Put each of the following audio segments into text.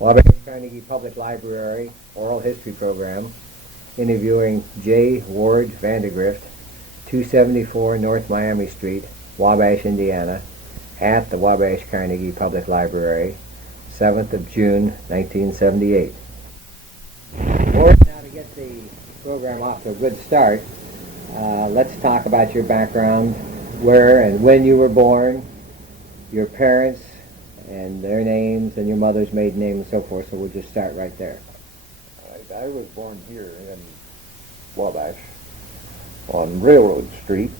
Wabash Carnegie Public Library Oral History Program, interviewing J. Ward Vandegrift, 274 North Miami Street, Wabash, Indiana, at the Wabash Carnegie Public Library, 7th of June, 1978. Ward, now to get the program off to a good start, let's talk about your background, where and when you were born, your parents and their names, and your mother's maiden name and so forth, so we'll just start right there. I was born here in Wabash on Railroad Street,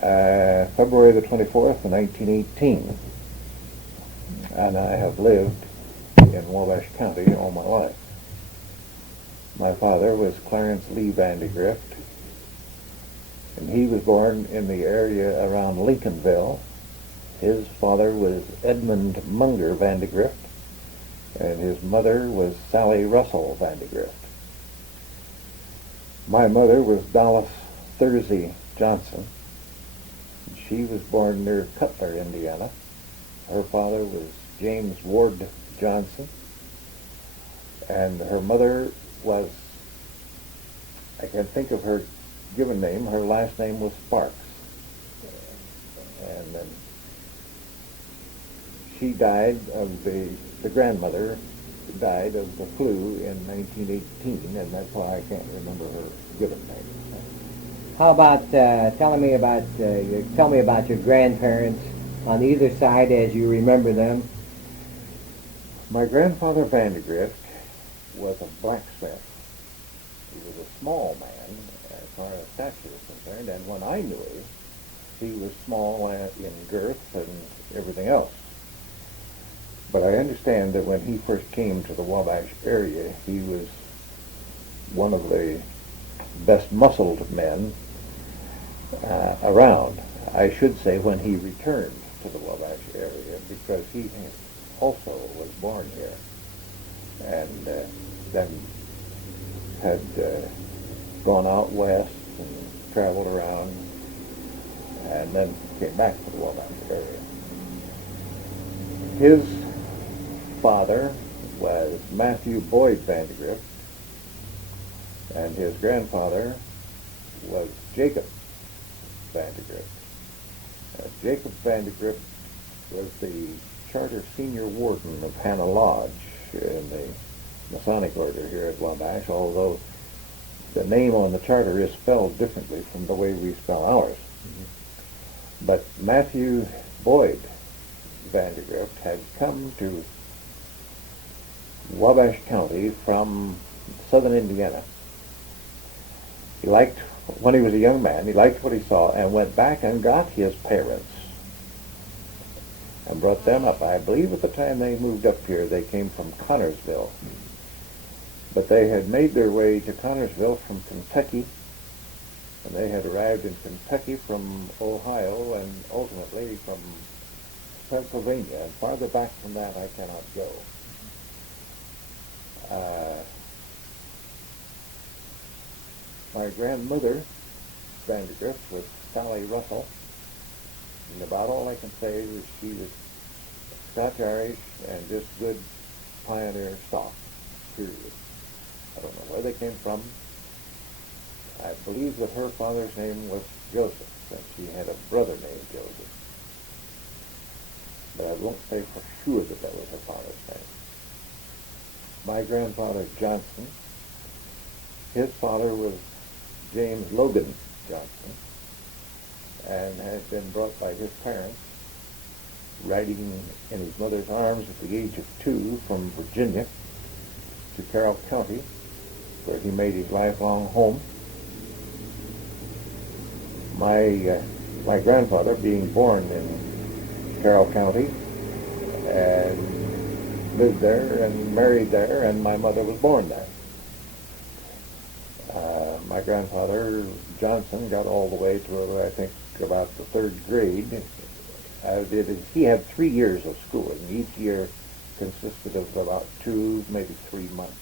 February the 24th, 1918, and I have lived in Wabash County all my life. My father was Clarence Lee Vandegrift, and he was born in the area around Lincolnville. His father was Edmund Munger Vandegrift, and his mother was Sally Russell Vandegrift. My mother was Dolas Thursey Johnson. She was born near Cutler, Indiana. Her father was James Ward Johnson, and her mother was, I can think of her given name, her last name was Sparks. And then she died of the grandmother died of the flu in 1918, and that's why I can't remember her given name. How about tell me about your grandparents on either side as you remember them? My grandfather Vandegrift was a blacksmith. He was a small man as far as stature is concerned, and when I knew him, he was small in girth and everything else. But I understand that when he first came to the Wabash area, he was one of the best muscled men around. I should say when he returned to the Wabash area, because he also was born here and then had gone out west and traveled around and then came back to the Wabash area. His father was Matthew Boyd Vandegrift, and his grandfather was Jacob Vandegrift. Jacob Vandegrift was the charter senior warden of Hannah Lodge in the Masonic order here at Wabash, although the name on the charter is spelled differently from the way we spell ours. Mm-hmm. But Matthew Boyd Vandegrift had come to Wabash County from southern Indiana. He liked, when he was a young man, he liked what he saw and went back and got his parents and brought them up. I believe at the time they moved up here, they came from Connorsville. But they had made their way to Connorsville from Kentucky, and they had arrived in Kentucky from Ohio and ultimately from Pennsylvania. And farther back from that, I cannot go. My grandmother, Vandegrift, was Sally Russell, and about all I can say is she was Scotch-Irish and just good pioneer stock, period. I don't know where they came from. I believe that her father's name was Joseph, and she had a brother named Joseph. But I won't say for sure that that was her father's name. My grandfather Johnson, his father was James Logan Johnson, and had been brought by his parents, riding in his mother's arms at the age of 2 from Virginia to Carroll County, where he made his lifelong home. My grandfather, being born in Carroll County, and lived there and married there, and my mother was born there. My grandfather, Johnson, got all the way to, I think, about the 3rd grade. He had 3 years of schooling. Each year consisted of about 2, maybe 3 months.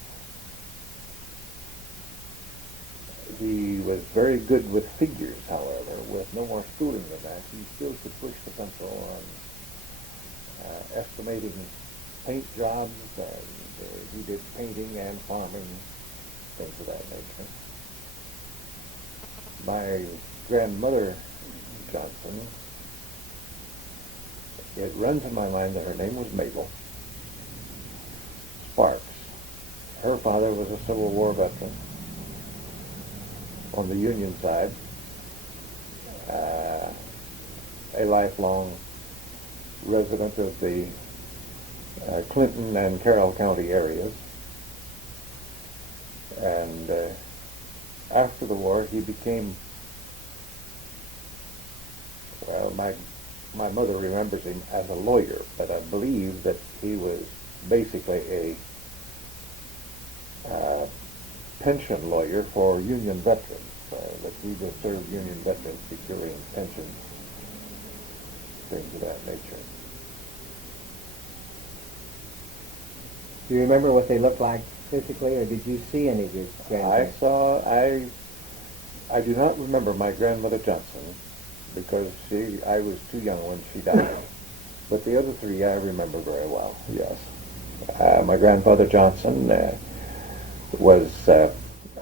He was very good with figures, however, with no more schooling than that. He still could push the pencil on estimating paint jobs, and he did painting and farming, things of that nature. My grandmother Johnson, it runs in my mind that her name was Mabel Sparks. Her father was a Civil War veteran on the Union side, a lifelong resident of the Clinton and Carroll County areas. And after the war, he became, well, my mother remembers him as a lawyer, but I believe that he was basically a pension lawyer for Union veterans, that he just served Union veterans securing pensions, things of that nature. Do you remember what they looked like physically, or did you see any of your grandparents? I do not remember my grandmother Johnson because I was too young when she died. But the other three I remember very well, yes. My grandfather Johnson was a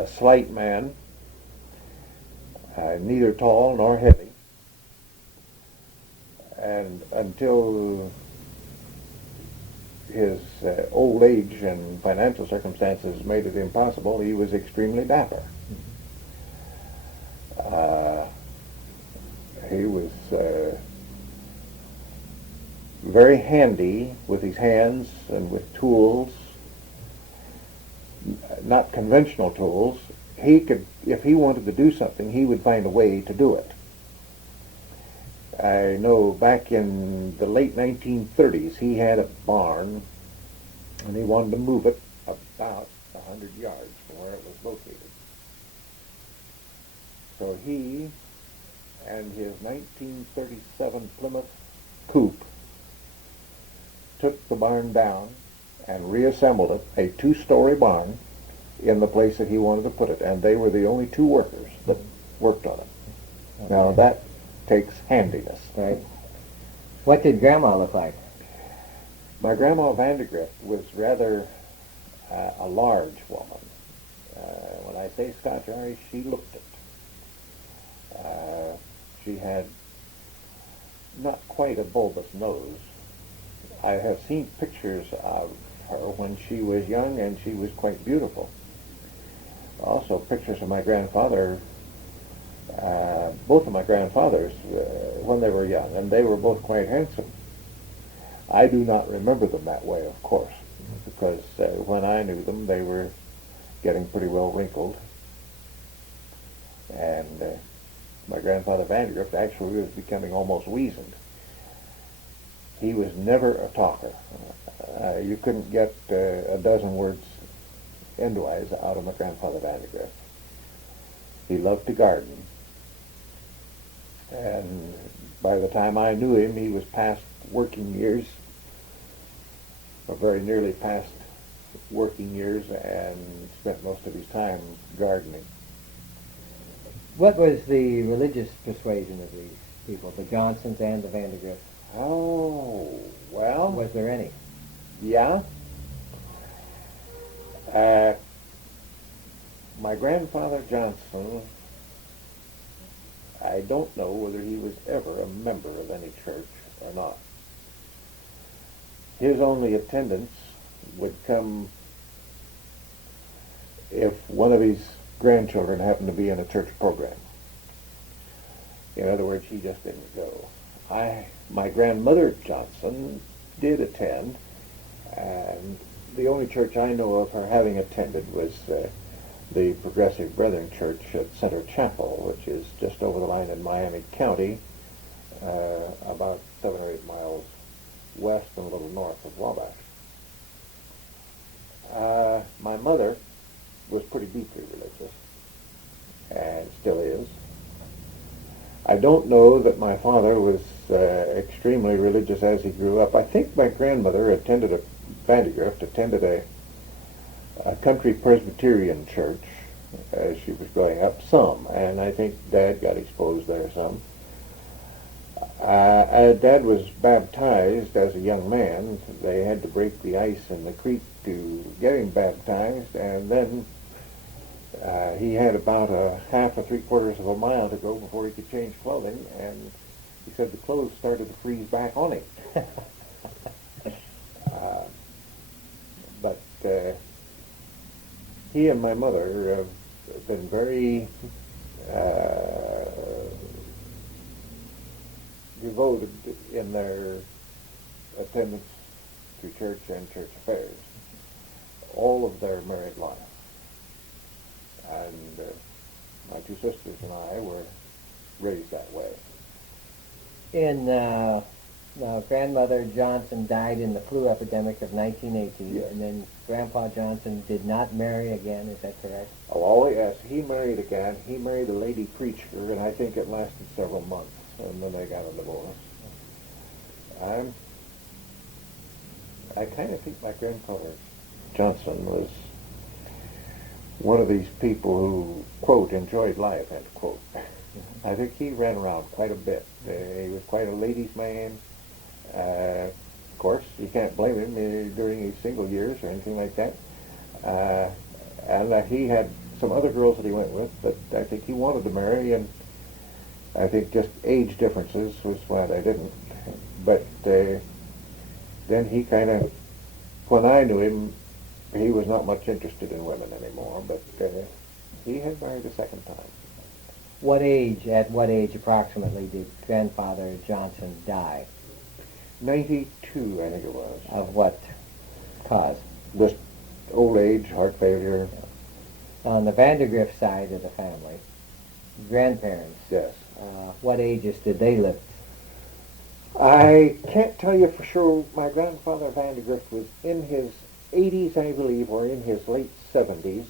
slight man, neither tall nor heavy. And until his old age and financial circumstances made it impossible, he was extremely dapper. He was very handy with his hands and with tools, not conventional tools. He could, if he wanted to do something, he would find a way to do it. I know back in the late 1930s, he had a barn, and he wanted to move it about 100 yards from where it was located. So he and his 1937 Plymouth coupe took the barn down and reassembled it, a two-story barn, in the place that he wanted to put it, and they were the only two workers that worked on it. Okay. Now that takes handiness. Right. What did Grandma look like? My Grandma Vandegrift was rather a large woman. When I say Scotch Irish, she looked it. She had not quite a bulbous nose. I have seen pictures of her when she was young, and she was quite beautiful. Also pictures of my grandfather, both of my grandfathers, when they were young, and they were both quite handsome. I do not remember them that way, of course, because when I knew them, they were getting pretty well wrinkled. And my grandfather Vandegrift actually was becoming almost weazened. He was never a talker. You couldn't get a dozen words endwise out of my grandfather Vandegrift. He loved to garden. And by the time I knew him, he was past working years, or very nearly past working years, and spent most of his time gardening. What was the religious persuasion of these people, the Johnsons and the Vandegrifts? Oh, well. Was there any? Yeah. My grandfather Johnson, I don't know whether he was ever a member of any church or not. His only attendance would come if one of his grandchildren happened to be in a church program. In other words, he just didn't go. My grandmother Johnson did attend, and the only church I know of her having attended was the Progressive Brethren Church at Center Chapel, which is just over the line in Miami County, about 7 or 8 miles west and a little north of Wabash. My mother was pretty deeply religious, and still is. I don't know that my father was extremely religious as he grew up. I think my grandmother Vandegrift attended a country Presbyterian church as she was growing up, some, and I think Dad got exposed there some. Dad was baptized as a young man. They had to break the ice in the creek to get him baptized, and then he had about a half or three-quarters of a mile to go before he could change clothing, and he said the clothes started to freeze back on him. But he and my mother have been very devoted in their attendance to church and church affairs all of their married life. And my two sisters and I were raised that way. Now, Grandmother Johnson died in the flu epidemic of 1918, Yes. and then Grandpa Johnson did not marry again, is that correct? Oh, yes, he married again. He married a lady preacher, and I think it lasted several months, and then they got a divorce. I kind of think my grandfather Johnson was one of these people who, quote, enjoyed life, end quote. I think he ran around quite a bit. He was quite a ladies' man. Of course, you can't blame him during his single years or anything like that. And he had some other girls that he went with, but I think he wanted to marry, and I think just age differences was why they didn't. But then he kind of, when I knew him, he was not much interested in women anymore, but he had married a second time. At what age approximately did Grandfather Johnson die? 92, I think it was. Of what cause? Just old age, heart failure. On the Vandegrift side of the family, grandparents, Yes. what ages did they live? I can't tell you for sure. My grandfather Vandegrift was in his 80s, I believe, or in his late 70s,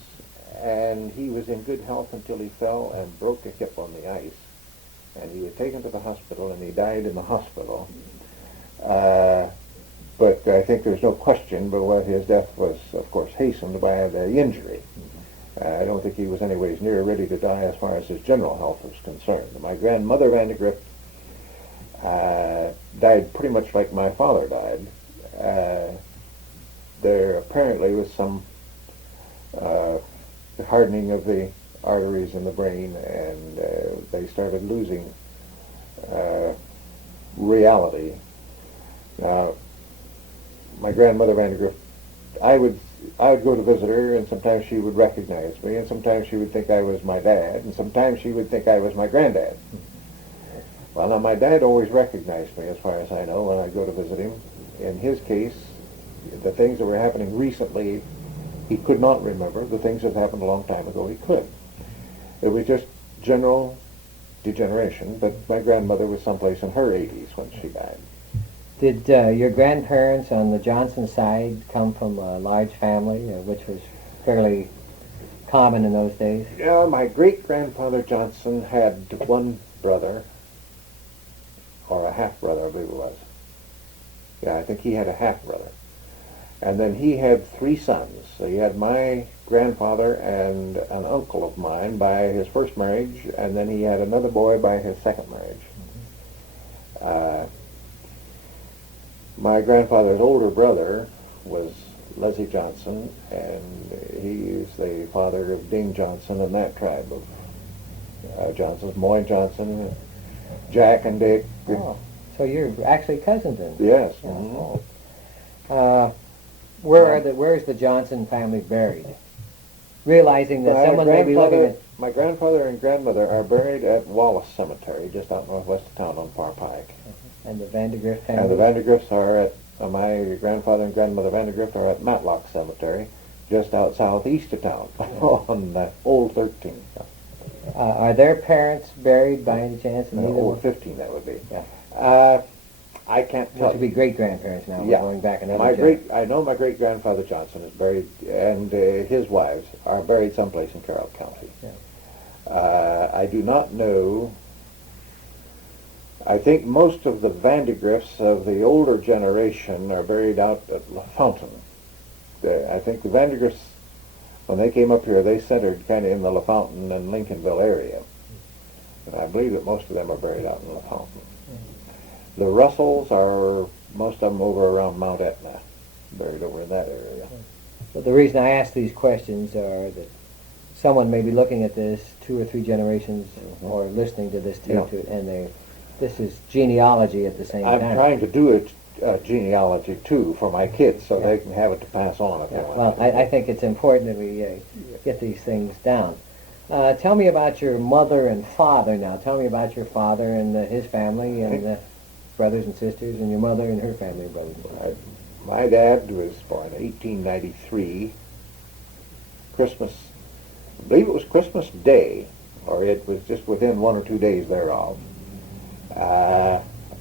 and he was in good health until he fell and broke a hip on the ice. And he was taken to the hospital, and he died in the hospital. But I think there's no question but what his death was, of course, hastened by the injury. I don't think he was anyways near ready to die as far as his general health was concerned. My grandmother Vandegrift died pretty much like my father died. There apparently was some hardening of the arteries in the brain, and they started losing reality. Now, my grandmother Vandegrift, I would go to visit her, and sometimes she would recognize me, and sometimes she would think I was my dad, and sometimes she would think I was my granddad. Well, now, my dad always recognized me, as far as I know, when I go to visit him. In his case, the things that were happening recently, he could not remember. The things that happened a long time ago, he could. It was just general degeneration, but my grandmother was someplace in her 80s when she died. Did your grandparents on the Johnson side come from a large family, which was fairly common in those days? Yeah, my great-grandfather Johnson had one brother, or a half-brother, I believe it was. Yeah, I think he had a half-brother. And then he had three sons. So he had my grandfather and an uncle of mine by his first marriage, and then he had another boy by his second marriage. My grandfather's older brother was Leslie Johnson, and he is the father of Ding Johnson and that tribe of Johnsons, Moy Johnson, Jack and Dick. Oh, so you're actually cousins then? Yes. Yeah. Mm-hmm. Where's the Johnson family buried? Realizing that someone may be looking at... My grandfather and grandmother are buried at Wallace Cemetery, just out northwest of town on Far Pike. And the Vandegrift family? And the Vandegrifts are at, my grandfather and grandmother Vandegrift are at Matlock Cemetery, just out southeast of town, on Old 13. Are their parents buried by any chance? In either Old one? 15, that would be. Yeah. I can't Which tell would be great-grandparents now. Yeah. We're going back another I generation. know my great-grandfather Johnson is buried, and his wives are buried someplace in Carroll County. Yeah. I do not know. I think most of the Vandegrifts of the older generation are buried out at La Fountain. I think the Vandegrifts, when they came up here, they centered kind of in the La Fountain and Lincolnville area. And I believe that most of them are buried out in La Fountain. The Russells are, most of them over around Mount Etna, buried over in that area. But the reason I ask these questions are that someone may be looking at this 2 or 3 generations or listening to this tape, and this is genealogy at the same time. I'm trying to do a genealogy too for my kids, so they can have it to pass on if they want. Well, I think it's important that we get these things down. Tell me about your mother and father now. Tell me about your father and his family and brothers and sisters, and your mother and her family and brothers and sisters. My dad was born in 1893, Christmas, I believe it was Christmas Day, or it was just within 1 or 2 days thereof.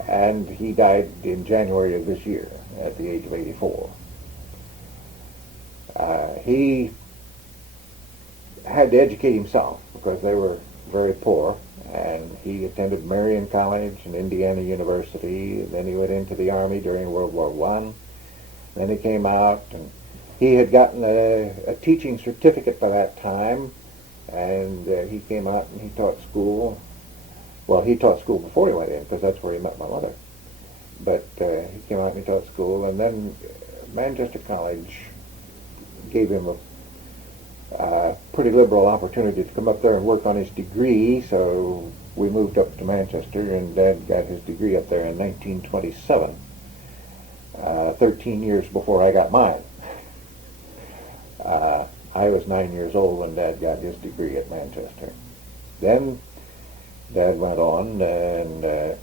And he died in January of this year at the age of 84. He had to educate himself because they were very poor, and he attended Marion College and Indiana University. Then he went into the Army during World War I. Then he came out, and he had gotten a teaching certificate by that time, and he came out and he taught school. Well, he taught school before he went in, because that's where he met my mother. But he came out and he taught school, and then Manchester College gave him a pretty liberal opportunity to come up there and work on his degree, so we moved up to Manchester, and Dad got his degree up there in 1927, 13 years before I got mine. I was 9 years old when Dad got his degree at Manchester. Then Dad went on, and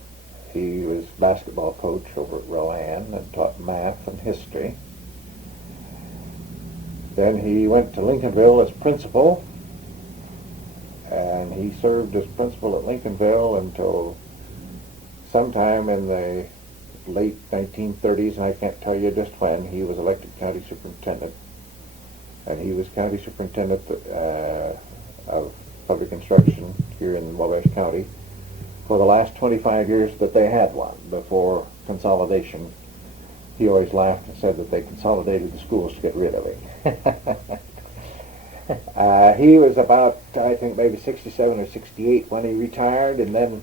he was basketball coach over at Rowan and taught math and history. Then he went to Lincolnville as principal, and he served as principal at Lincolnville until sometime in the late 1930s, and I can't tell you just when. He was elected county superintendent, and he was county superintendent of public instruction here in Wabash County for the last 25 years that they had one before consolidation. He always laughed and said that they consolidated the schools to get rid of him. He was about, I think, maybe 67 or 68 when he retired, and then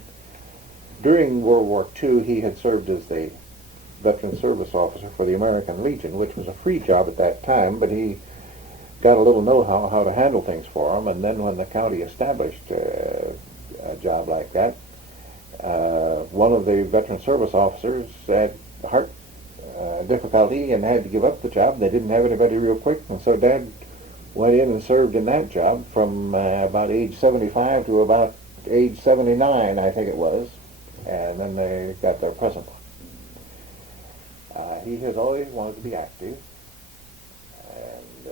during World War II he had served as the Veteran Service Officer for the American Legion, which was a free job at that time, but he got a little know-how how to handle things for him, and then when the county established a job like that, one of the Veteran Service officers had heart difficulty and had to give up the job. They didn't have anybody real quick, and so Dad went in and served in that job from about age 75 to about age 79, I think it was, and then they got their present one. He has always wanted to be active, and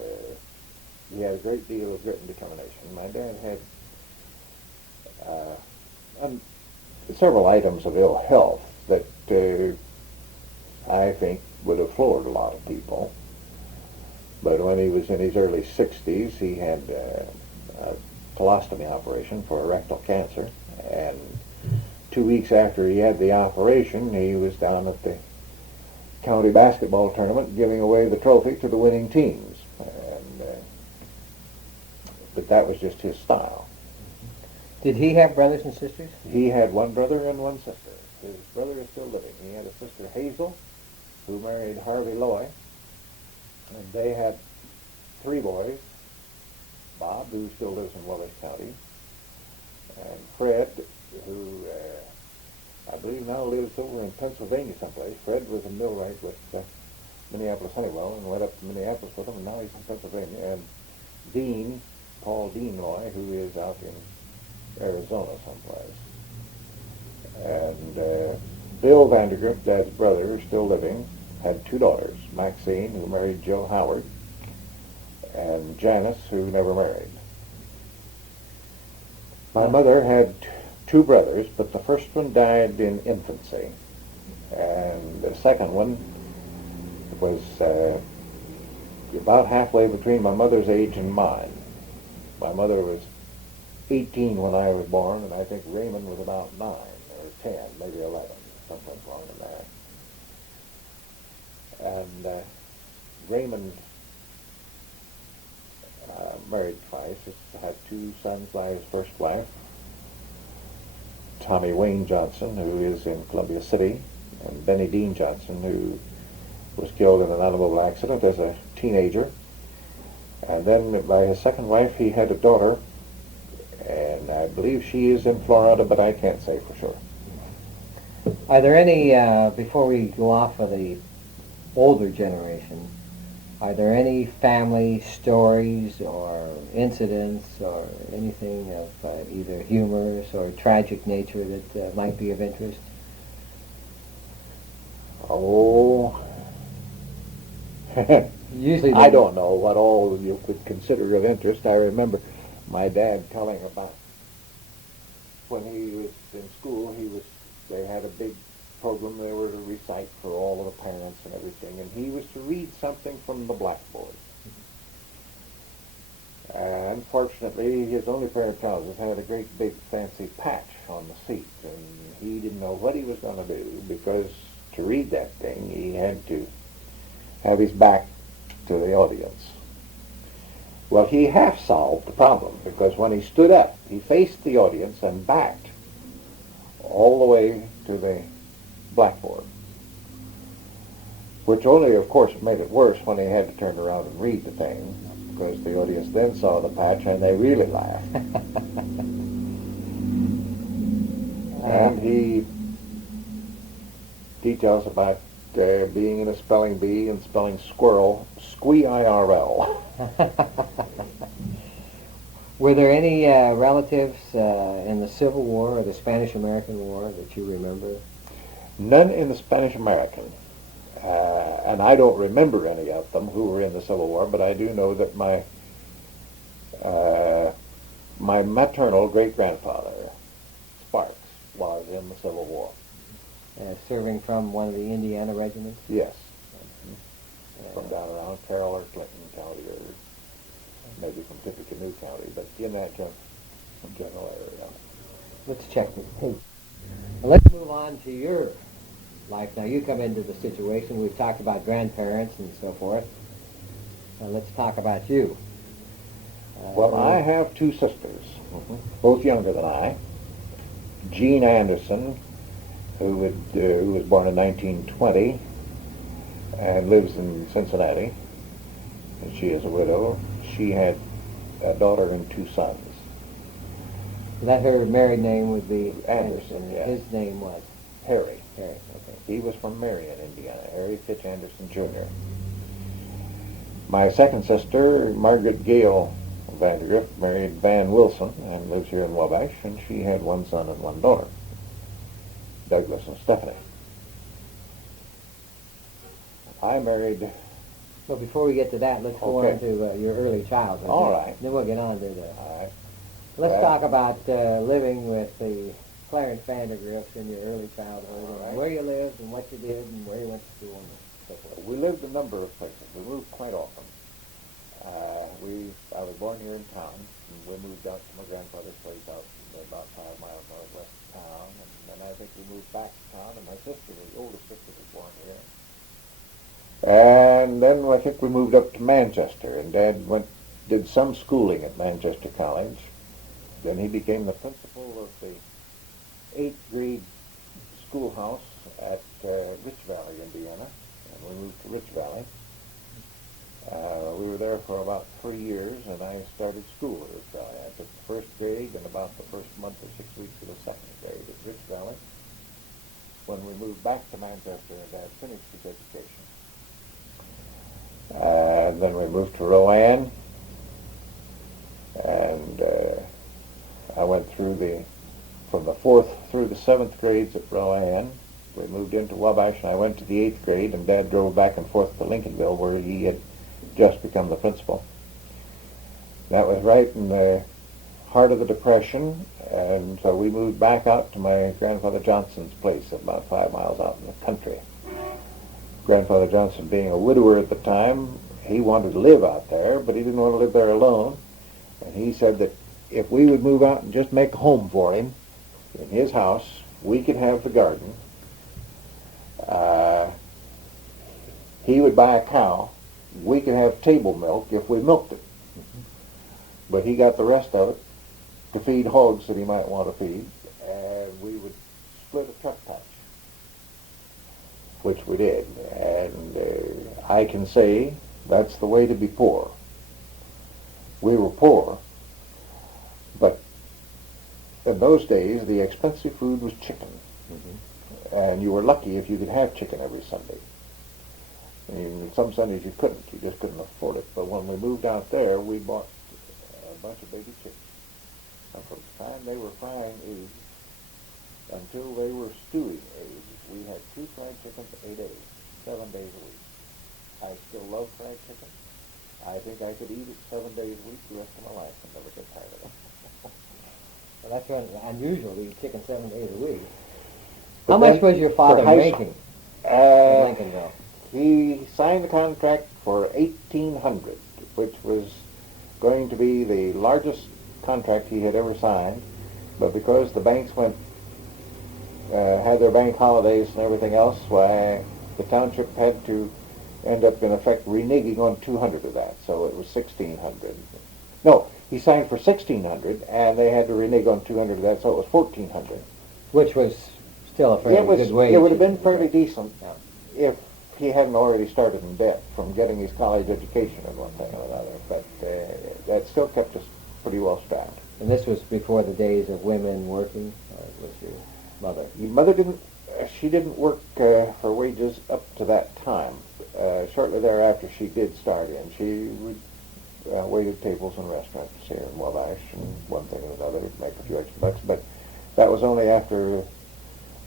he had a great deal of grit and determination. My dad had several items of ill health that I think would have floored a lot of people. But when he was in his early 60s, he had a colostomy operation for rectal cancer, and 2 weeks after he had the operation, he was down at the county basketball tournament giving away the trophy to the winning teams. But that was just his style. Did he have brothers and sisters? He had one brother and one sister. His brother is still living. He had a sister, Hazel, who married Harvey Loy, and they had 3 boys: Bob, who still lives in Wabash County, and Fred, who I believe now lives over in Pennsylvania someplace. Fred was a millwright with Minneapolis Honeywell and went up to Minneapolis with them, and now he's in Pennsylvania. And Dean, Paul Dean Loy, who is out in Arizona someplace. And Bill Vandegrift, Dad's brother, is still living, had 2 daughters: Maxine, who married Joe Howard, and Janice, who never married. My mother had 2 brothers, but the first one died in infancy, and the second one was about halfway between my mother's age and mine. My mother was 18 when I was born, and I think Raymond was about 9 or 10, maybe 11, something along in there. And Raymond married twice. Had 2 sons by his first wife, Tommy Wayne Johnson, who is in Columbia City, and Benny Dean Johnson, who was killed in an automobile accident as a teenager. And then by his second wife, he had a daughter, and I believe she is in Florida, but I can't say for sure. Are there any, before we go off of the older generation, are there any family stories or incidents or anything of either humorous or tragic nature that might be of interest? Oh, Usually I don't know what all you could consider of interest. I remember my dad telling about when he was in school, they had a big program they were to recite for all of the parents and everything, and he was to read something from the blackboard. Unfortunately, his only pair of trousers had a great big fancy patch on the seat, and he didn't know what he was going to do, because to read that thing, he had to have his back to the audience. Well, he half solved the problem, because when he stood up, he faced the audience and backed all the way to the blackboard, which only, of course, made it worse when he had to turn around and read the thing, because the audience then saw the patch and they really laughed. And he details about being in a spelling bee and spelling squirrel, squee-IRL. Were there any relatives in the Civil War or the Spanish-American War that you remember? None in the Spanish-American. And I don't remember any of them who were in the Civil War, but I do know that my maternal great-grandfather, Sparks, was in the Civil War. Serving from one of the Indiana regiments? Yes. From down around Carroll or Clinton County, or maybe from Tippecanoe County, but in that general area. Let's check the tape. Let's move on to your life. Now, you come into the situation. We've talked about grandparents and so forth. Now, let's talk about you. Well, I have two sisters, both younger than I. Jean Anderson, who was born in 1920 and lives in Cincinnati, and she is a widow. She had a daughter and two sons. That her married name would be Anderson, yeah. His name was? Harry. Harry, okay. He was from Marion, Indiana, Harry Fitch Anderson, Jr. My second sister, Margaret Gale Vandegrift, married Van Wilson and lives here in Wabash, and she had one son and one daughter, Douglas and Stephanie. I married... So before we get to that, let's go on to your early childhood. All right. Then we'll get on to the... All right. Let's talk about living with the Clarence Vandegrifts in your early childhood, and where you lived and what you did and where you went to school and so forth. We lived a number of places. We moved quite often. I was born here in town, and we moved out to my grandfather's place out about 5 miles northwest of town, and then I think we moved back to town, and my sister, the oldest sister, was born here. And then I think we moved up to Manchester, and Dad did some schooling at Manchester College. Then he became the principal of the 8th grade schoolhouse at Rich Valley, Indiana, and we moved to Rich Valley. We were there for about 3 years, and I started school at Rich Valley. I took the 1st grade and about the first month or 6 weeks of the 2nd grade at Rich Valley. When we moved back to Manchester, and Dad finished his education. And then we moved to Rowan, and I went from the 4th through the 7th grades at Rowan. We moved into Wabash, and I went to the 8th grade, and Dad drove back and forth to Lincolnville, where he had just become the principal. That was right in the heart of the Depression, and so we moved back out to my grandfather Johnson's place about 5 miles out in the country. Grandfather Johnson, being a widower at the time, he wanted to live out there, but he didn't want to live there alone. And he said that if we would move out and just make a home for him in his house, we could have the garden. He would buy a cow. We could have table milk if we milked it. But he got the rest of it to feed hogs that he might want to feed, and we would split a truck patch. which we did. And I can say that's the way to be poor. We were poor, but in those days the expensive food was chicken. And you were lucky if you could have chicken every Sunday. And some Sundays you couldn't. You just couldn't afford it. But when we moved out there, we bought a bunch of baby chickens. And from the time they were frying age until they were stewing age, we had 2 fried chickens a day, 7 days a week. I still love fried chicken. I think I could eat it 7 days a week the rest of my life and never get tired of it. Well, that's unusual to eat chicken 7 days a week. But How much was your father making in Lincolnville? He signed the contract for $1,800, which was going to be the largest contract he had ever signed. But because the banks had their bank holidays and everything else, why the township had to end up, in effect, reneging on 200 of that. So it was 1,600. No, he signed for 1,600, and they had to renege on 200 of that, so it was 1,400. Which was still a fairly good wage. It would have been fairly decent if he hadn't already started in debt from getting his college education and one thing or another. But that still kept us pretty well strapped. And this was before the days of women working, or was your mother? Your mother didn't work for wages up to that time. Shortly thereafter, she did start in. She waited tables in restaurants here in Wabash and one thing and another, make a few extra bucks. But that was only after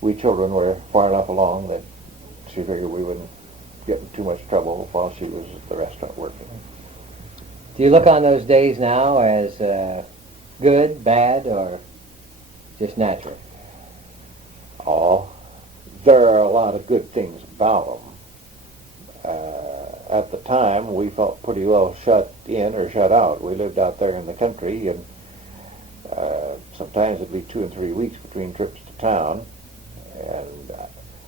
we children were far enough along that she figured we wouldn't get in too much trouble while she was at the restaurant working. Do you look on those days now as good, bad, or just natural? Oh, there are a lot of good things about them. At the time, we felt pretty well shut in or shut out. We lived out there in the country, and sometimes it'd be 2 and 3 weeks between trips to town. And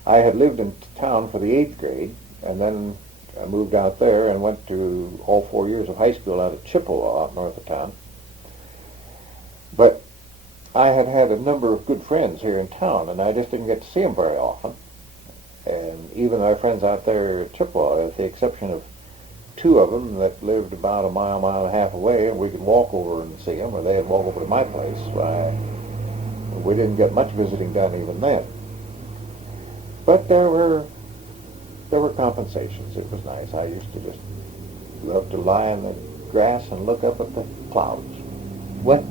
I had lived in town for the 8th grade, and then I moved out there and went to all 4 years of high school out at Chippewa, out north of town. But I had had a number of good friends here in town, and I just didn't get to see them very often. And even our friends out there at Chippewa, with the exception of 2 of them that lived about a mile, mile and a half away, and we could walk over and see them, or they'd walk over to my place, we didn't get much visiting done even then. But there were compensations. It was nice. I used to just love to lie in the grass and look up at the clouds. What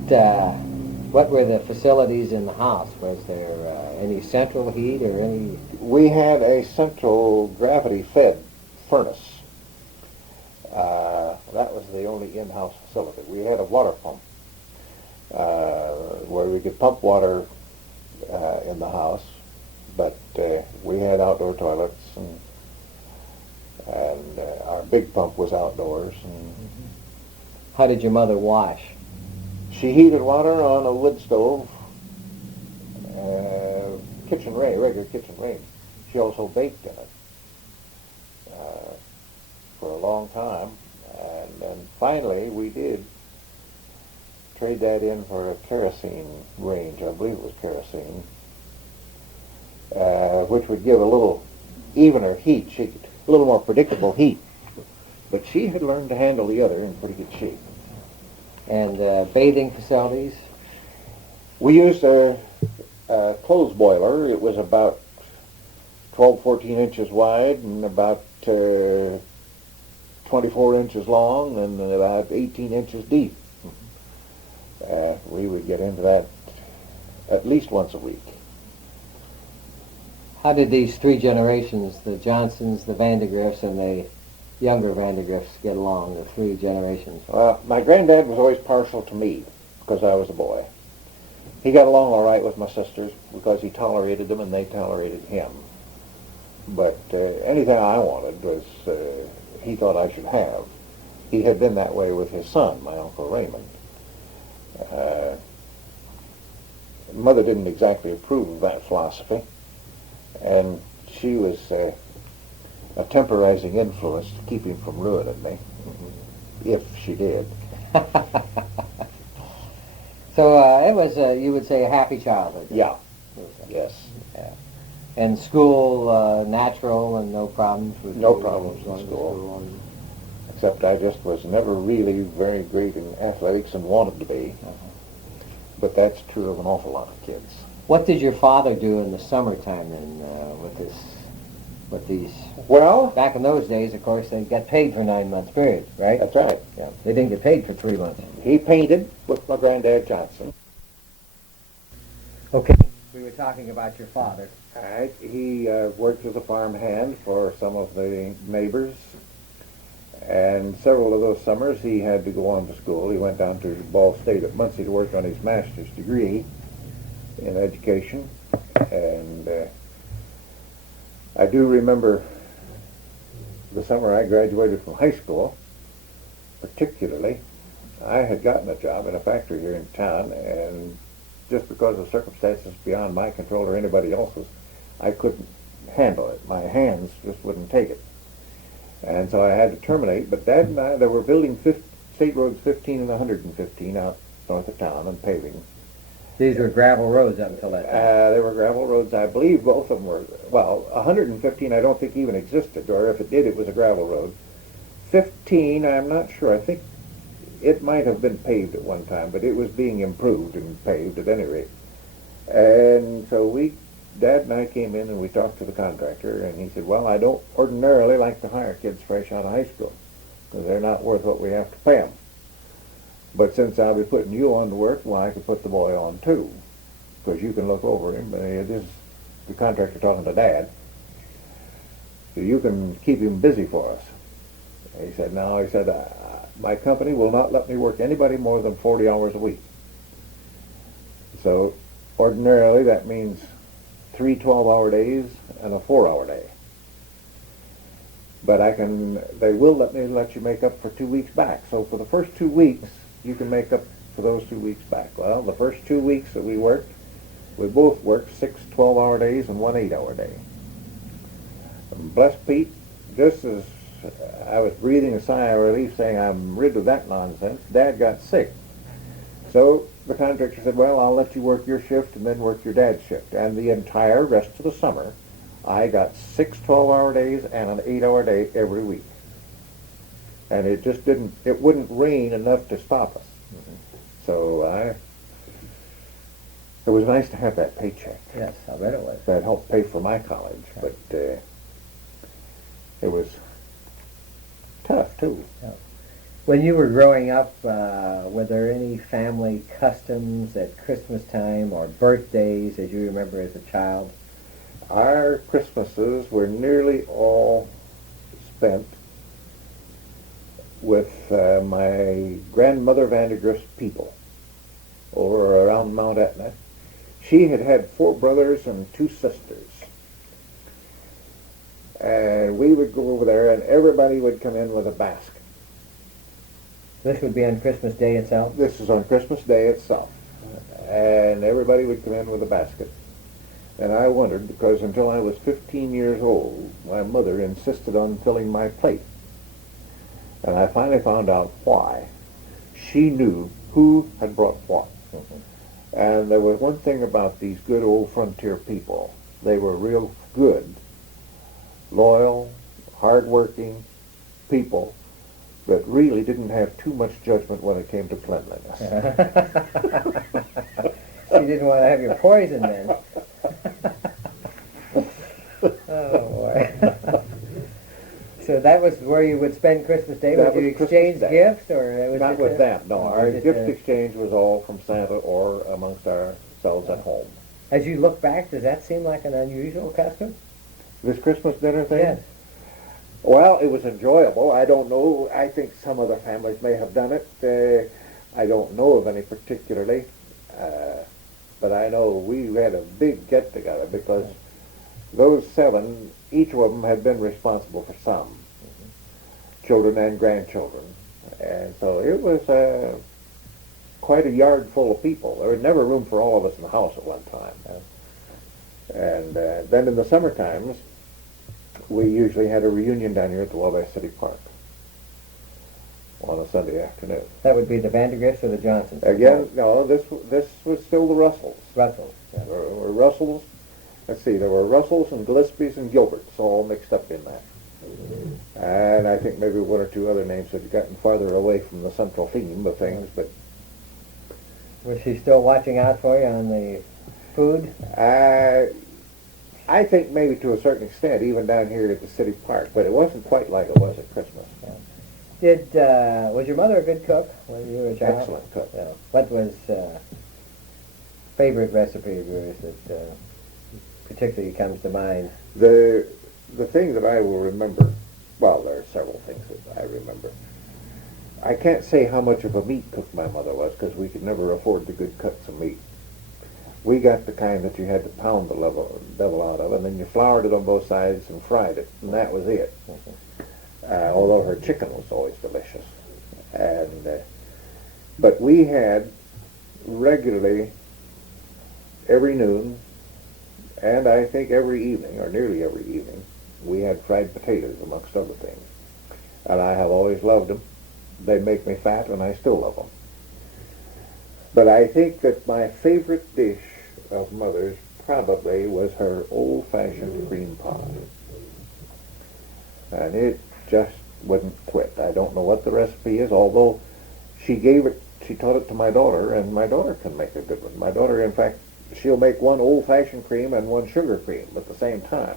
were the facilities in the house? Was there any central heat or any? We had a central gravity-fed furnace. That was the only in-house facility. We had a water pump where we could pump water in the house, but we had outdoor toilets, and our big pump was outdoors. And how did your mother wash? She heated water on a wood stove, regular kitchen range. She also baked in it for a long time, and then finally we did trade that in for a kerosene range. I believe it was kerosene, which would give a little evener heat, a little more predictable heat. But she had learned to handle the other in pretty good shape. And bathing facilities? We used a clothes boiler. It was about 12, 14 inches wide and about 24 inches long and about 18 inches deep. We would get into that at least once a week. How did these 3 generations, the Johnsons, the Vandegrifts, and the younger Vandegrifts get along, the 3 generations? Well, my granddad was always partial to me because I was a boy. He got along all right with my sisters because he tolerated them and they tolerated him. But anything I wanted was he thought I should have. He had been that way with his son, my Uncle Raymond. Mother didn't exactly approve of that philosophy, and she was a temporizing influence to keep him from ruining me, if she did. So it was, you would say, a happy childhood. Yeah. Yes. Yeah. And school, natural and no problems with No you problems in going to school. and- Except I just was never really very great in athletics and wanted to be. But that's true of an awful lot of kids. What did your father do in the summertime then with these? Well, Back in those days, of course, they got paid for 9 months period, right? that's right. Yeah. They didn't get paid for 3 months. He painted with my granddad Johnson. Okay. We were talking about your father. All right. He worked as a farm hand for some of the neighbors. And several of those summers he had to go on to school. He went down to Ball State at Muncie to work on his master's degree in education. And I do remember the summer I graduated from high school, particularly. I had gotten a job in a factory here in town, and just because of circumstances beyond my control or anybody else's, I couldn't handle it. My hands just wouldn't take it. And so I had to terminate, but Dad and I, they were building State Roads 15 and 115 out north of town and paving. These were gravel roads up until that time. They were gravel roads. I believe both of them were, well, 115 I don't think even existed, or if it did, it was a gravel road. 15, I'm not sure. I think it might have been paved at one time, but it was being improved and paved at any rate. And so Dad and I came in and we talked to the contractor, and he said, well, I don't ordinarily like to hire kids fresh out of high school because they're not worth what we have to pay them. But since I'll be putting you on to work, well, I could put the boy on too, because you can look over him. This is the contractor talking to Dad. So you can keep him busy for us. And he said, no, he said, my company will not let me work anybody more than 40 hours a week. So ordinarily that means 3 12-hour days and a 4-hour day. But they will let you make up for 2 weeks back. So for the first 2 weeks, you can make up for those 2 weeks back. Well, the first 2 weeks that we worked, we both worked 6 12-hour days and 1 8-hour day. And bless Pete, just as I was breathing a sigh of relief saying I'm rid of that nonsense, Dad got sick. So the contractor said, well, I'll let you work your shift and then work your dad's shift. And the entire rest of the summer, I got 6 12-hour days and an 8-hour day every week. And it just it wouldn't rain enough to stop us. Mm-hmm. So it was nice to have that paycheck. Yes, I bet it was. That helped pay for my college, but it was tough too. Yeah. When you were growing up, were there any family customs at Christmas time or birthdays that you remember as a child? Our Christmases were nearly all spent with my grandmother Vandegrift's people over around Mount Etna. She had 4 brothers and 2 sisters. And we would go over there and everybody would come in with a basket. This would be on Christmas Day itself? This is on Christmas Day itself. And everybody would come in with a basket. And I wondered, because until I was 15 years old, my mother insisted on filling my plate. And I finally found out why. She knew who had brought what. Mm-hmm. And there was one thing about these good old frontier people. They were real good, loyal, hard-working people that really didn't have too much judgment when it came to cleanliness. You didn't want to have your poison then. Oh, boy. So that was where you would spend Christmas Day? Would you exchange gifts? Or was Not with them, no. Our gift exchange was all from Santa or amongst ourselves at home. As you look back, does that seem like an unusual custom? This Christmas dinner thing? Yes. Well, it was enjoyable. I don't know. I think some other families may have done it. I don't know of any particularly. But I know we had a big get-together because those 7, each of them had been responsible for some, children and grandchildren. And so it was quite a yard full of people. There was never room for all of us in the house at one time. And then in the summer times, we usually had a reunion down here at the Wabash City Park on a Sunday afternoon. That would be the Vandegrifts or the Johnsons? Again, no, this was still the Russells. Russells. Yeah. We're Russells, let's see, there were Russells and Gillespies and Gilberts all mixed up in that. And I think maybe one or two other names had gotten farther away from the central theme of things, but Was she still watching out for you on the food? I think maybe to a certain extent, even down here at the city park, but it wasn't quite like it was at Christmas. Was your mother a good cook when you were a child? Excellent cook. Yeah. What was favorite recipe of yours that particularly comes to mind? The thing that I will remember, well, there are several things that I remember. I can't say how much of a meat cook my mother was because we could never afford the good cuts of meat. We got the kind that you had to pound the devil out of, and then you floured it on both sides and fried it, and that was it. Although her chicken was always delicious. But we had regularly every noon, and I think every evening, or nearly every evening, we had fried potatoes, amongst other things. And I have always loved them. They make me fat, and I still love them. But I think that my favorite dish of Mother's probably was her old-fashioned cream pie. And it just wouldn't quit. I don't know what the recipe is, although she taught it to my daughter, and my daughter can make a good one. My daughter, in fact, she'll make one old-fashioned cream and one sugar cream at the same time.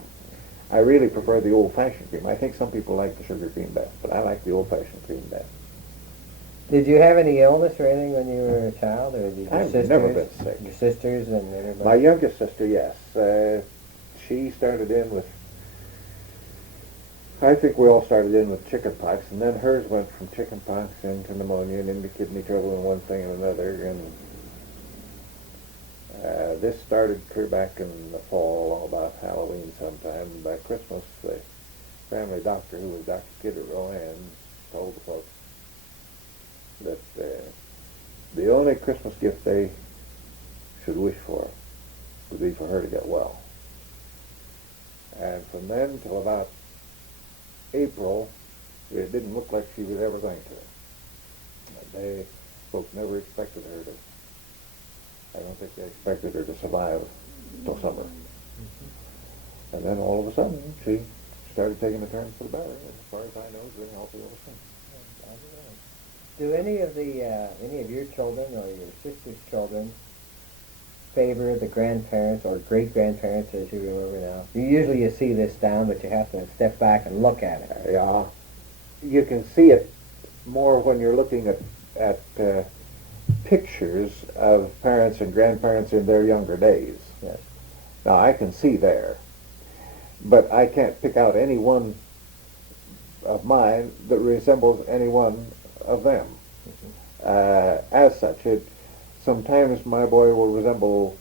I really prefer the old-fashioned cream. I think some people like the sugar cream best, but I like the old-fashioned cream best. Did you have any illness or anything when you were a child, or did your I've sisters? never been sick. Your sisters and everybody? My youngest sister, yes. She started in with, I think we all started in with chicken pox, and then hers went from chicken pox into pneumonia and into kidney trouble and one thing and another. And this started clear back in the fall, about Halloween sometime. By Christmas, the family doctor, who was Dr. Kidder and told the folks that the only Christmas gift they should wish for would be for her to get well. And from then till about April, it didn't look like she was ever going to. Folks never expected her to. I don't think they expected her to survive till summer. And then all of a sudden, she started taking a turn for the better. As far as I know, she's been healthy ever since. Do any of your children or your sister's children favor the grandparents or great-grandparents as you remember now? You see this down, but you have to step back and look at it. Yeah. You can see it more when you're looking at pictures of parents and grandparents in their younger days. Yes. Now, I can see there, but I can't pick out any one of mine that resembles any one of them. As such, sometimes my boy will resemble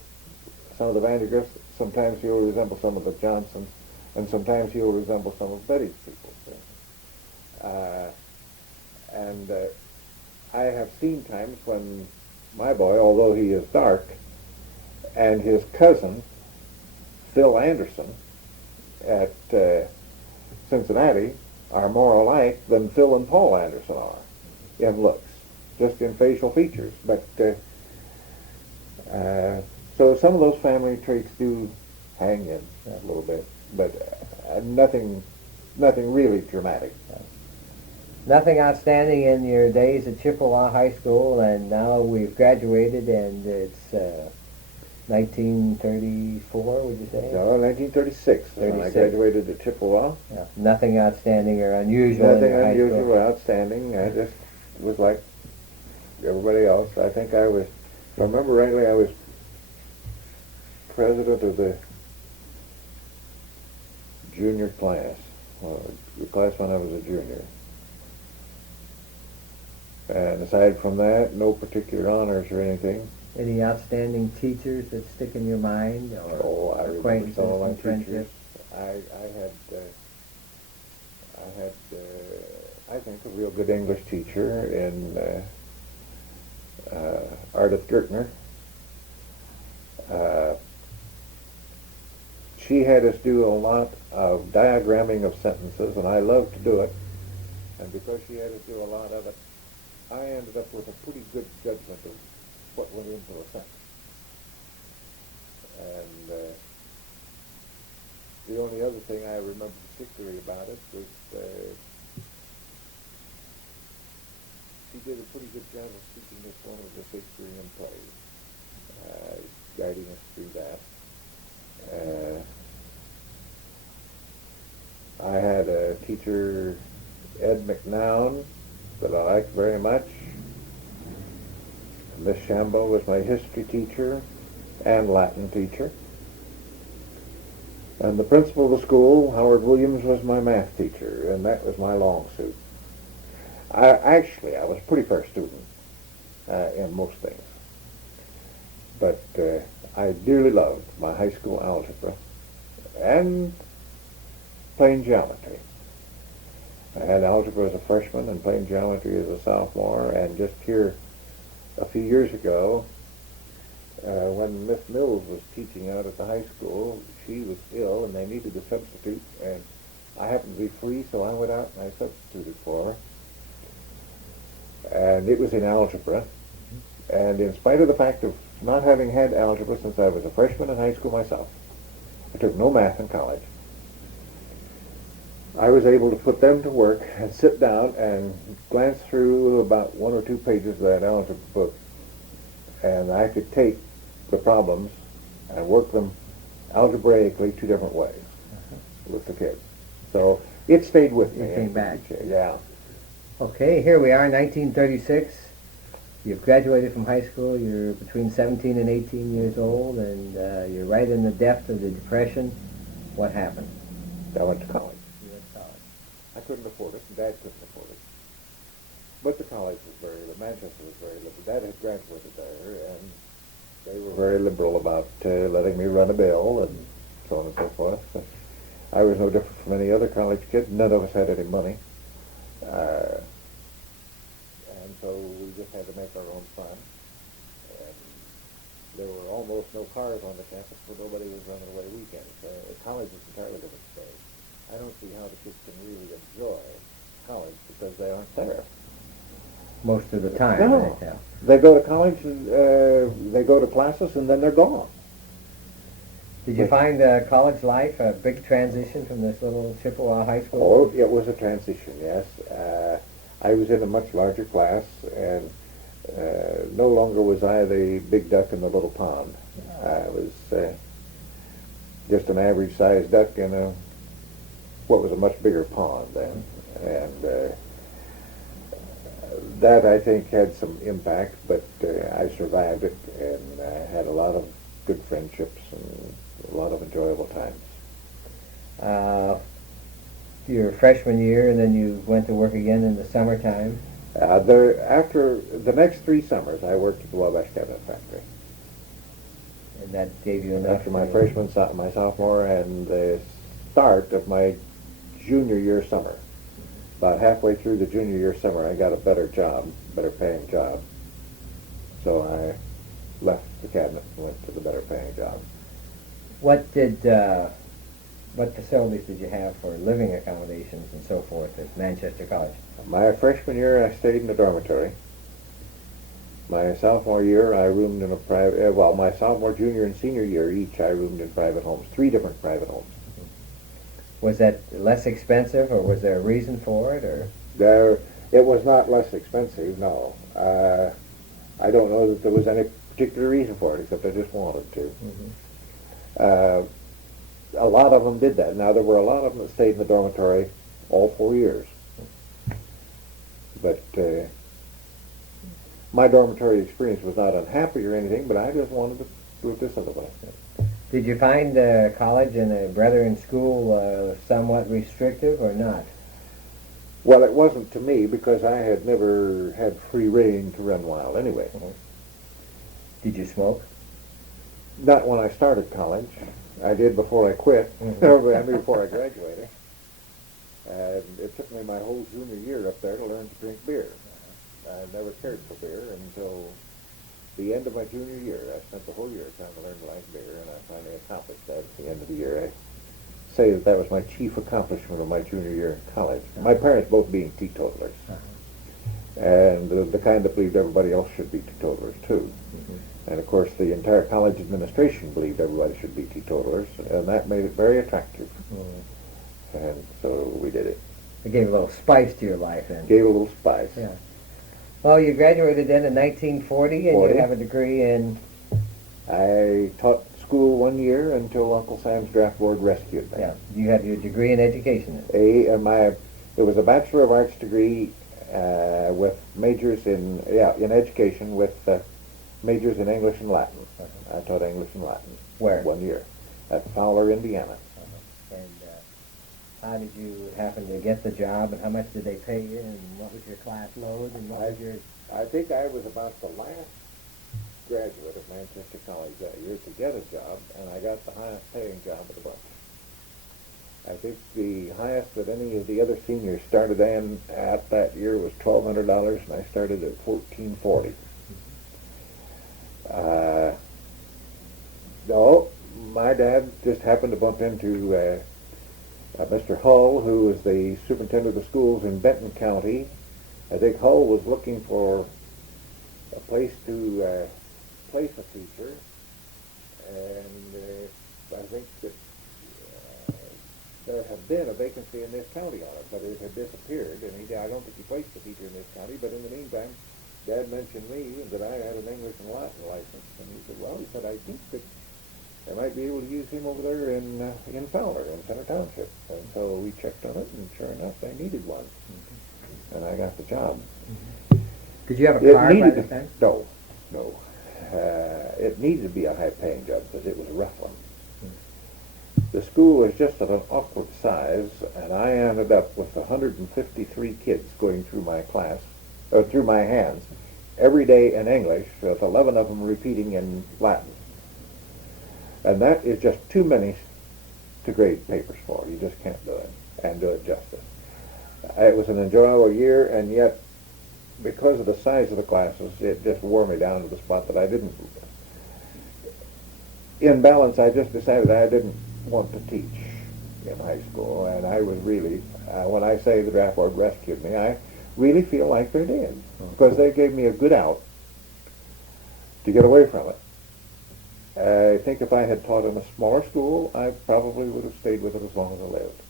some of the Vandegrifts, sometimes he'll resemble some of the Johnsons, and sometimes he'll resemble some of Betty's people. And I have seen times when my boy, although he is dark, and his cousin, Phil Anderson, at Cincinnati, are more alike than Phil and Paul Anderson are in looks, just in facial features. But so some of those family traits do hang in a little bit, but nothing really dramatic. Nothing outstanding in your days at Chippewa High School, and now we've graduated, and it's 1934, would you say? No, 1936 is when I graduated at Chippewa. Yeah. Nothing outstanding or unusual Nothing in your unusual high school? or outstanding. I just was like everybody else. I think I was, if I remember rightly, I was president of the junior class, the class when I was a junior. And aside from that, no particular honors or anything. Any outstanding teachers that stick in your mind, or I remember acquaintances some of my and teachers. friendships? I think a real good English teacher in Ardith Gertner. She had us do a lot of diagramming of sentences, and I loved to do it. And because she had us do a lot of it, I ended up with a pretty good judgment of what went into a sentence. And The only other thing I remember particularly about it was she did a pretty good job of teaching us one of the Shakespearean plays, guiding us through that. I had a teacher, Ed McNown, that I liked very much. Miss Shambo was my history teacher and Latin teacher. And the principal of the school, Howard Williams, was my math teacher, and that was my long suit. I was a pretty fair student in most things. But I dearly loved my high school algebra and plain geometry. I had algebra as a freshman and plain geometry as a sophomore, and just here a few years ago, when Miss Mills was teaching out at the high school, she was ill and they needed a substitute, and I happened to be free, so I went out and I substituted for her. And it was in algebra, and in spite of the fact of not having had algebra since I was a freshman in high school myself, I took no math in college. I was able to put them to work and sit down and glance through about 1 or 2 pages of that algebra book, and I could take the problems and work them algebraically 2 different ways with the kids. So it stayed with me. It came back. Yeah. Okay, here we are, 1936. You've graduated from high school. You're between 17 and 18 years old, and you're right in the depth of the Depression. What happened? I went to college. You went to college. I couldn't afford it, and Dad couldn't afford it. But the college was Manchester was very liberal. Dad had graduated there, and they were very liberal about letting me run a bill and so on and so forth. So I was no different from any other college kid. None of us had any money. And so we just had to make our own fun. And there were almost no cars on the campus, so nobody was running away weekends. College is entirely different today. I don't see how the kids can really enjoy college because they aren't there. Most of the time. No. They go to college, and they go to classes, and then they're gone. Did you find college life a big transition from this little Chippewa High School? Oh, it was a transition, yes. I was in a much larger class, and no longer was I the big duck in the little pond. I was just an average-sized duck in what was a much bigger pond then. And that, I think, had some impact, but I survived it and had a lot of good friendships and a lot of enjoyable times. Your freshman year, and then you went to work again in the summertime. After the next 3 summers, I worked at the Wabash Cabinet Company. And that gave you enough. After my freshman, my sophomore, and the start of my junior year summer. About halfway through the junior year summer, I got a better job, better paying job. So I left the cabinet and went to the better paying job. What facilities did you have for living accommodations and so forth at Manchester College? My freshman year, I stayed in a dormitory. My sophomore year, I roomed in a private, my sophomore, junior, and senior year each, I roomed in private homes, 3 different private homes. Was that less expensive, or was there a reason for it, or? It was not less expensive, no. I don't know that there was any particular reason for it, except I just wanted to. Mm-hmm. A lot of them did that. Now, there were a lot of them that stayed in the dormitory all 4 years. But my dormitory experience was not unhappy or anything, but I just wanted to do it this other way. Did you find college and a brethren school somewhat restrictive or not? Well, it wasn't to me because I had never had free rein to run wild anyway. Mm-hmm. Did you smoke? Not when I started college. I did before I quit, I mean before I graduated. And it took me my whole junior year up there to learn to drink beer. I never cared for beer until the end of my junior year. I spent the whole year trying to learn to like beer, and I finally accomplished that at the end of the year. I say that was my chief accomplishment of my junior year in college. My parents both being teetotalers. and the kind that believed everybody else should be teetotalers too. And of course, the entire college administration believed everybody should be teetotalers, and that made it very attractive. And so we did it. It gave a little spice to your life then. Gave a little spice. Yeah. Well, you graduated then in 1940, and 40. you have a degree in... I taught school 1 year until Uncle Sam's draft board rescued me. Yeah, you have your degree in education. It was a Bachelor of Arts degree with majors in education with majors in English and Latin. I taught English and Latin. Where? 1 year. At Fowler, Indiana. And how did you happen to get the job, and how much did they pay you, and what was your class load, and what was your... I think I was about the last graduate of Manchester College that year to get a job, and I got the highest paying job of the bunch. I think the highest that any of the other seniors started in at that year was $1,200, and I started at $1,440. No, my dad just happened to bump into Mr. Hull, who was the superintendent of the schools in Benton County. I think Hull was looking for a place to place a teacher, and I think that there had been a vacancy in this county on it, but it had disappeared, and I don't think he placed a teacher in this county, but in the meantime, Dad mentioned me, that I had an English and Latin license, and he said, well, I think that I might be able to use him over there in Fowler, in Center Township. And so we checked on it, and sure enough, they needed one. And I got the job. Did you have a car by the time? No. It needed to be a high-paying job because it was a rough one. The school was just at an awkward size, and I ended up with 153 kids going through my class, or through my hands, every day in English, with 11 of them repeating in Latin. And that is just too many to grade papers for. You just can't do it and do it justice. It was an enjoyable year, and yet, because of the size of the classes, it just wore me down to the spot that I didn't. In balance, I just decided I didn't want to teach in high school, and I was really, when I say the draft board rescued me, I really feel like they did, because they gave me a good out to get away from it. I think if I had taught in a smaller school, I probably would have stayed with it as long as I lived.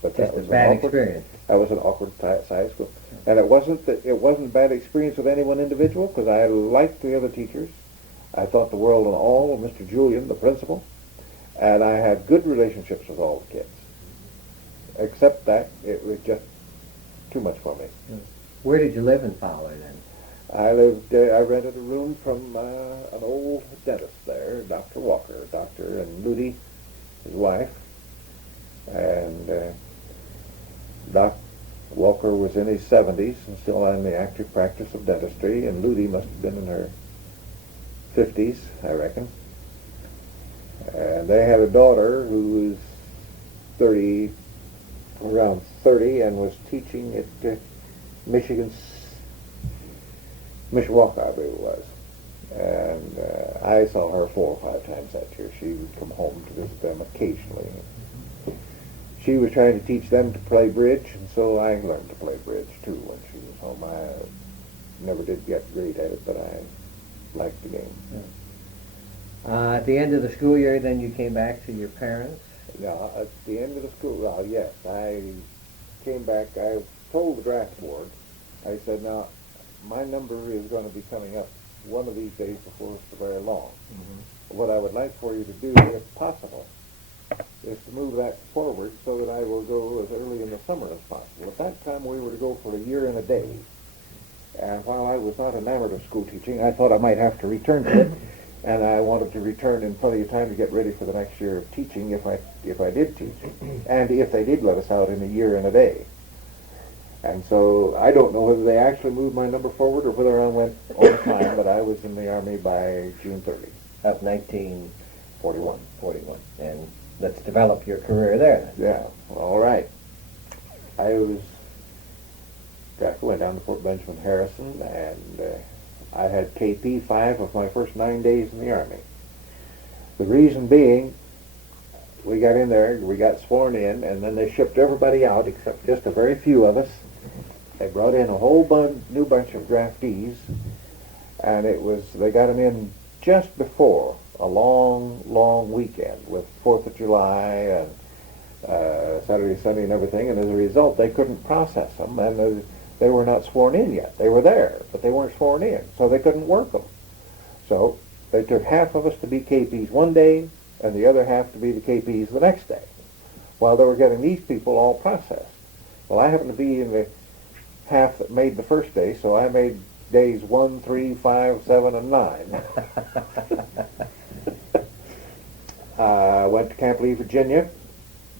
But Just a bad experience. That was an awkward size school, and it wasn't a bad experience with any one individual, because I liked the other teachers. I thought the world and all of Mr. Julian, the principal, and I had good relationships with all the kids. Except that it was just too much for me. Where did you live in Fowler then? I rented a room from an old dentist there, Dr. Walker, and Ludy, his wife. And Doc Walker was in his 70s and still in the active practice of dentistry, and Ludy must have been in her 50s, I reckon. And they had a daughter who was around 30, and was teaching at Mishawaka, I believe it was. And I saw her 4 or 5 times that year. She would come home to visit them occasionally. She was trying to teach them to play bridge, and so I learned to play bridge too when she was home. I never did get great at it, but I liked the game. Yeah. At the end of the school year, then you came back to your parents? Yeah, at the end of the school, well, yes, I came back. I told the draft board, I said, now, my number is going to be coming up one of these days before it's very long. What I would like for you to do, if possible, is to move that forward so that I will go as early in the summer as possible. At that time, we were to go for a year and a day. And while I was not enamored of school teaching, I thought I might have to return to it, and I wanted to return in plenty of time to get ready for the next year of teaching if I did teach, and if they did let us out in a year and a day. And so I don't know whether they actually moved my number forward or whether I went on time, but I was in the Army by June 30. Of 1941. 41. And let's develop your career there then. Yeah, all right. I went down to Fort Benjamin Harrison, and I had KP 5 of my first 9 days in the Army. The reason being, we got in there, we got sworn in, and then they shipped everybody out except just a very few of us. They brought in a whole new bunch of draftees, and they got them in just before a long, long weekend with 4th of July and Saturday, Sunday, and everything. And as a result, they couldn't process them, and they were not sworn in yet. They were there, but they weren't sworn in, so they couldn't work them. So they took half of us to be KPs one day, and the other half to be the KPs the next day, while they were getting these people all processed. Well, I happened to be in the half that made the first day, so I made days 1, 3, 5, 7, and 9. Went to Camp Lee, Virginia,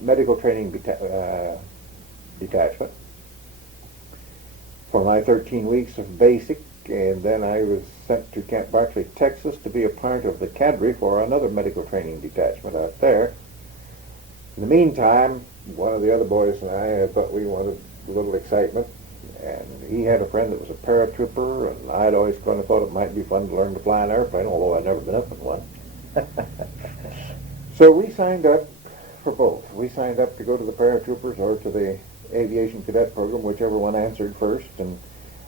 medical training detachment for my 13 weeks of basic, and then I was sent to Camp Barclay, Texas to be a part of the cadre for another medical training detachment out there. In the meantime, one of the other boys and I thought we wanted a little excitement, and he had a friend that was a paratrooper, and I'd always kind of thought it might be fun to learn to fly an airplane, although I'd never been up in one. So we signed up for both. We signed up to go to the paratroopers or to the aviation cadet program, whichever one answered first, and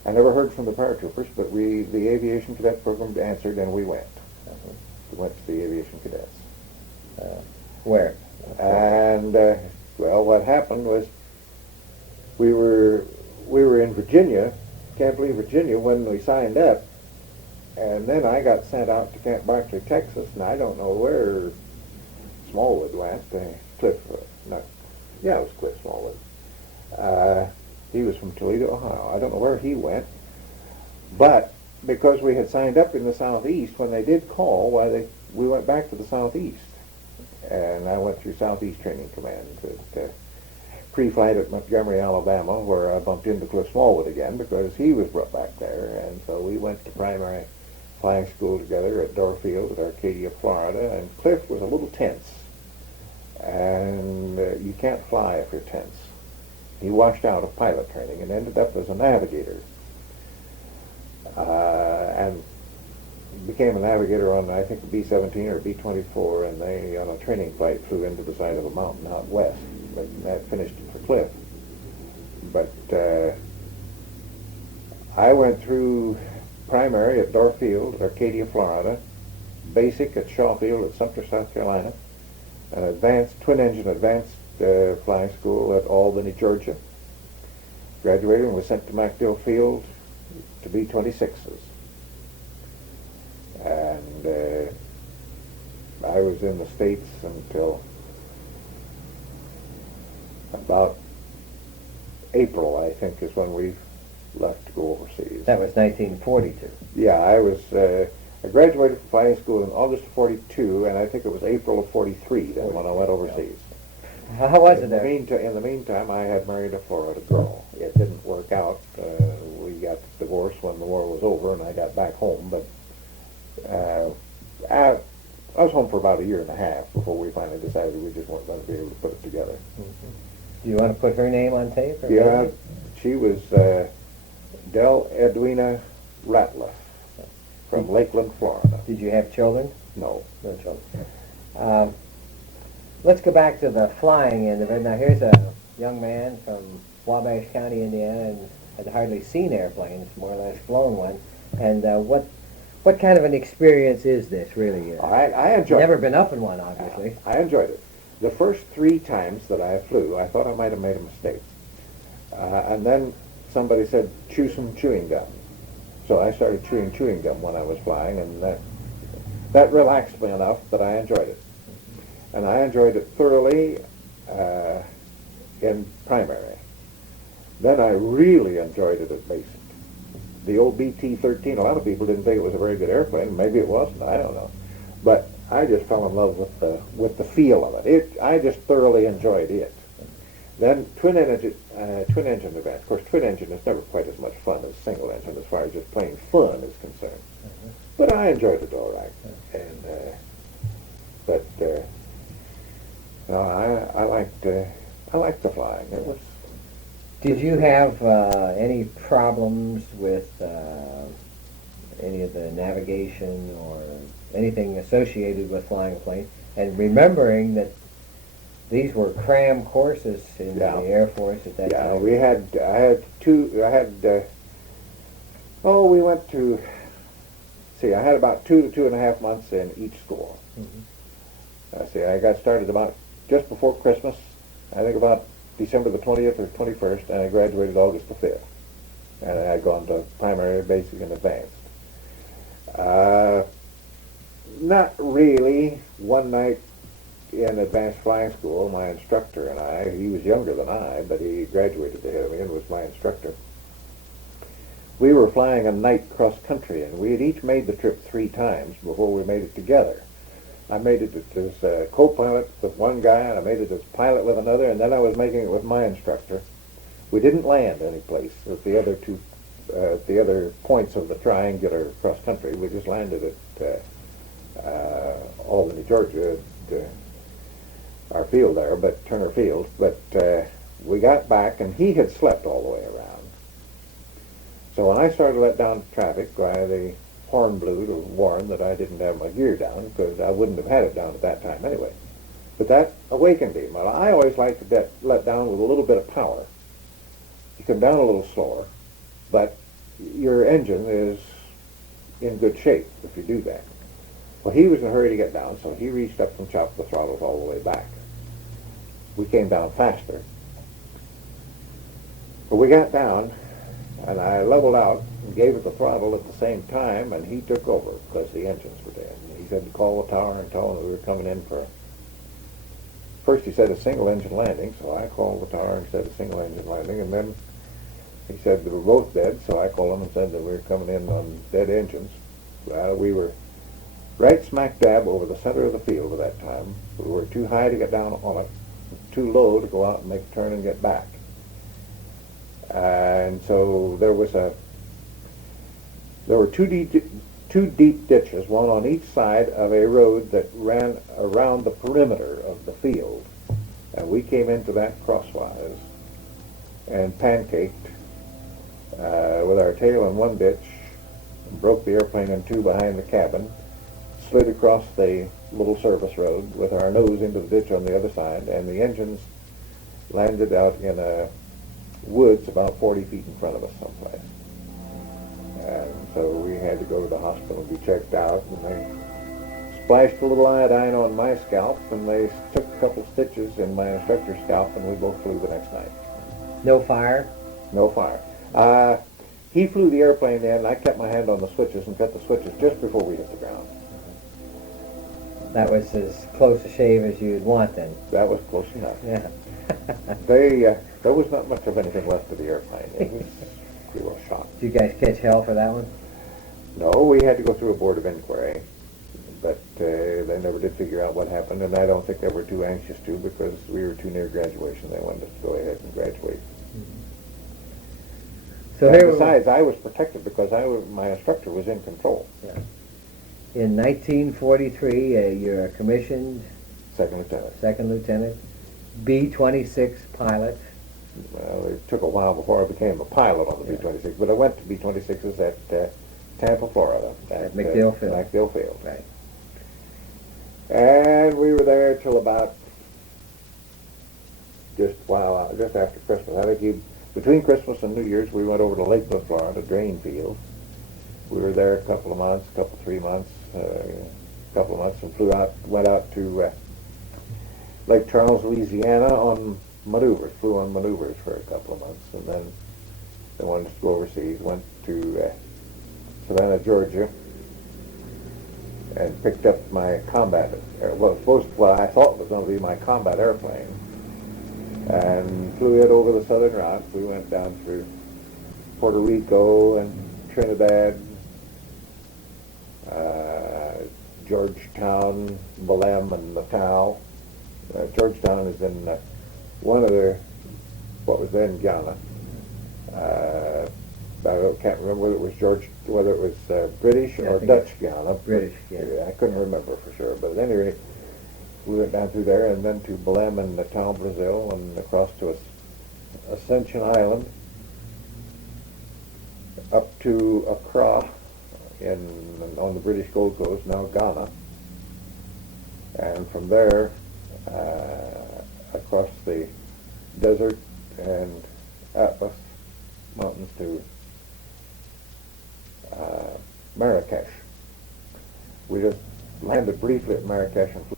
I never heard from the paratroopers, but the aviation cadet program answered, and we went. We went to the aviation cadets. Where? And, well, what happened was we were in Virginia, Camp Lee, Virginia, when we signed up, and then I got sent out to Camp Barclay, Texas, and I don't know where Smallwood went. Cliff, it was Cliff Smallwood. He was from Toledo, Ohio. I don't know where he went, but because we had signed up in the Southeast, when they did call, we went back to the Southeast, and I went through Southeast Training Command to pre-flight at Montgomery, Alabama, where I bumped into Cliff Smallwood again because he was brought back there, and so we went to primary flying school together at Dorfield at Arcadia, Florida, and Cliff was a little tense, and you can't fly if you're tense. He washed out of pilot training and ended up as a navigator, and became a navigator on, I think, a B-17 or B-24, and they, on a training flight, flew into the side of a mountain out west. But that finished it for Cliff. But I went through primary at Dorfield, Arcadia, Florida, basic at Shawfield at Sumter, South Carolina, an advanced, twin-engine advanced flying school at Albany, Georgia. Graduated and was sent to MacDill Field to B-26s. And I was in the States until about April, I think, is when we left to go overseas. That was 1942. Yeah, I graduated from flying school in August of 42, and I think it was April of 43 then when I went overseas. How was it there? In the meantime, I had married a Florida girl. It didn't work out. We got divorced when the war was over, and I got back home, but I was home for about a year and a half before we finally decided we just weren't going to be able to put it together. Mm-hmm. Do you want to put her name on tape? Or yeah, she was Del Edwina Ratliff from Lakeland, Florida. Did you have children? No. No children. Let's go back to the flying end of it. Now, here's a young man from Wabash County, Indiana, and had hardly seen airplanes, more or less flown one. And what kind of an experience is this, really? I enjoyed it. Never been up in one, obviously. I enjoyed it. The first 3 times that I flew, I thought I might have made a mistake. And then somebody said, chew some chewing gum. So I started chewing gum when I was flying, and that relaxed me enough that I enjoyed it. And I enjoyed it thoroughly in primary. Then I really enjoyed it at basic. The old BT-13, a lot of people didn't think it was a very good airplane. Maybe it wasn't, I don't know. But I just fell in love with the feel of it. I just thoroughly enjoyed it. Then twin engine advance. Of course, twin engine is never quite as much fun as single engine as far as just plain fun is concerned. Mm-hmm. But I enjoyed it all right. And no, I liked the flying. It was. Did you have any problems with any of the navigation or anything associated with flying a plane? And remembering that These were cram courses in Yeah. the Air Force at that Yeah, time. we had, I had two, I had, we went to, see, I had about 2 to 2.5 months in each school. I got started about just before Christmas, I think about December the 20th or 21st, and I graduated August the 5th. And I had gone to primary, basic, and advanced. Not really. One night in advanced flying school, my instructor and I, he was younger than I, but he graduated ahead of me and was my instructor. We were flying a night cross country, and we had each made the trip 3 times before we made it together. I made it as co-pilot with one guy, and I made it as pilot with another, and then I was making it with my instructor. We didn't land any place at the other two, the other points of the triangular cross country. We just landed at Albany, Georgia, at our field there, but Turner Field. But we got back, and he had slept all the way around. So when I started let down traffic, the horn blew to warn that I didn't have my gear down, because I wouldn't have had it down at that time anyway. But that awakened him. Well, I always like to let down with a little bit of power. You come down a little slower, but your engine is in good shape if you do that. Well, he was in a hurry to get down, so he reached up and chopped the throttles all the way back. We came down faster. But we got down, and I leveled out and gave it the throttle at the same time, and he took over because the engines were dead. And he said to call the tower and tell them that we were coming in for, first he said a single engine landing, so I called the tower and said a single engine landing, and then he said they were both dead, so I called them and said that we were coming in on dead engines. We were right smack dab over the center of the field at that time. We were too high to get down on it, too low to go out and make a turn and get back. And so there were two deep ditches, one on each side of a road that ran around the perimeter of the field. And we came into that crosswise and pancaked with our tail in one ditch, and broke the airplane in 2 behind the cabin, slid across the little service road with our nose into the ditch on the other side, and the engines landed out in a woods about 40 feet in front of us someplace. And so we had to go to the hospital and be checked out, and they splashed a little iodine on my scalp, and they took a couple stitches in my instructor's scalp, and we both flew the next night. No fire? No fire. He flew the airplane in, and I kept my hand on the switches and cut the switches just before we hit the ground. That was as close a shave as you'd want then. That was close enough. Yeah. There was not much of anything left of the airplane. It was pretty well shot. Did you guys catch hell for that one? No, we had to go through a board of inquiry, but they never did figure out what happened, and I don't think they were too anxious to, because we were too near graduation. They wanted us to go ahead and graduate. So and here besides, I was protected because my instructor was in control. Yeah. In 1943, you're a commissioned Second lieutenant. B-26 pilot. Well, it took a while before I became a pilot on the B-26, but I went to B-26s at Tampa, Florida. At MacDill Field. MacDill Field. Right. And we were there till about just after Christmas. I think between Christmas and New Year's, we went over to Lakeland, Florida, drain field. We were there a couple of months, 3 months, and went out to Lake Charles, Louisiana on maneuvers, flew on maneuvers for a couple of months, and then they wanted us to go overseas, went to Savannah, Georgia, and picked up my combat, what I thought was going to be my combat airplane, and flew it over the southern route. We went down through Puerto Rico and Trinidad, Georgetown, Belém, and Natal. Georgetown is in what was then Guyana. I can't remember whether it was British or Dutch Guyana. British, yeah. I couldn't remember for sure. But at any rate, we went down through there and then to Belém and Natal, Brazil, and across to Ascension Island, up to Accra on the British Gold Coast, now Ghana. And from there, across the desert and Atlas Mountains to Marrakesh. We just landed briefly at Marrakesh and flew.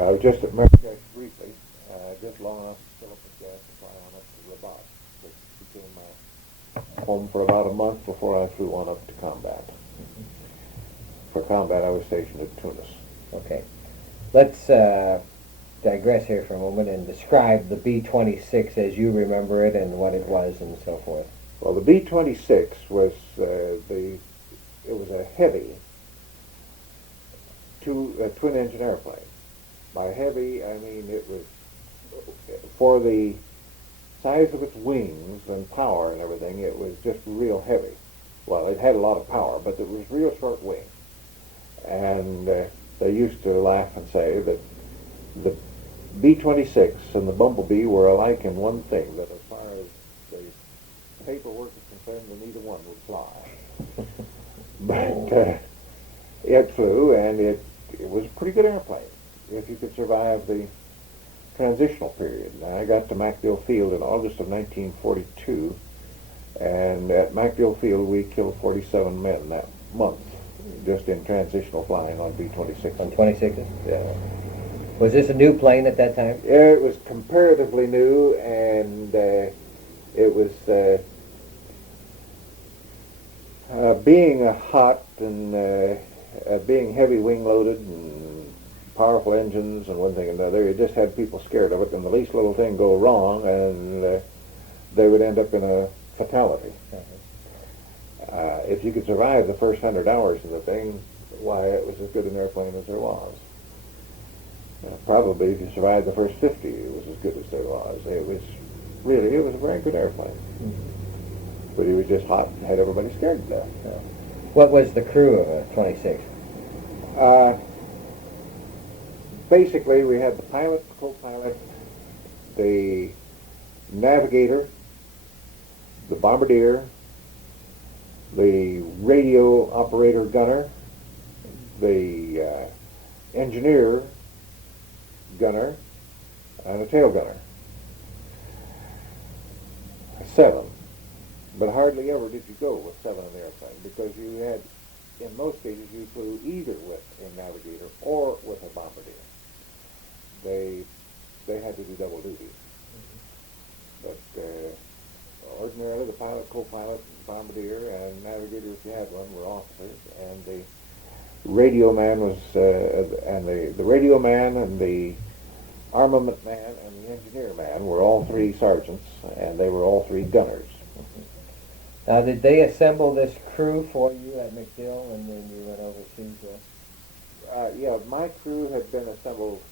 I was just at Marrakesh briefly, just long enough to fill up with gas to fly on up to Wabash, which became my home for about a month before I flew on up to combat. For combat, I was stationed at Tunis. Okay. Let's digress here for a moment and describe the B-26 as you remember it and what it was and so forth. Well, the B-26 was it was a heavy twin-engine airplane. By heavy, I mean it was, for the size of its wings and power and everything, it was just real heavy. Well, it had a lot of power, but it was real short wing. And they used to laugh and say that the B-26 and the Bumblebee were alike in one thing, that as far as the paperwork is concerned, neither one would fly. But it flew, and it was a pretty good airplane if you could survive the transitional period. Now, I got to MacDill Field in August of 1942, and at MacDill Field we killed 47 men that month, just in transitional flying on B-26. On 26s? Yeah. Was this a new plane at that time? Yeah, it was comparatively new, and it was being hot and being heavy wing-loaded and powerful engines and one thing and another, it just had people scared of it, and the least little thing go wrong, and they would end up in a fatality. If you could survive the first 100 hours of the thing, why, it was as good an airplane as there was. Probably if you survived the first 50, it was as good as there was. It was a very good airplane. Mm-hmm. But it was just hot and had everybody scared to death. Yeah. What was the crew of a 26? Basically, we had the pilot, the co-pilot, the navigator, the bombardier, the radio operator gunner, the engineer gunner, and a tail gunner. 7. But hardly ever did you go with 7 in the airplane, because you had, in most cases, you flew either with a navigator or with a bombardier. They had to do double duty. Mm-hmm. But ordinarily, the pilot, co-pilot, bombardier, and navigator, if you had one, were officers, and the radio man was, and the radio man and the armament man and the engineer man were all 3 sergeants, and they were all 3 gunners. Now, did they assemble this crew for you at MacDill and then you went overseas? Yeah, my crew had been assembled.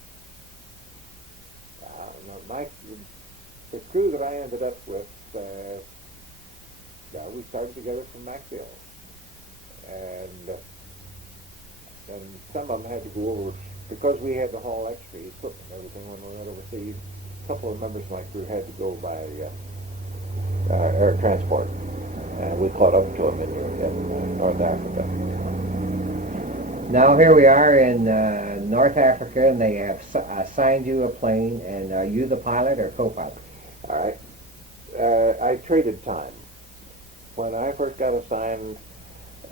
The crew that I ended up with, we started together from MacDill, and some of them had to go over because we had to haul extra equipment and everything when we went overseas. A couple of members of my crew had to go by air transport, and we caught up to them in North Africa. Now here we are in North Africa, and they have assigned you a plane, and are you the pilot or co-pilot? All right. I traded time. When I first got assigned,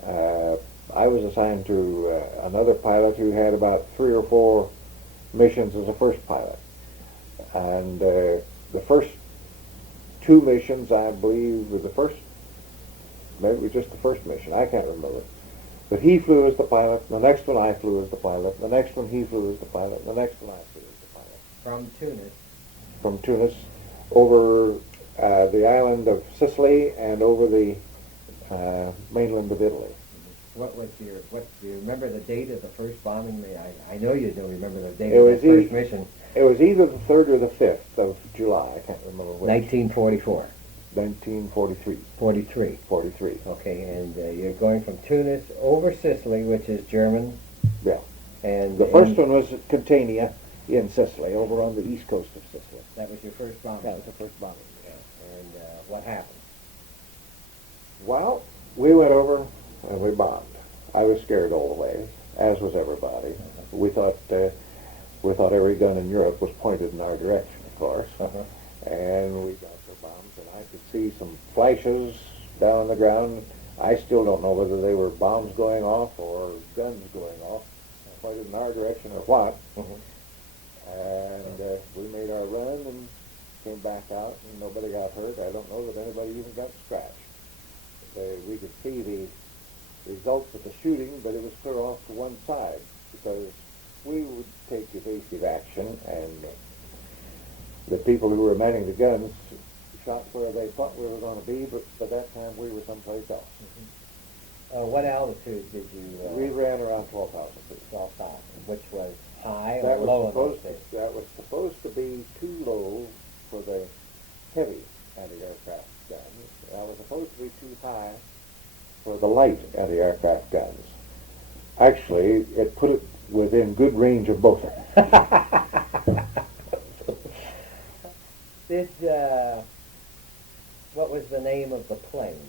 I was assigned to another pilot who had about 3 or 4 missions as a first pilot. And the first 2 missions, I believe, were maybe it was just the first mission. I can't remember. But he flew as the pilot, the next one I flew as the pilot, the next one he flew as the pilot, the next one I flew as the pilot. From Tunis? From Tunis, over the island of Sicily and over the mainland of Italy. What do you remember the date of the first bombing? I know you don't remember the date of the first mission. It was either the 3rd or the 5th of July. I can't remember which. 1944. 1943. 43. Okay, and you're going from Tunis over Sicily, which is German. Yeah. And the first one was at Catania in Sicily, over on the east coast of Sicily. That was your first bombing? That was the first bombing, yeah. And what happened? Well, we went over and we bombed. I was scared all the way, as was everybody. We thought we thought every gun in Europe was pointed in our direction, of course. Uh-huh. And we got the bombs, and I could see some flashes down on the ground. I still don't know whether they were bombs going off or guns going off, pointed in our direction or what. And we made our run and came back out, and nobody got hurt. I don't know that anybody even got scratched. We could see the results of the shooting, but it was clear off to one side because we would take evasive action, and the people who were manning the guns shot where they thought we were going to be, but by that time we were someplace else. What altitude did you... We ran around 12,000 feet. 12,000, which was high or That was low in those supposed days? that was supposed to be too low for the heavy anti-aircraft guns. That was supposed to be too high for the light anti-aircraft guns. Actually, it put it within good range of both of them. What was the name of the plane?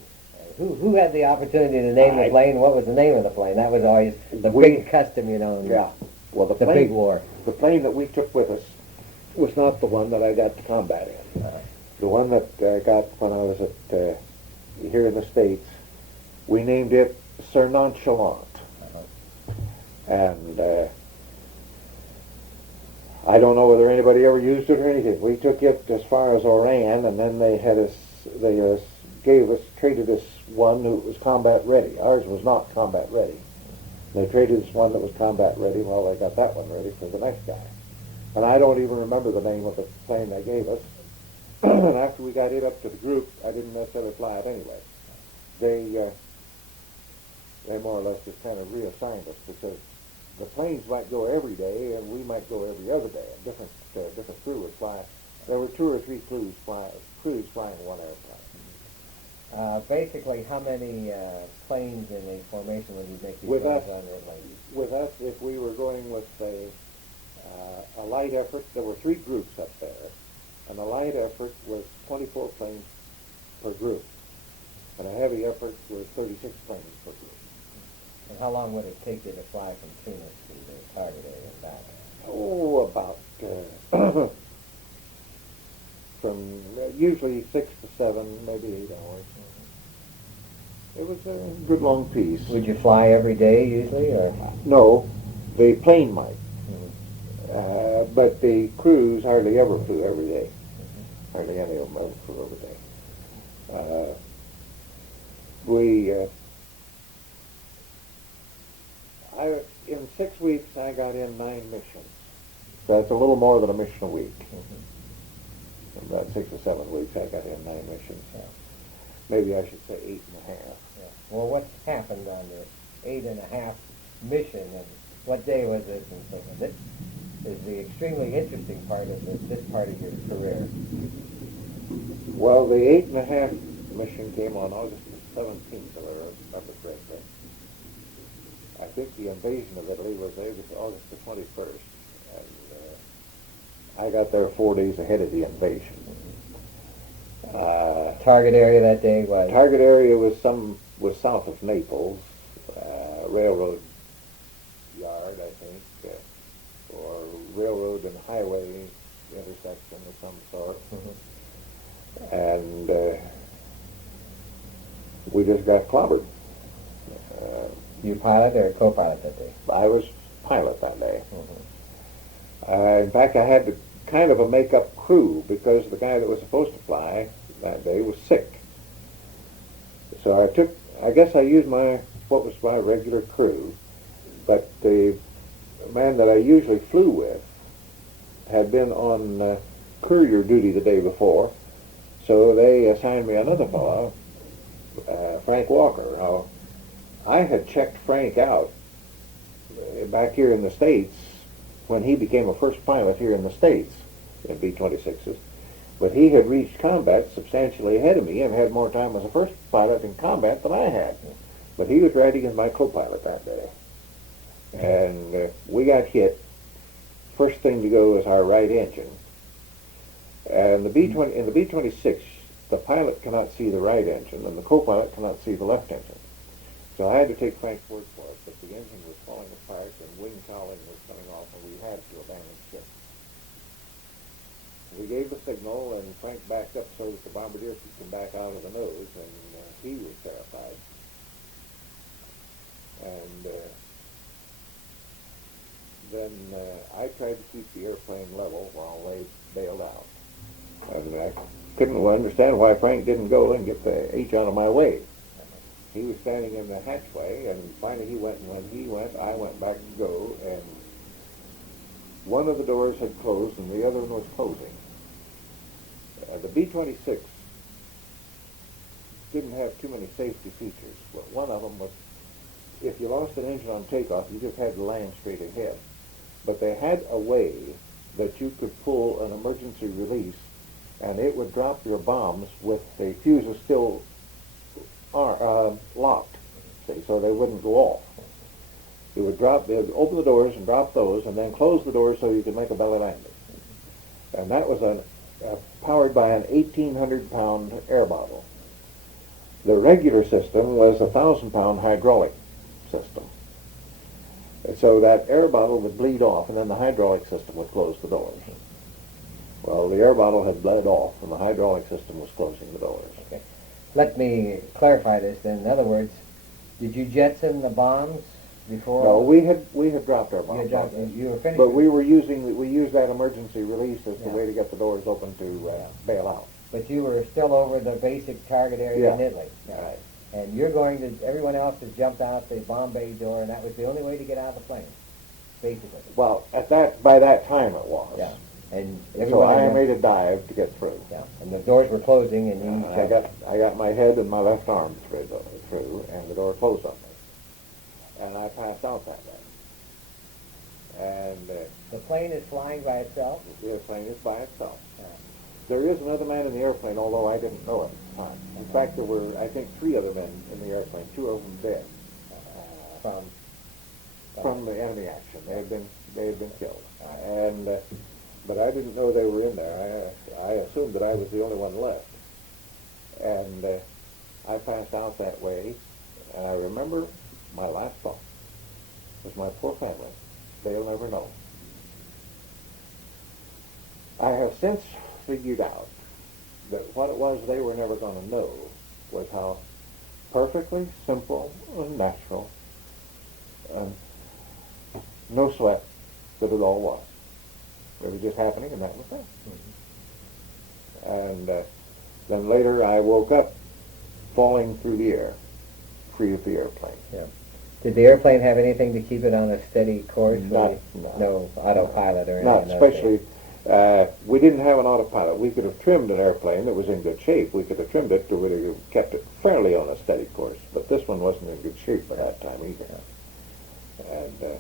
Who had the opportunity to name the plane? What was the name of the plane? That was always the big custom, you know. Yeah. Well, the big war. The plane that we took with us was not the one that I got to combat in. The one that I got when I was at here in the States, we named it Sir Nonchalant. And I don't know whether anybody ever used it or anything. We took it as far as Oran, and then they traded us one who was combat ready. Ours was not combat ready. They traded us one that was combat ready while they got that one ready for the next guy. And I don't even remember the name of the plane they gave us. And after we got it up to the group, I didn't necessarily fly it anyway. They more or less just kind of reassigned us because the planes might go every day and we might go every other day. A different crew would fly. There were 2 or 3 crews flying one airplane. Basically, how many planes in a formation would you make these With guys us, on airplanes? With us, if we were going with a light effort, there were 3 groups up there, and a light effort was 24 planes per group, and a heavy effort was 36 planes per group. And how long would it take you to fly from Tunis to the target area and back? Oh, about from usually 6 to 7, maybe 8 hours. It was a good long piece. Would you fly every day usually, or? No, the plane might. But the crews hardly ever flew every day. Hardly any of them ever flew every day. In 6 weeks, I got in 9 missions. So that's a little more than a mission a week. In about 6 or 7 weeks, I got in 9 missions. Maybe I should say 8.5. Yeah. Well, what happened on the 8.5 mission, and what day was it? And so this is the extremely interesting part of this part of your career. Well, the 8.5 mission came on August the 17th, if I remember correctly. I think the invasion of Italy was August the 21st, and I got there 4 days ahead of the invasion. Target area that day was? Target area was south of Naples, railroad yard, I think, or railroad and highway intersection of some sort. And we just got clobbered. You pilot or co-pilot that day? I was pilot that day. In fact, I had to kind of a make-up crew because the guy that was supposed to fly that day was sick. So I guess I used what was my regular crew, but the man that I usually flew with had been on courier duty the day before, so they assigned me another fellow, Frank Walker. Now, I had checked Frank out back here in the States when he became a first pilot here in the States in B-26s, but he had reached combat substantially ahead of me and had more time as a first pilot in combat than I had. But he was riding as my co-pilot that day. And we got hit. First thing to go is our right engine. And in the B-26, the pilot cannot see the right engine and the co-pilot cannot see the left engine. So I had to take Frank's word for it that the engine was falling apart and wing cowling was coming off and we had to abandon we gave the signal, and Frank backed up so that the bombardier could come back out of the nose, and he was terrified. And then I tried to keep the airplane level while they bailed out. And I couldn't understand why Frank didn't go and get the H out of my way. He was standing in the hatchway, and finally he went, and when he went, I went back to go, and one of the doors had closed, and the other one was closing. The B-26 didn't have too many safety features, but one of them was, if you lost an engine on takeoff, you just had to land straight ahead. But they had a way that you could pull an emergency release, and it would drop your bombs with the fuses still locked, see, so they wouldn't go off. It would drop, they'd open the doors and drop those, and then close the doors so you could make a belly landing. And that was powered by an 1,800-pound air bottle. The regular system was a 1,000-pound hydraulic system. And so that air bottle would bleed off, and then the hydraulic system would close the doors. Well, the air bottle had bled off, and the hydraulic system was closing the doors. Okay. Let me clarify this then. In other words, did you jettison the bombs before? No, we had dropped our bombs. You were finished. But we used that emergency release as the way to get the doors open to bail out. But you were still over the basic target area in Italy. Right. And you're going to, everyone else has jumped out the bomb bay door, and that was the only way to get out of the plane, basically. Well, by that time it was. Yeah. And so I made a dive to get through. Yeah. And the doors were closing, and I got my head and my left arm through, and the door closed on me. And I passed out that way. And the plane is flying by itself? The plane is by itself. Yeah. There is another man in the airplane, although I didn't know it at the time. In fact, there were, I think, 3 other men in the airplane, 2 of them dead from the enemy action. They had been killed. And but I didn't know they were in there. I assumed that I was the only one left. And I passed out that way, and I remember my last thought was my poor family. They'll never know. I have since figured out that what it was they were never going to know was how perfectly simple and natural and no sweat that it all was. It was just happening, and that was that. Mm-hmm. And then later I woke up falling through the air, free of the airplane. Yeah. Did the airplane have anything to keep it on a steady course? No autopilot or anything? Not especially. We didn't have an autopilot. We could have trimmed an airplane that was in good shape. We could have trimmed it to would have kept it fairly on a steady course. But this one wasn't in good shape by that time either. And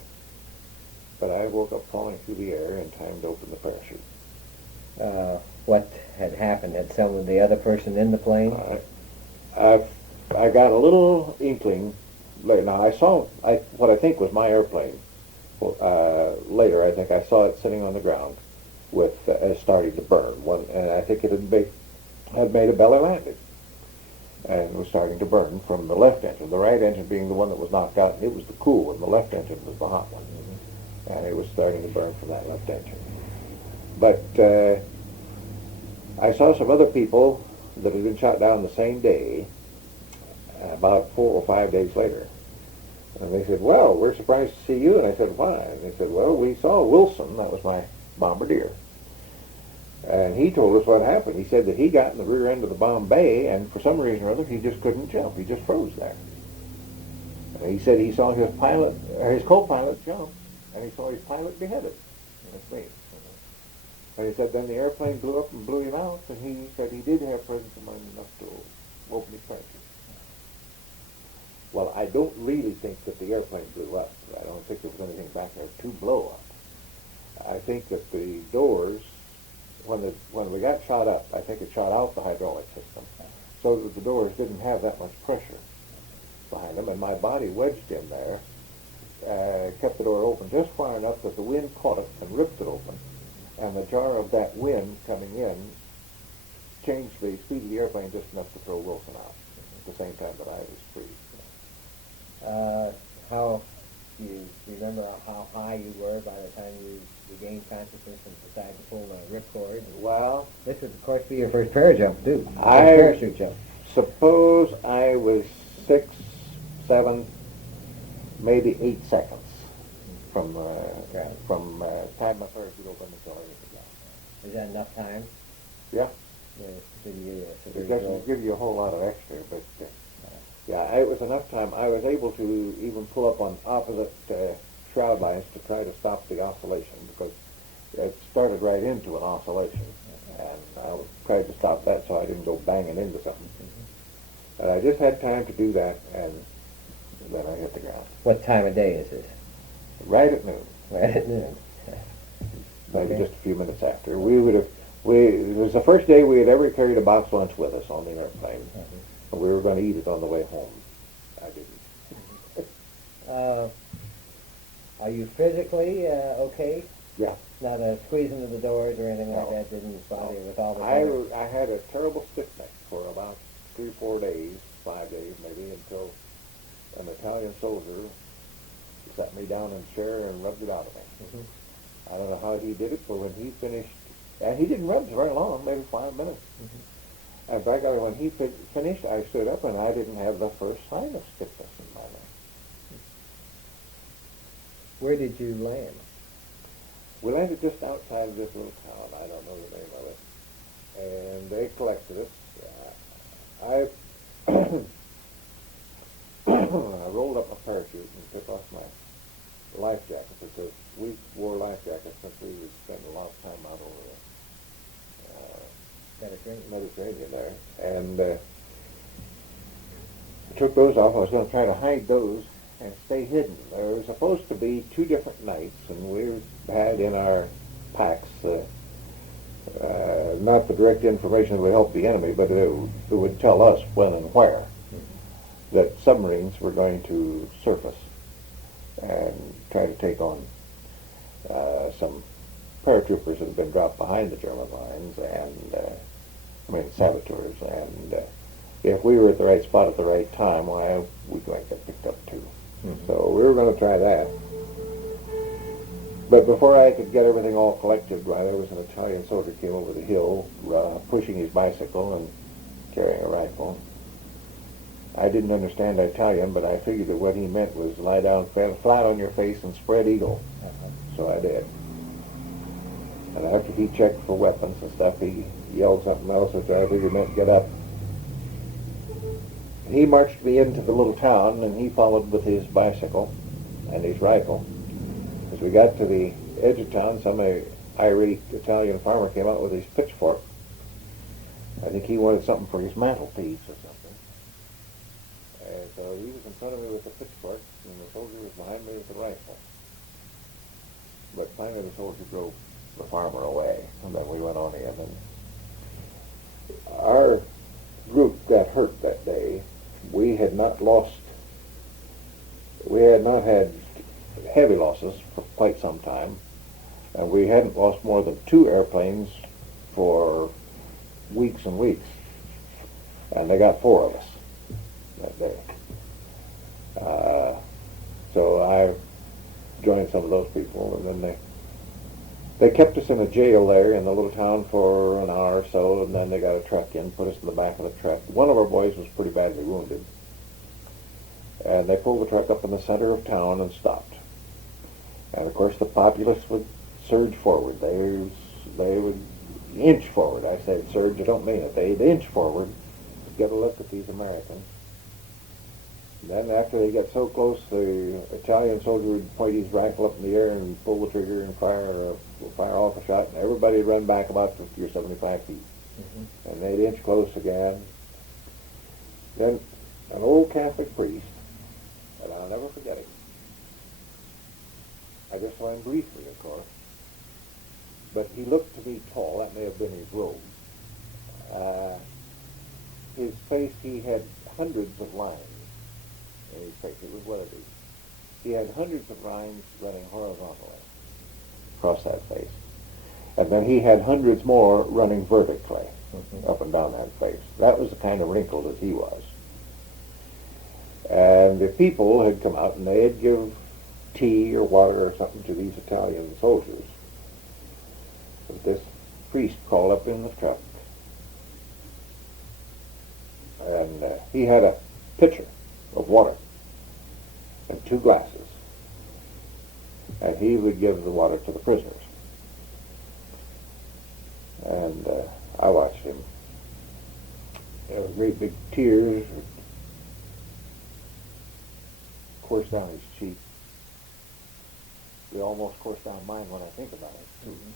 but I woke up falling through the air in time to open the parachute. What had happened? Had some of the other person in the plane? I got a little inkling. Now I saw what I think was my airplane. Later, I think I saw it sitting on the ground with starting to burn. And I think it had made a belly landing and was starting to burn from the left engine. The right engine being the one that was knocked out, and it was the cool one. The left engine was the hot one. Mm-hmm. And it was starting to burn from that left engine. But I saw some other people that had been shot down the same day, about 4 or 5 days later. And they said, well, we're surprised to see you. And I said, why? And they said, well, we saw Wilson, that was my bombardier. And he told us what happened. He said that he got in the rear end of the bomb bay, and for some reason or other, he just couldn't jump. He just froze there. And he said he saw his co-pilot jump, and he saw his pilot beheaded. That's me. And he said then the airplane blew up and blew him out, and he said he did have presence of mind enough to open his parachute. Well, I don't really think that the airplane blew up. I don't think there was anything back there to blow up. I think that the doors, when we got shot up, I think it shot out the hydraulic system, so that the doors didn't have that much pressure behind them, and my body wedged in there, kept the door open just far enough that the wind caught it and ripped it open, and the jar of that wind coming in changed the speed of the airplane just enough to throw Wilson out at the same time that I was free. How Do you remember how high you were by the time you regained consciousness and decided to pull the ripcord? Well, This would, of course, be your first parajump, too. I- Parachute jump. suppose I was 6, 7, maybe 8 seconds from time my parachute opened until I hit the ground. Is that enough time? Yeah. To give you a It severe doesn't jolt? give you a whole lot of extra, but yeah, it was enough time. I was able to even pull up on opposite shroud lines to try to stop the oscillation because it started right into an oscillation, and I tried to stop that so I didn't go banging into something. And I just had time to do that, and then I hit the ground. What time of day is this? Right at noon, Right at noon. maybe Okay. just a few minutes after. It was the first day we had ever carried a box lunch with us on the airplane. And we were going to eat it on the way home. I didn't. Are you physically okay? Yeah. Not a squeeze into the doors or anything like No. that didn't bother you with all the I had a terrible stiff neck for about 3 or 4 days, 5 days maybe, until an Italian soldier sat me down in a chair and rubbed it out of me. Mhm. I don't know how he did it, but when he finished, and he didn't rub it very long, maybe 5 minutes. And by golly, when he finished, I stood up and I didn't have the first sign of stiffness in my neck. Where did you land? We landed just outside of this little town. I don't know the name of it. And they collected us. I I rolled up my parachute and took off my life jacket because we wore life jackets since we would spend a lot of time out over the Mediterranean there. And I took those off. I was going to try to hide those and stay hidden. There were supposed to be 2 different nights, and we had in our packs not the direct information that would help the enemy, but it would tell us when and where that submarines were going to surface and try to take on some paratroopers that had been dropped behind the German lines, and saboteurs, and if we were at the right spot at the right time, why, we might get picked up too. So we were going to try that. But before I could get everything all collected, why, there was an Italian soldier came over the hill, pushing his bicycle and carrying a rifle. I didn't understand Italian, but I figured that what he meant was lie down flat on your face and spread eagle. So I did. And after he checked for weapons and stuff, he yelled something else, which I figured meant get up. He marched me into the little town, and he followed with his bicycle and his rifle. As we got to the edge of town, some irate Italian farmer came out with his pitchfork. I think he wanted something for his mantelpiece or something. And so he was in front of me with the pitchfork, and the soldier was behind me with the rifle. But finally the soldier drove the farmer away, and then we went on in. And our group got hurt that day. We had not had heavy losses for quite some time, and we hadn't lost more than 2 airplanes for weeks and weeks, and they got 4 of us that day. So I joined some of those people, and then they kept us in a jail there in the little town for an hour or so, and then they got a truck in, put us in the back of the truck. One of our boys was pretty badly wounded, and they pulled the truck up in the center of town and stopped. And of course the populace would surge forward. They would inch forward. I said surge, I don't mean it. They'd inch forward to get a look at these Americans. Then after they got so close, the Italian soldier would point his rifle up in the air and pull the trigger and fire off a shot, and everybody would run back about 50 or 75 feet. And they'd inch close again. Then an old Catholic priest, and I'll never forget it. I just saw him briefly, of course, but he looked to me tall. That may have been his robe. His face, he had hundreds of lines in his face. It was weather-beaten. He had hundreds of lines running horizontally across that face. And then he had hundreds more running vertically up and down that face. That was the kind of wrinkle that he was. And the people had come out, and they had give tea or water or something to these Italian soldiers. But this priest called up in the truck, and he had a pitcher of water and 2 glasses, and he would give the water to the prisoners. And I watched him. There were great big tears course down his cheek. They almost course down mine when I think about it, too. Mm-hmm.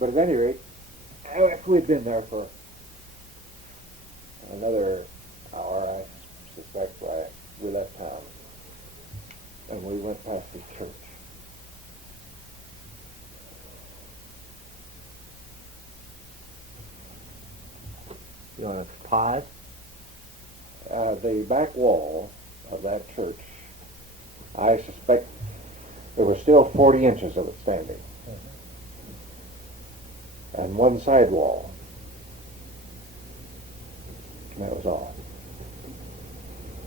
But at any rate, after we'd been there for another hour, I suspect, we left town. And we went past this church. You want to pause? The back wall of that church, I suspect there was still 40 inches of it standing. And one side wall. That was all.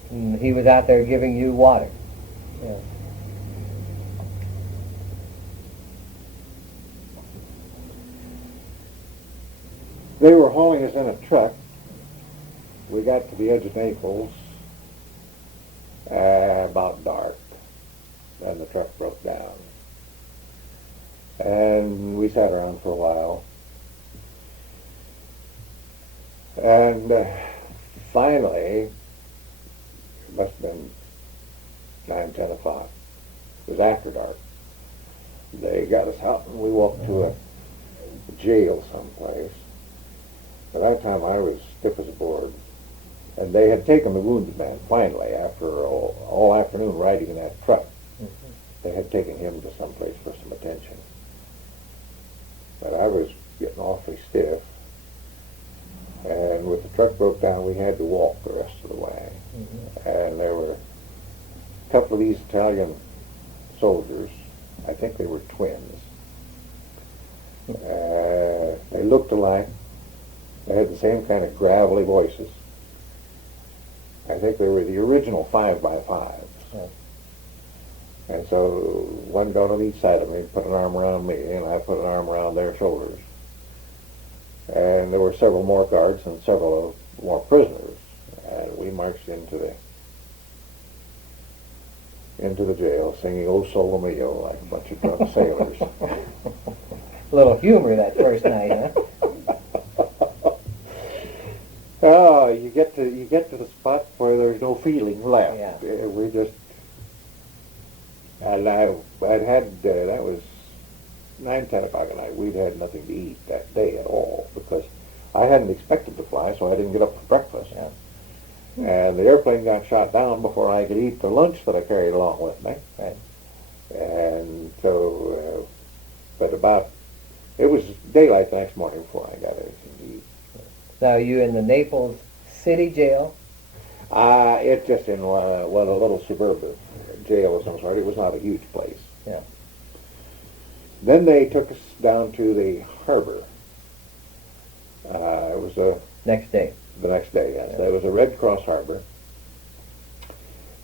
And he was out there giving you water. Yeah. They were hauling us in a truck. We got to the edge of Naples about dark. Then the truck broke down. And we sat around for a while. And finally, it must have been 9, 10 o'clock. It was after dark. They got us out and we walked to a jail someplace. By that time I was stiff as a board. And they had taken the wounded man, finally, after all afternoon riding in that truck. Mm-hmm. They had taken him to someplace for some attention. But I was getting awfully stiff. And with the truck broke down, we had to walk the rest of the way. Mm-hmm. And there were a couple of these Italian soldiers. I think they were twins. They looked alike. They had the same kind of gravelly voices. I think they were the original 5x5s. Oh. And so one got on each side of me, put an arm around me, and I put an arm around their shoulders. And there were several more guards and several more prisoners. And we marched into the jail singing "O Sole Mio" like a bunch of drunk sailors. A little humor that first night, huh? Oh, you get to the spot where there's no feeling left. Yeah. We just, and I'd had that was 9, 10 o'clock at night. We'd had nothing to eat that day at all because I hadn't expected to fly, so I didn't get up for breakfast. Yeah. And the airplane got shot down before I could eat the lunch that I carried along with me. Right. And so, but it was daylight the next morning before I got anything to eat. Now, you in the Naples City Jail? It's just in a little suburban jail of some sort. It was not a huge place. Yeah. Then they took us down to the harbor. It was Next day. the next day, yes. Yeah. There was a Red Cross harbor.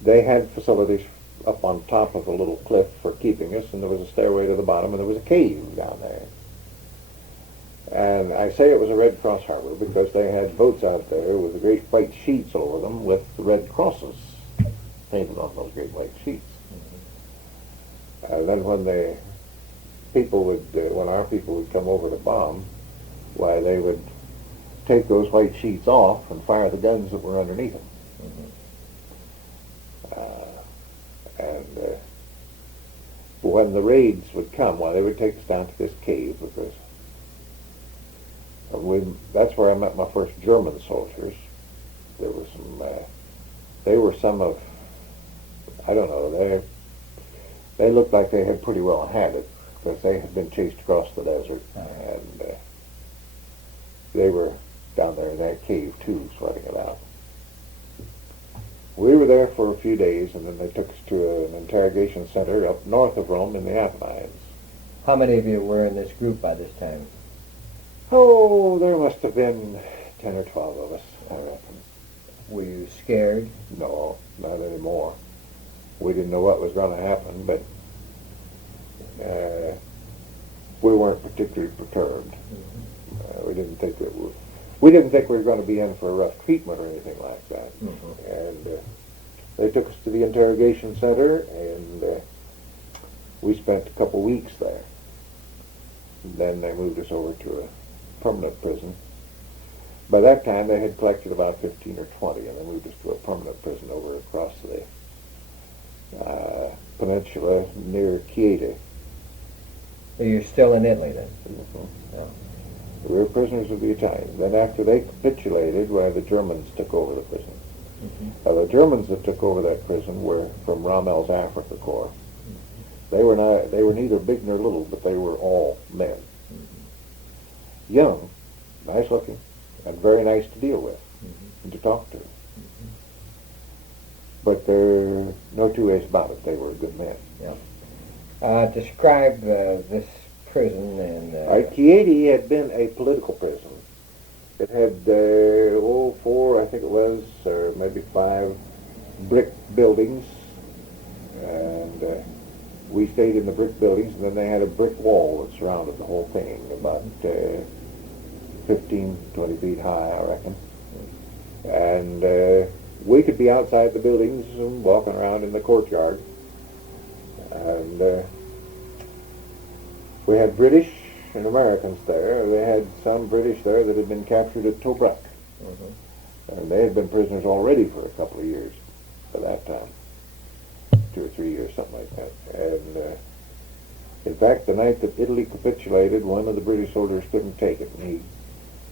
They had facilities up on top of a little cliff for keeping us, and there was a stairway to the bottom, and there was a cave down there. And I say it was a Red Cross harbor because they had boats out there with great white sheets over them with the red crosses painted on those great white sheets. Mm-hmm. Then when our people would come over to bomb, why they would take those white sheets off and fire the guns that were underneath them. Mm-hmm. And when the raids would come, why they would take us down to this cave because that's where I met my first German soldiers. There was they were some of, I don't know, they looked like they had pretty well had it because they had been chased across the desert. And they were down there in that cave too, sweating it out. We were there for a few days, and then they took us to an interrogation center up north of Rome in the Apennines. How many of you were in this group by this time? Oh, there must have been 10 or 12 of us, I reckon. Were you scared? No, not anymore. We didn't know what was going to happen, but we weren't particularly perturbed. We didn't think that we didn't think we were going to be in for a rough treatment or anything like that. And they took us to the interrogation center, and we spent a couple weeks there. Then they moved us over to a permanent prison. By that time, they had collected about 15 or 20, and they moved us to a permanent prison over across the peninsula near Chieti. So you're still in Italy then? Oh. We were prisoners of the Italians. Then after they capitulated, the Germans took over the prison. The Germans that took over that prison were from Rommel's Africa Corps. They were neither big nor little, but they were all men. Young, nice looking, and very nice to deal with and to talk to. But there are no two ways about it. They were good men. Describe this prison and... Chieti had been a political prison. It had, four, I think it was, or maybe 5 brick buildings. And we stayed in the brick buildings, and then they had a brick wall that surrounded the whole thing, about 15, 20 feet high, I reckon. And we could be outside the buildings and walking around in the courtyard. And we had British and Americans there. They had some British there that had been captured at Tobruk. And they had been prisoners already for a couple of years by that time. 2 or 3 years, something like that. And in fact, the night that Italy capitulated, one of the British soldiers couldn't take it, and he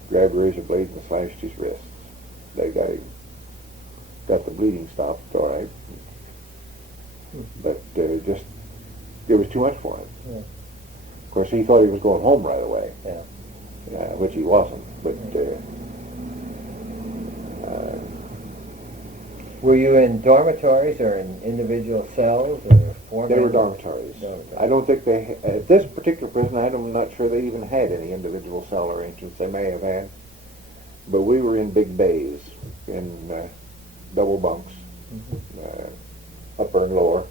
grabbed a razor blade and slashed his wrists. They got the bleeding stopped, all right. But it was too much for him. Of course, he thought he was going home right away, which he wasn't. But were you in dormitories or in individual cells or four? They were dormitories. I don't think at this particular prison, I'm not sure they even had any individual cell arrangements. They may have had. But we were in big bays, in double bunks, upper and lower.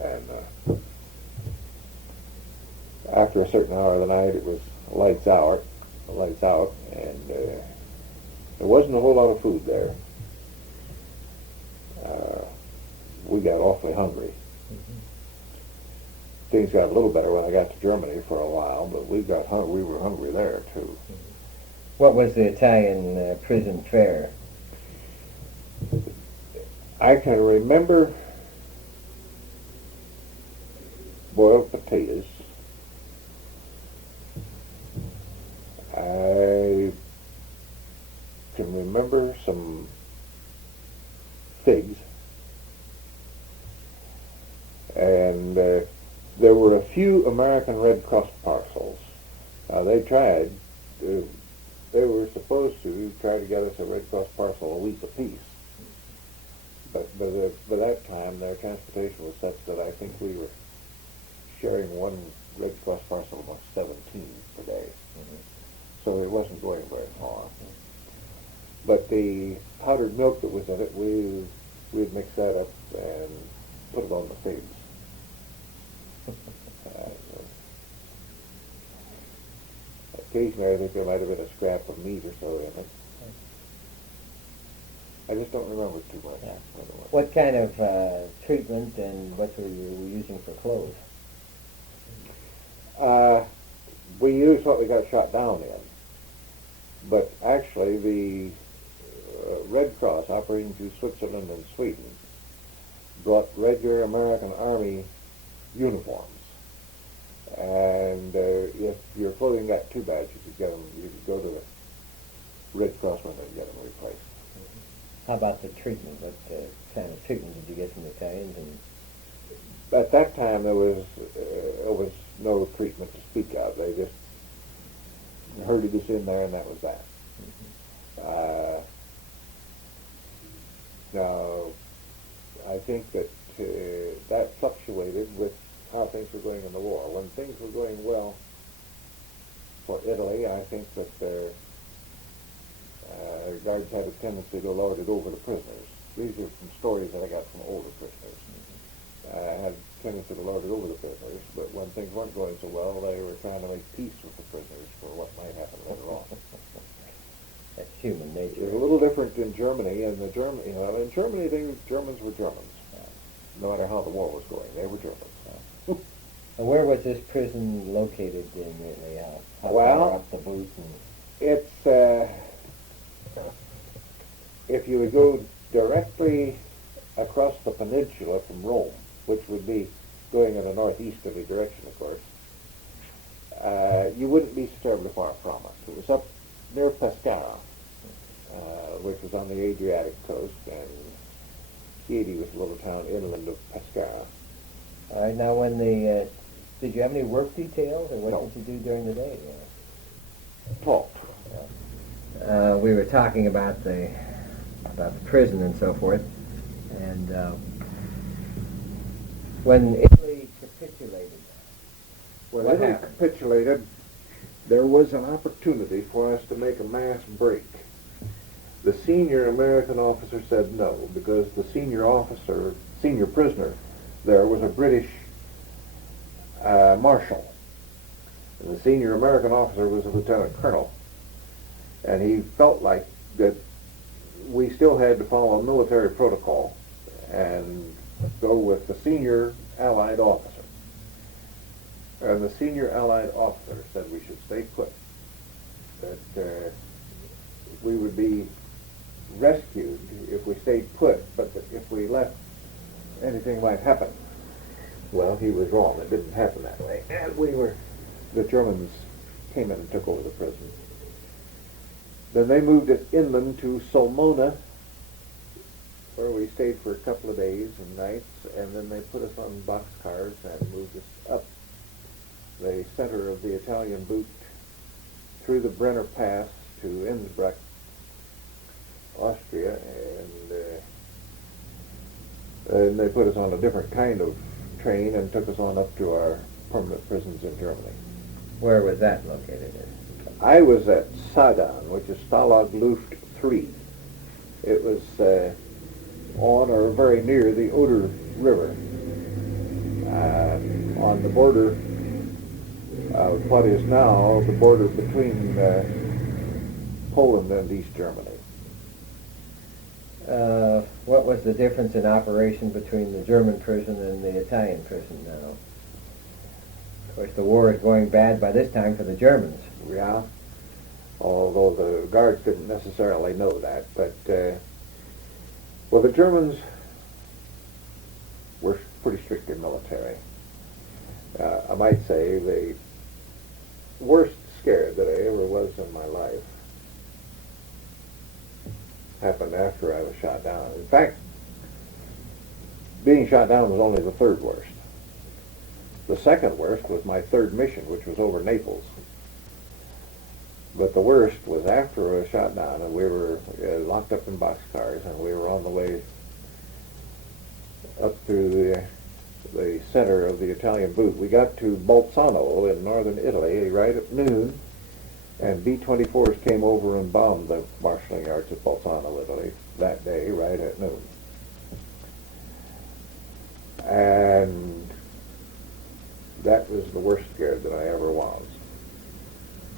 And after a certain hour of the night, it was lights out, and there wasn't a whole lot of food there. We got awfully hungry. Things got a little better when I got to Germany for a while, but we were hungry there too. What was the Italian prison fare? I can remember boiled potatoes. I can remember some figs. And there were a few American Red Cross parcels. They tried. They were supposed to try to get us a Red Cross parcel a week apiece. But by that time, their transportation was such that I think we were sharing one Red Cross parcel about 17 per day. So it wasn't going very far. But the powdered milk that was in it, we'd mix that up and put it on the figs. Occasionally, I think there might have been a scrap of meat or so in it. I just don't remember too much. What kind of treatment and what were you using for clothes? We used what we got shot down in. But actually, the Red Cross, operating through Switzerland and Sweden, brought regular American Army uniforms. And if your clothing got too bad, you could go to the Red Cross window and get them replaced. How about the treatment? What kind of treatment did you get from the Italians? And at that time, there was no treatment to speak of. They just herded us in there, and that was that. Now, think that that fluctuated with how things were going in the war. When things were going well for Italy, I think that their guards had a tendency to lord it over the prisoners. These are some stories that I got from older prisoners. Had a tendency to lord it over the prisoners, but when things weren't going so well, they were trying to make peace with the prisoners for what might happen later on. That's human nature. It was a little different in Germany, and in Germany, Germans were Germans. No matter how the war was going, they were Germans. And where was this prison located immediately? How Well, far up the boot? It's if you would go directly across the peninsula from Rome, which would be going in a northeasterly direction, of course, you wouldn't be so terribly far from it. It was up near Pescara, which was on the Adriatic coast, and Chieti was a little town inland of Pescara. All right, now when did you have any work details, or what No. did you do during the day? Talked. We were talking about the prison and so forth, and when Italy capitulated, When what Italy happened? capitulated, there was an opportunity for us to make a mass break. The senior American officer said no, because the senior prisoner there was a British marshal. And the senior American officer was a lieutenant colonel. And he felt like that we still had to follow military protocol and go with the senior Allied officer. And the senior Allied officer said we should stay put, that we would be rescued if we stayed put, but that if we left, anything might happen. Well, he was wrong. It didn't happen that way. And the Germans came in and took over the prison. Then they moved it inland to Sulmona, where we stayed for a couple of days and nights, and then they put us on boxcars and moved us up the center of the Italian boot through the Brenner Pass to Innsbruck, Austria, and they put us on a different kind of train and took us on up to our permanent prisons in Germany. Where was that located? I was at Zagan, which is Stalag Luft 3. It was on or very near the Oder River, on the border of what is now the border between Poland and East Germany. What was the difference in operation between the German prison and the Italian prison now? Of course, the war is going bad by this time for the Germans. Yeah, although the guards didn't necessarily know that. But, well, the Germans were pretty strict in military. I might say the worst scare that I ever was in my life happened after I was shot down. In fact, being shot down was only the third worst. The second worst was my third mission, which was over Naples. But the worst was after I was shot down, and we were locked up in boxcars, and we were on the way up through the center of the Italian boot. We got to Bolzano in northern Italy right at noon, and B-24s came over and bombed the marshalling yards at Bolzano, Italy, that day right at noon. And that was the worst scared that I ever was.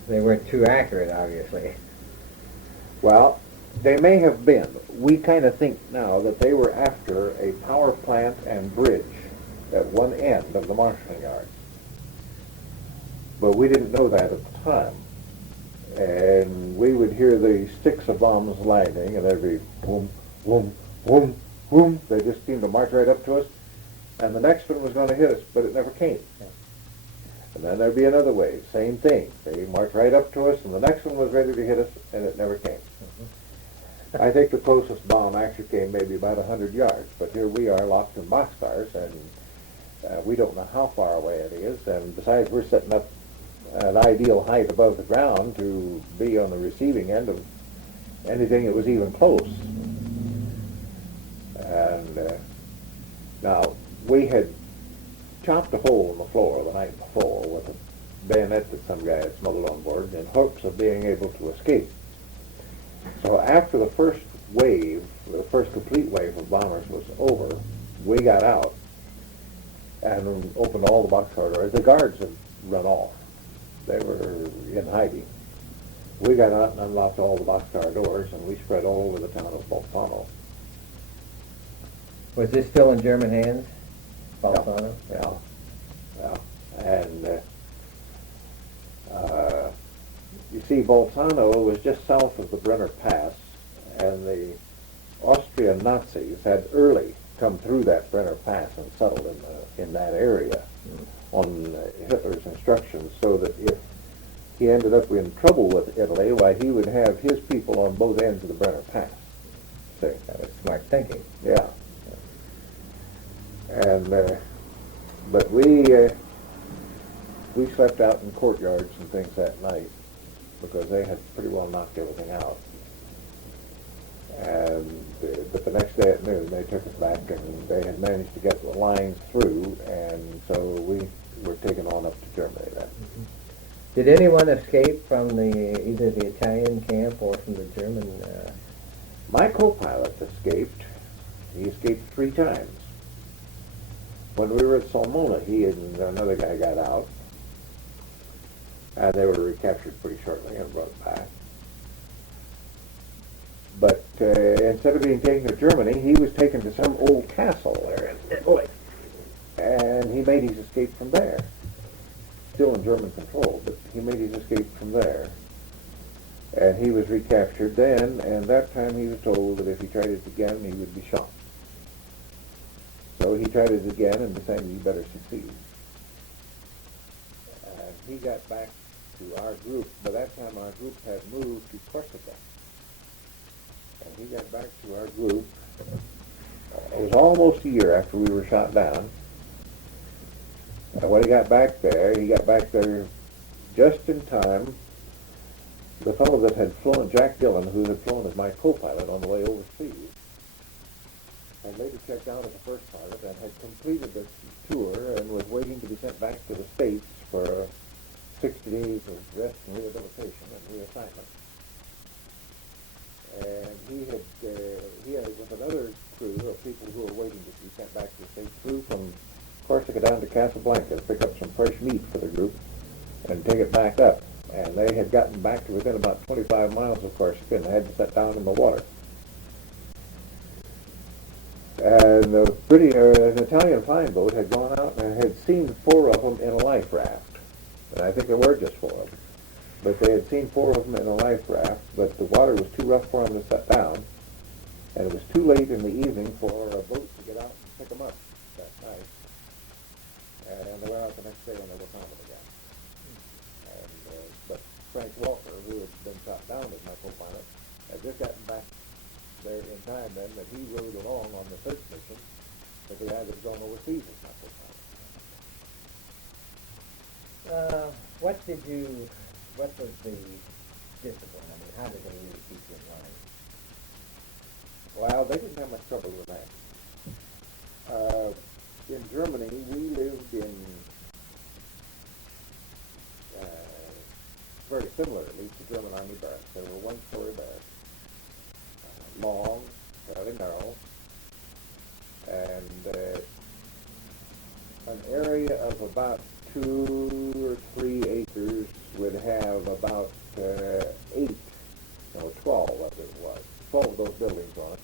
They weren't too accurate, obviously. Well, they may have been. We kind of think now that they were after a power plant and bridge at one end of the marshalling yards. But we didn't know that at the time. And we would hear the sticks of bombs landing, and there'd be boom, boom, boom, boom. They just seemed to march right up to us. And the next one was going to hit us, but it never came. And then there'd be another wave, same thing. They marched right up to us, and the next one was ready to hit us, and it never came. I think the closest bomb actually came maybe about 100 yards, but here we are locked in boxcars, and we don't know how far away it is, and besides we're setting up an ideal height above the ground to be on the receiving end of anything that was even close. And Now, we had chopped a hole in the floor the night before with a bayonet that some guy had smuggled on board in hopes of being able to escape. So after the first wave, the first complete wave of bombers was over, we got out and opened all the boxcar doors. The guards had run off. They were in hiding. We got out and unlocked all the boxcar doors, and we spread all over the town of Bolzano. Was this still in German hands? Bolzano? Yeah. And you see, Bolzano was just south of the Brenner Pass, and the Austrian Nazis had early come through that Brenner Pass and settled in that area on Hitler's instructions, so that if he ended up in trouble with Italy, why, he would have his people on both ends of the Brenner Pass. See, that was smart thinking. Yeah. And but we slept out in courtyards and things that night because they had pretty well knocked everything out. And but the next day at noon they took us back, and they had managed to get the lines through, and so we were taken on up to Germany then. Mm-hmm. Did anyone escape from either the Italian camp or from the German? My co-pilot escaped. He escaped 3 times. When we were at Sulmona, he and another guy got out, and they were recaptured pretty shortly and brought back. But instead of being taken to Germany, he was taken to some old castle there in Italy, and he made his escape from there. Still in German control, but he made his escape from there. And he was recaptured then, and that time he was told that if he tried it again, he would be shot. So he tried it again and decided he better succeed. And he got back to our group. By that time, our group had moved to Corsica. And he got back to our group. It was almost a year after we were shot down. And when he got back there just in time. The fellow that had flown, Jack Dillon, who had flown as my co-pilot on the way overseas, had later checked out as a first pilot and had completed the tour and was waiting to be sent back to the States for 60 days of rest and rehabilitation and reassignment. And he had with another crew of people who were waiting to be sent back to the States, flew from Corsica down to Casablanca to pick up some fresh meat for the group and take it back up. And they had gotten back to within about 25 miles of Corsica, and they had to set down in the water. And an Italian flying boat had gone out and had seen 4 of them in a life raft. And I think there were just 4 of them. But they had seen 4 of them in a life raft, but the water was too rough for them to set down. And it was too late in the evening for a boat to get out and pick them up that night. And they went out the next day and they were found again. But Frank Walker, who had been shot down as my co-pilot, had just gotten back there in time then that he rode along on the search mission that the guy that was going overseas as my co-pilot. What was the discipline? I mean, how did they really keep you in line? Well, they didn't have much trouble with that. In Germany, we lived in very similar, at least, to German Army barracks. They were 1-story barracks, long, fairly narrow, and an area of about 2 or 3 acres would have about 8, 12 of it was, 12 of those buildings on it,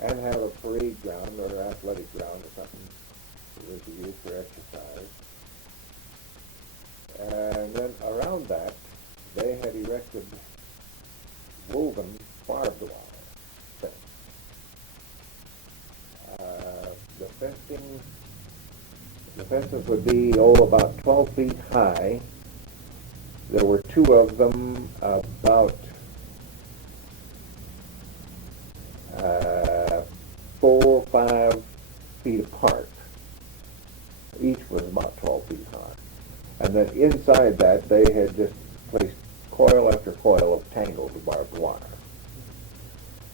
and have a parade ground or athletic ground or something that was used for exercise. And then around that, they had erected woven barbed wire fence. The fences would be, about 12 feet high. There were 2 of them about 4 or 5 feet apart. Each was about 12 feet high. And then inside that, they had just placed coil after coil of tangled barbed wire.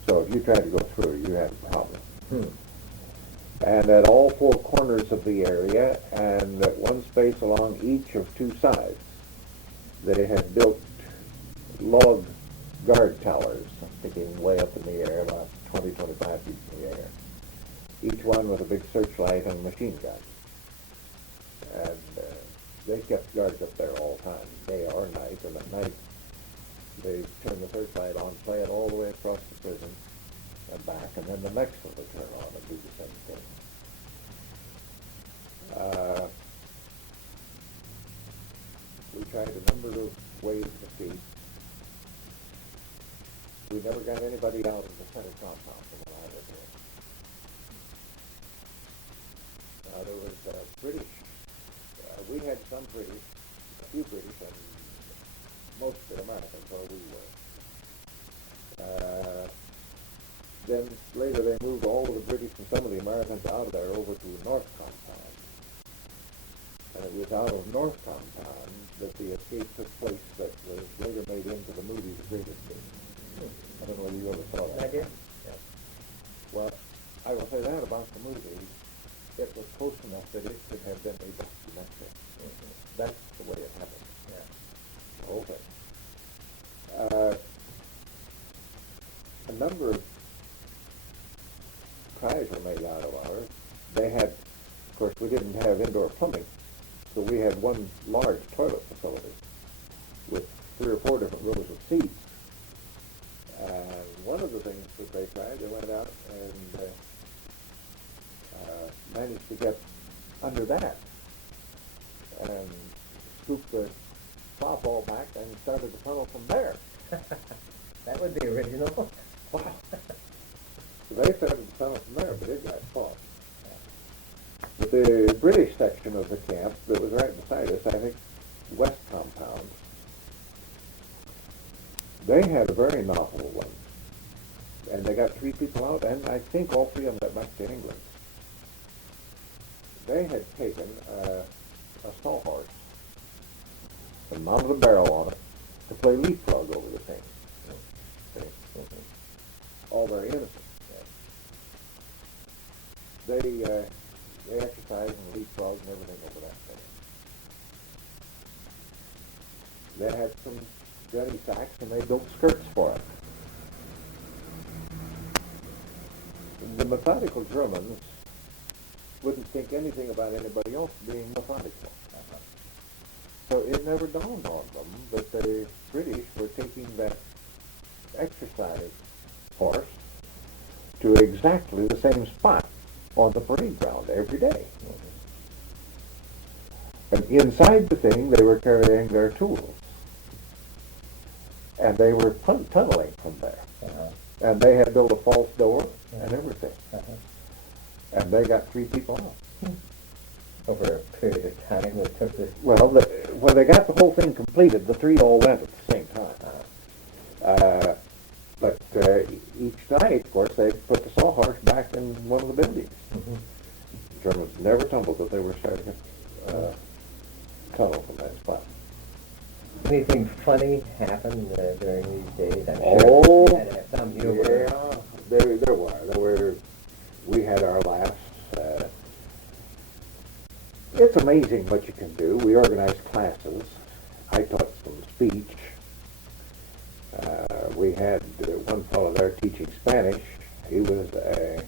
So if you tried to go through, you had a problem. and at all four corners of the area, and at one space along each of two sides. They had built log guard towers sticking way up in the air, about 20, 25 feet in the air. Each one with a big searchlight and machine gun. And they kept guards up there all the time, day or night, and at night they turn the searchlight on, play it all the way across the prison and back, and then the next one would turn on and do the same thing. We tried a number of ways to escape. We never got anybody out of the center compound from when I was there. There was British. We had some British, a few British, and most of the Americans where we were. Then later they moved all of the British and some of the Americans out of there over to North Compound. And it was out of North Compound that the escape took place that was later made into the movie The Great Escape. I don't know whether you ever saw that. I did. Yeah. Well, I will say that about the movie. It was close enough that it could have been a documentary. Mm-hmm. That's the way it happened. Yeah. Okay. A number of tries were made out of ours. They had, of course, we didn't have indoor plumbing, so we had one large toilet facility with 3 or 4 different rows of seats. One of the things that they tried, they went out and managed to get under that and scooped the top all back and started the tunnel from there. That would be original. Wow. So they started the tunnel from there, but it got caught. But the British section of the camp that was right beside us, I think, West Compound, they had a very novel one. And they got 3 people out, and I think all 3 of them got back to England. They had taken a sawhorse and mounted a barrel on it to play leapfrog over the thing. All very innocent. They exercised and leapfrog and everything over that thing. They had some gunny sacks and they built skirts for it. The methodical Germans wouldn't think anything about anybody else being methodical. So it never dawned on them that the British were taking that exercise horse to exactly the same spot on the parade ground every day. And inside the thing, they were carrying their tools. And they were tunneling from there. And they had built a false door and everything. And they got 3 people out. Over a period of time, it took this. Well, when they got the whole thing completed, the 3 all went at the same time. But each night, of course, they put the sawhorse back in one of the buildings. Mm-hmm. The Germans never tumbled that they were starting a tunnel from that spot. Anything funny happened during these days? I'm sure you had to have some humor. Yeah, there were. We had our laughs. It's amazing what you can do. We organized classes. I taught some speech. We had one fellow there teaching Spanish. He was a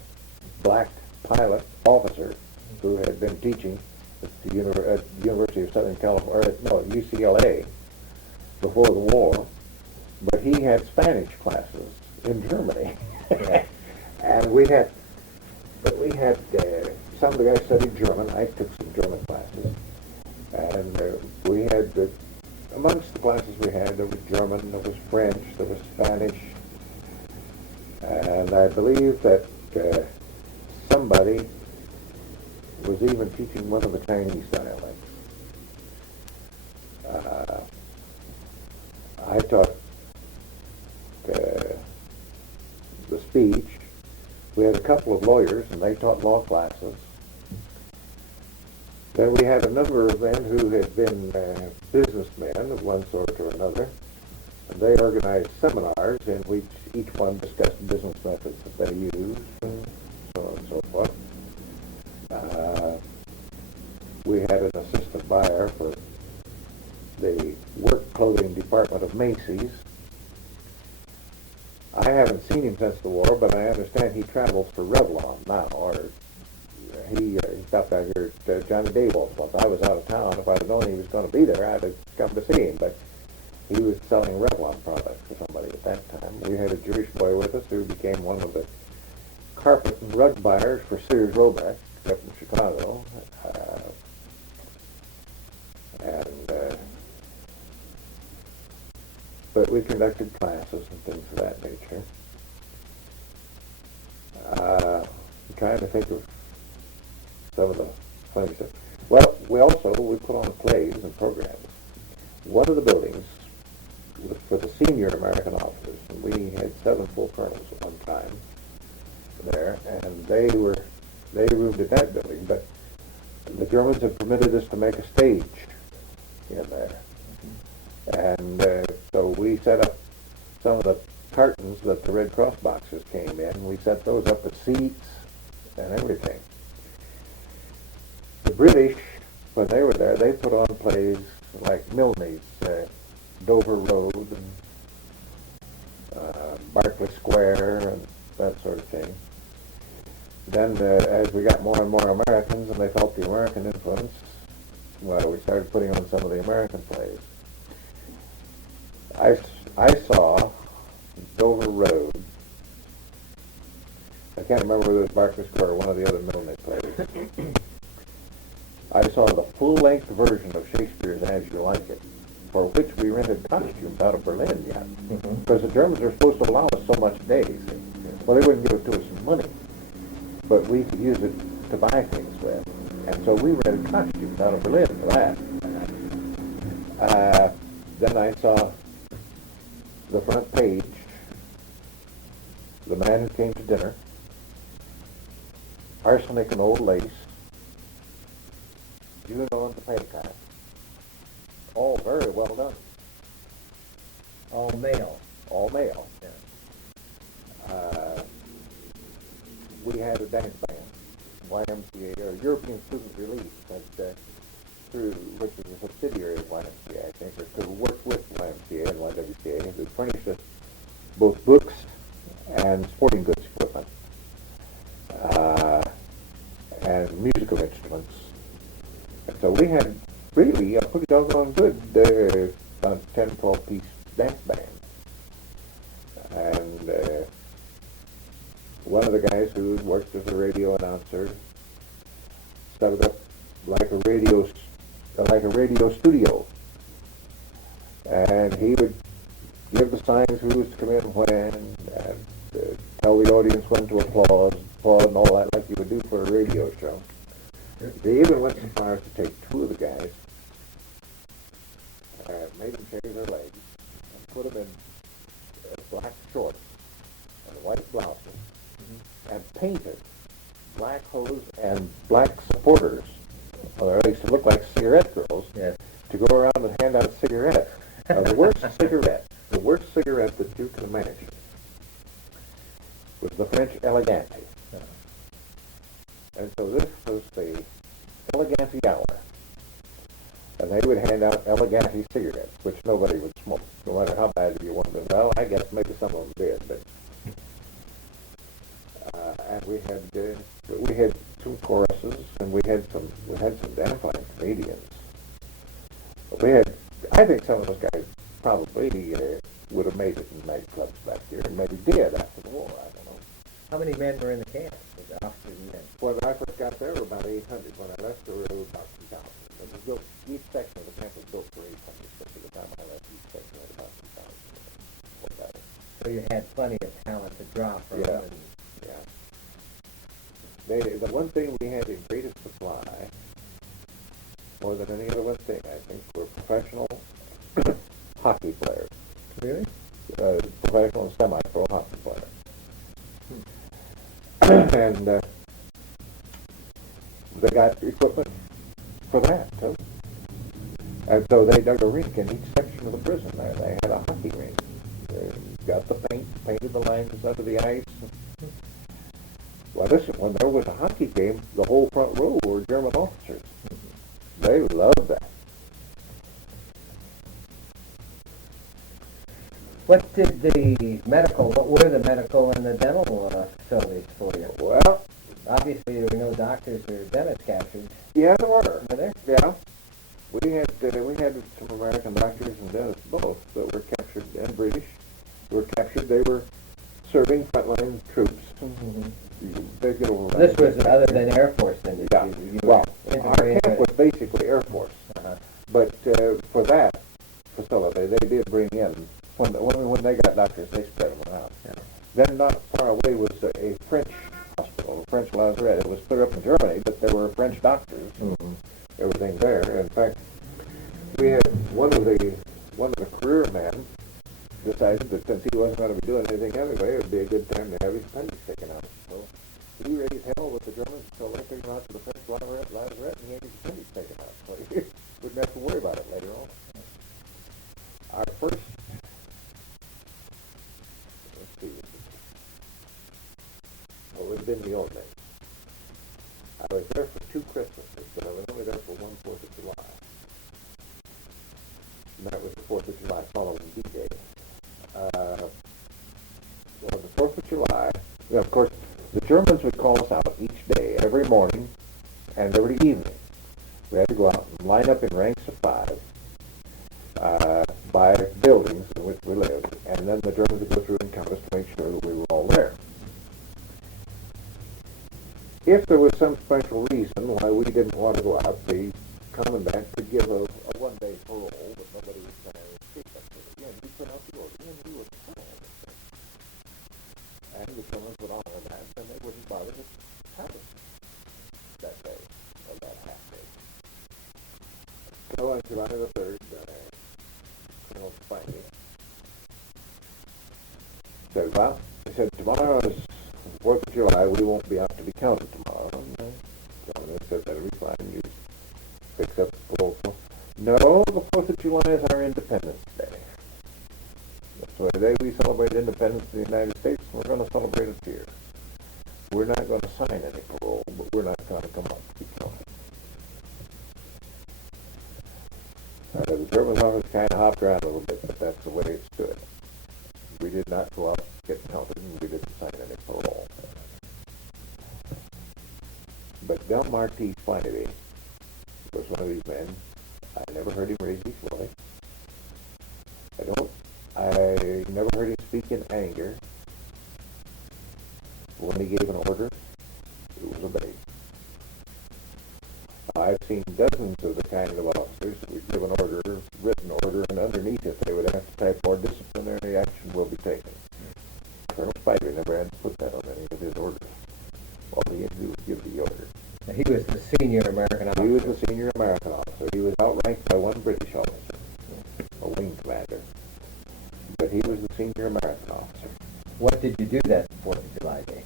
black pilot officer who had been teaching at the University of Southern California, UCLA, before the war. But he had Spanish classes in Germany. And we had some of the guys studied German. I took some German classes. And we had, amongst the classes we had, there was German, there was French, there was Spanish. And I believe that somebody was even teaching one of the Chinese dialects. I taught the speech. We had a couple of lawyers, and they taught law classes. Then we had a number of men who had been businessmen of one sort or another, and they organized seminars in which each one discussed business methods that they used, and so on and so forth. buyer for the work clothing department of Macy's. I haven't seen him since the war, but I understand he travels for Revlon now, or he stopped out here at Johnny Dayball's once. I was out of town. If I'd known he was going to be there, I'd have come to see him, but he was selling Revlon products for somebody at that time. We had a Jewish boy with us who became one of the carpet and rug buyers for Sears Roebuck up in Chicago. But we conducted classes and things of that nature. I'm trying to think of some of the funny stuff. Well, we put on plays and programs. One of the buildings was for the senior American officers, and we had 7 full colonels at one time there, and they roomed in that building, but the Germans had permitted us to make a stage in there. And so we set up some of the cartons that the Red Cross boxes came in. We set those up with seats and everything. The British, when they were there, they put on plays like Milne's Dover Road and Berkeley Square and that sort of thing. Then as we got more and more Americans and they felt the American influence, well, we started putting on some of the American plays. I saw Dover Road. I can't remember whether it was Berkeley Square or one of the other Milne plays. I saw the full-length version of Shakespeare's As You Like It, for which we rented costumes out of Berlin yet. Because the Germans were supposed to allow us so much days. Well, they wouldn't give it to us in money, but we could use it to buy things with. And so we rented costumes out of Berlin for that. Then I saw the front page, The Man Who Came to Dinner, Arsenic and Old Lace, Juno and the Peacock. All very well done. All male. All male. Yeah. We had a dance band, YMCA, or European Student Relief, through which is a subsidiary of YMCA, I think, or to work with YMCA and YWCA, who furnished us both books and sporting goods equipment, and musical instruments. And so we had really a pretty doggone good about 10, 12-piece dance band. And one of the guys who worked as a radio announcer set it up like a radio studio, and he would give the signs who was to come in when, and tell the audience when to applaud and all that, like you would do for a radio show. They even went so far as to take 2 of the guys, made them shave their legs, and put them in black shorts and white blouses, and painted black hose and black supporters, or at least to look like cigarette girls, Yes. to go around and hand out cigarettes. The worst cigarette that you can imagine was the French Elegante. And so this was the Elegante hour. And they would hand out Elegante cigarettes, which nobody would smoke, no matter how bad you wanted them. Well, I guess maybe some of them did, but and we had some choruses, and we had some damn fine comedians. But I think some of those guys probably would have made it in nightclubs back here, and maybe did after the war. I don't know. How many men were in the camp? Was the officers and men? When I first got there, there were about 800. When I left, there were about 2,000. It was built, each section of the camp was built for 800. So by the time I left, each section had about 2,000. So you had plenty of talent to draw from. Yeah. And The one thing we had in greatest supply, more than any other one thing, I think, were professional hockey players. Really? Professional and semi-pro hockey players. And they got equipment for that, too. And so they dug a rink in each section of the prison there. They had a hockey rink. They got the paint, painted the lines under the ice. Well, when there was a hockey game, the whole front row were German officers. They loved that. What did what were the medical and the dental facilities for you? Well, Obviously, there were no doctors or dentists captured. yeah, there were. Were there? Yeah. We had some American doctors and dentists both that were captured, and British were captured. They were serving frontline troops. Mm-hmm. They get over This was other than Air Force, then? Yeah. Well, our camp was basically Air Force. Uh-huh. But for that facility, they did bring in, when they got doctors, they spread them around. Yeah. Then not far away was a French hospital, a French lazaret. It was clear up in Germany, but there were French doctors and everything there. In fact, we had one of the career men decided that since he wasn't going to be doing anything anyway, it would be a good time to have his appendix taken out. So he raised hell with the Germans until they took him out to the French lazaret and he had his appendix taken out. So he wouldn't have to worry about it later on. Our first, let's see, well, it would have been the old days. I was there for 2 Christmases, but I was only there for one 4th of July. And that was the 4th of July following D-Day. Well, the 4th of July, of course, the Germans would call us out each day, every morning and every evening. We had to go out and line up in ranks of 5 by buildings in which we lived, and then the Germans would go through and count us to make sure that we were all there. If there was some special reason why we didn't want to go out, the commandant could give a 1-day parole, but nobody was trying to escape us. Again, we put out the order, and we would parole. And the Germans would honor that, and they wouldn't bother to have us that day, or that half day. So on July the 3rd, Colonel Spivey said, well, he said, tomorrow is 4th of July, we won't be out to be counted tomorrow. And the governor said, that'll be fine, you fix up the parole. No, the 4th of July is our Independence Day. That's the day we celebrate independence in the United States, and we're going to celebrate it here. We're not going to sign any parole, but we're not going to come up to be counted. The German office kind of hopped around a little bit, but that's the way it stood. We did not go out, get counted, and we didn't sign any parole. But Delmar T. Spivey was one of these men. I never heard him raise his voice. I never heard him speak in anger. When he gave an order, it was obeyed. I've seen dozens of the kind of officers that would give an order, written order, and underneath it they would have to type, more disciplinary action will be taken. Colonel Spivey never had to put that on any of his orders. All he had to do was give the order. Now, he was the senior American officer. He was the senior American officer. He was outranked by one British officer, a wing commander. But he was the senior American officer. What did you do that 4th of July day?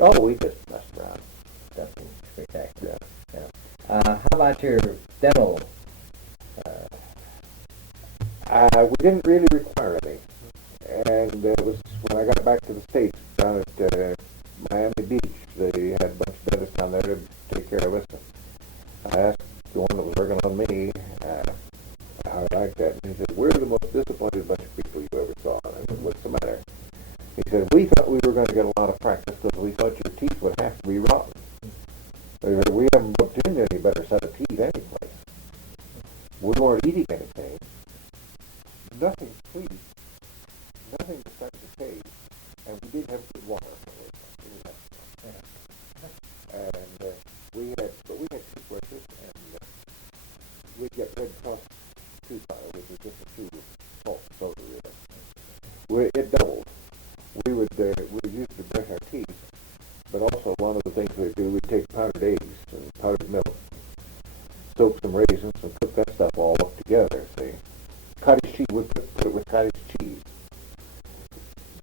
Oh, we just messed around. Nothing spectacular. Yeah. How about your dental? We didn't really require any. And it was when I got back to the States down at Miami Beach, they had a bunch of dentists down there to take care of us. I asked the one that was working on me how I liked that. And he said, we're the most disappointed bunch of people you ever saw. And I said, what's the matter? He said, we thought we were going to get a lot of practice because we thought your teeth would have to be rotten. We haven't booked in any better set of teeth anyplace. We weren't eating anything. Nothing sweet. Nothing to start to taste. And we did have good water. And we had toothbrushes, and we'd get Red Cross tooth powder, which was just a tube of salt and soda really. It doubled. We would use it to brush our teeth, but also one of the things we'd do, we'd take powdered eggs and powdered milk, soak some raisins, and cook that stuff all up together. See, cottage cheese, we'd put it with cottage cheese,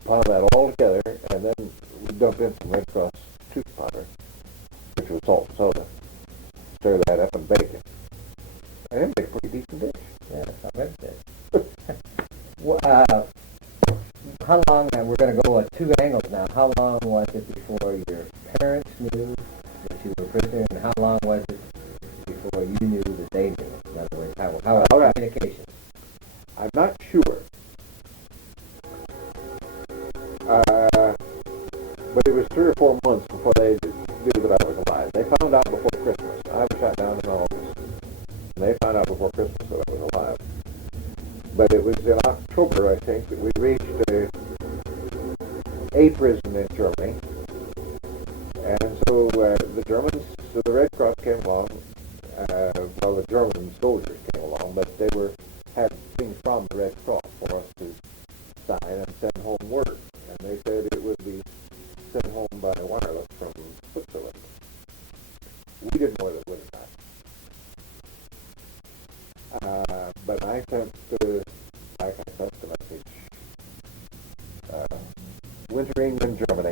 pile that all together, and then we'd dump in some Red Cross tooth powder, which was salt and soda, stir that up and bake it. And it made a pretty decent dish. Yeah, I bet it did. How long, we're going to go at 2 angles now, how long was it before your parents knew that you were a prisoner, and how long was it before you knew that they knew? In other words, how was communication? I'm not sure But it was 3 or 4 months before they knew that I was alive. They found out before Christmas. I was shot down in August. And they found out before Christmas that I was alive. But it was in October, I think, that we reached a prison in Germany. And so the Germans, so the Red Cross came along. Well, the German soldiers came along, but they had things from the Red Cross for us to sign and send home word. And they said it would be sent home by wireless from Switzerland. We didn't know whether it would or not. But I sent the message. Wintering in Germany.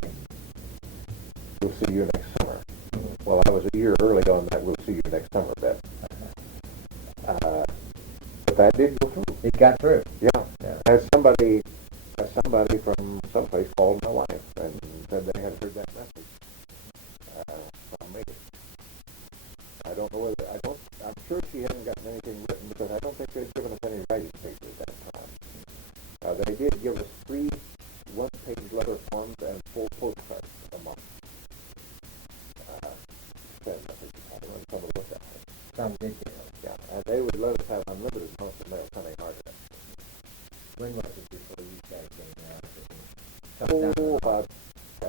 We'll see you next summer. Well, I was a year early on that we'll see you next summer bet. But that did go through. It got through. Yeah. As somebody from someplace called my wife and said they had heard that message from me. I don't know whether I'm sure she hadn't gotten anything written because I don't think they'd given us any writing paper at that time. They did give us 3 one-page letter forms and 4 postcards a month. Send messages out and someone looked at them. Some ridiculous. Yeah, and they would let us have unlimited amounts of mail coming our direction. When was it before you guys came out? I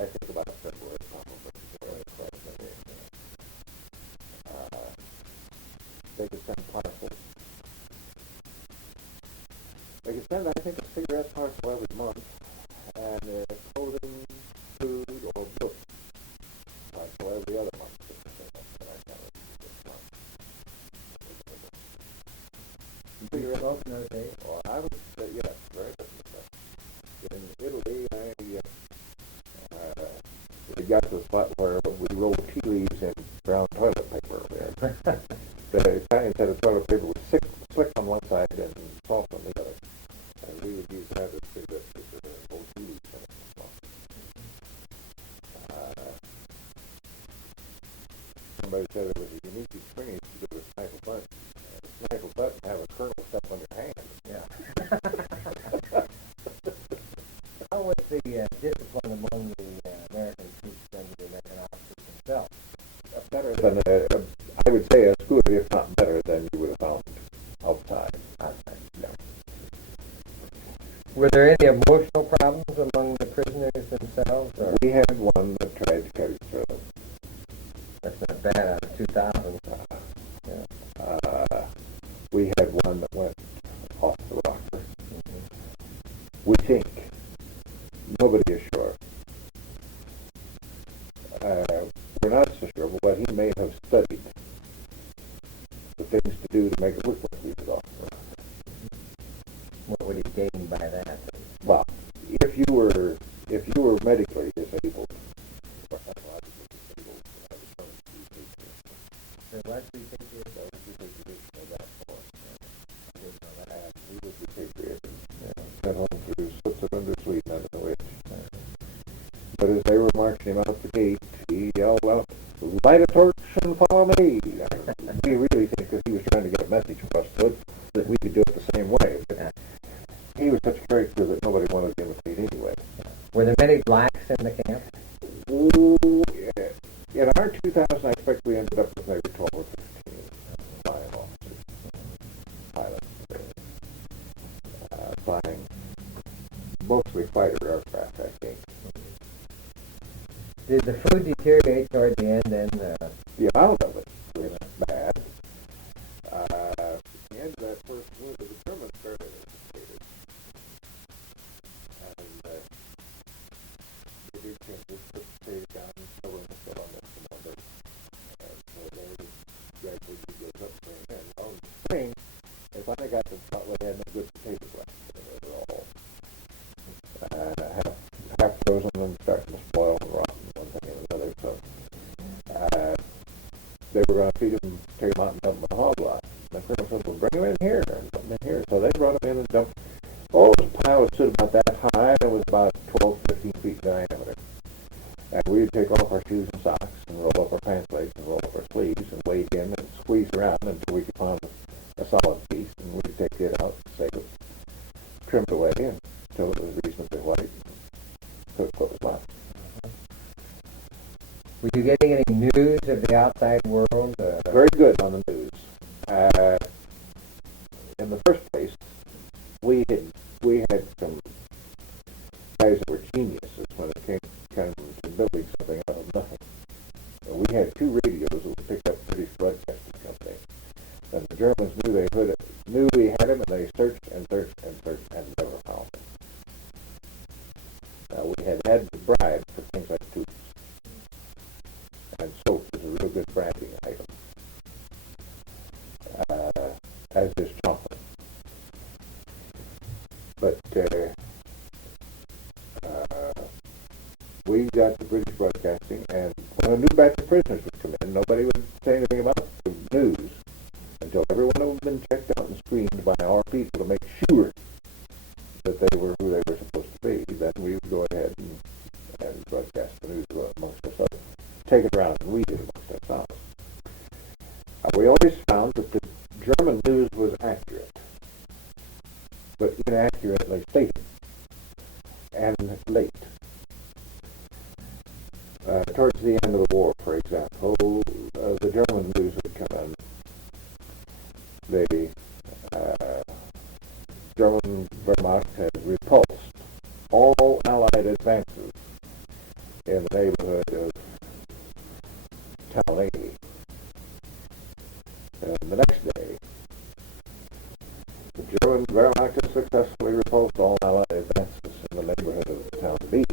think about February probably. They could send parcels. They could send, I think, a cigarette parcel every month, and clothing, food, or books parcel every other month. You were smoking those days? Well, I was, yes, very much. In Italy, we got to the spot where we rolled tea leaves in brown toilet paper there. The Italian set of toilet paper was slick on one side and soft on the other. And we would use that as cigarettes with the old tea leaves in it. Somebody said it was a unique experience to go to snipe a butt. Snipe a butt and have a kernel stuck on your hand. Yeah. How was the discipline among the American troops and the American officers themselves? Better than, I would say as good, if not better, than you would have found outside. Yeah. Were there any emotional problems among the prisoners themselves? Or? We had one that tried to cut his throat. That's not bad out of 2,000. We had one that went off the rocker. Mm-hmm. We think. Nobody is sure. We're not so sure, but he may have studied the things to do to make it look like he was off the rocker. What would he gain by that? Well, if you were medically disabled, or psychologically disabled, so let's be thinking that for. And he was repatriated and sent home through Switzerland or Sweden, I don't know which. But as they were marching him out the gate, he yelled out, "Light a torch and follow me." We really think that he was trying to get a message across to us that we could do it the same way. But he was such a character that nobody wanted to imitate anyway. Were there many blacks in the camp? Oh, yeah. In our 2000, I expect we ended up with maybe 12 or 15 flying officers, pilots, flying mostly fighter aircraft, I think. Did the food deteriorate toward the end then? The amount of it was bad. At the end of that first move, the Germans started educated. And they did changes, put the stage down, covering the still on this commander. And so they gradually goes up to the end. Well, in the spring, they finally got to the spot where they had no good potatoes left. They were all half frozen and starting to spoil and rot and one thing and another. So they were going to feed them, take them out and dump them in the hog lot. And the colonel said, "Well, bring them in here and dump them in here." So they brought them in and dumped. Oh, this pile stood about that high and it was about 12, 15 feet diameter. And we would take off our shoes and socks and roll up our pants legs and roll up our sleeves and wade in and squeeze around until we could find a solid piece. And we'd take it out, save it, trim it away until it was reasonably white. Cook what was left. Were you getting any news of the outside world? Very good on the news. In the first place, we had some guys that were geniuses when it came to building something out of nothing. We had two radios that would pick up British Broadcasting Company, and the Germans knew we had him, and they searched and searched and searched and never found him. We had to bribe for things like tubes, and soap is a real good bribing item, as is chocolate. But we got the British Broadcasting, and when a new batch of prisoners would come in, nobody would say anything about the news until every one of them had been checked out and screened by our people to make sure that they were who they were supposed to be. Then we would go ahead and broadcast the news amongst ourselves, take it around and read it amongst ourselves. We always found that the German news was accurate, but inaccurately stated and late. Towards the end of the war, for example, the German news would come in. The German Wehrmacht had repulsed all Allied advances in the neighborhood of Town 80. And the next day, the German Wehrmacht had successfully repulsed all Allied advances in the neighborhood of Town B.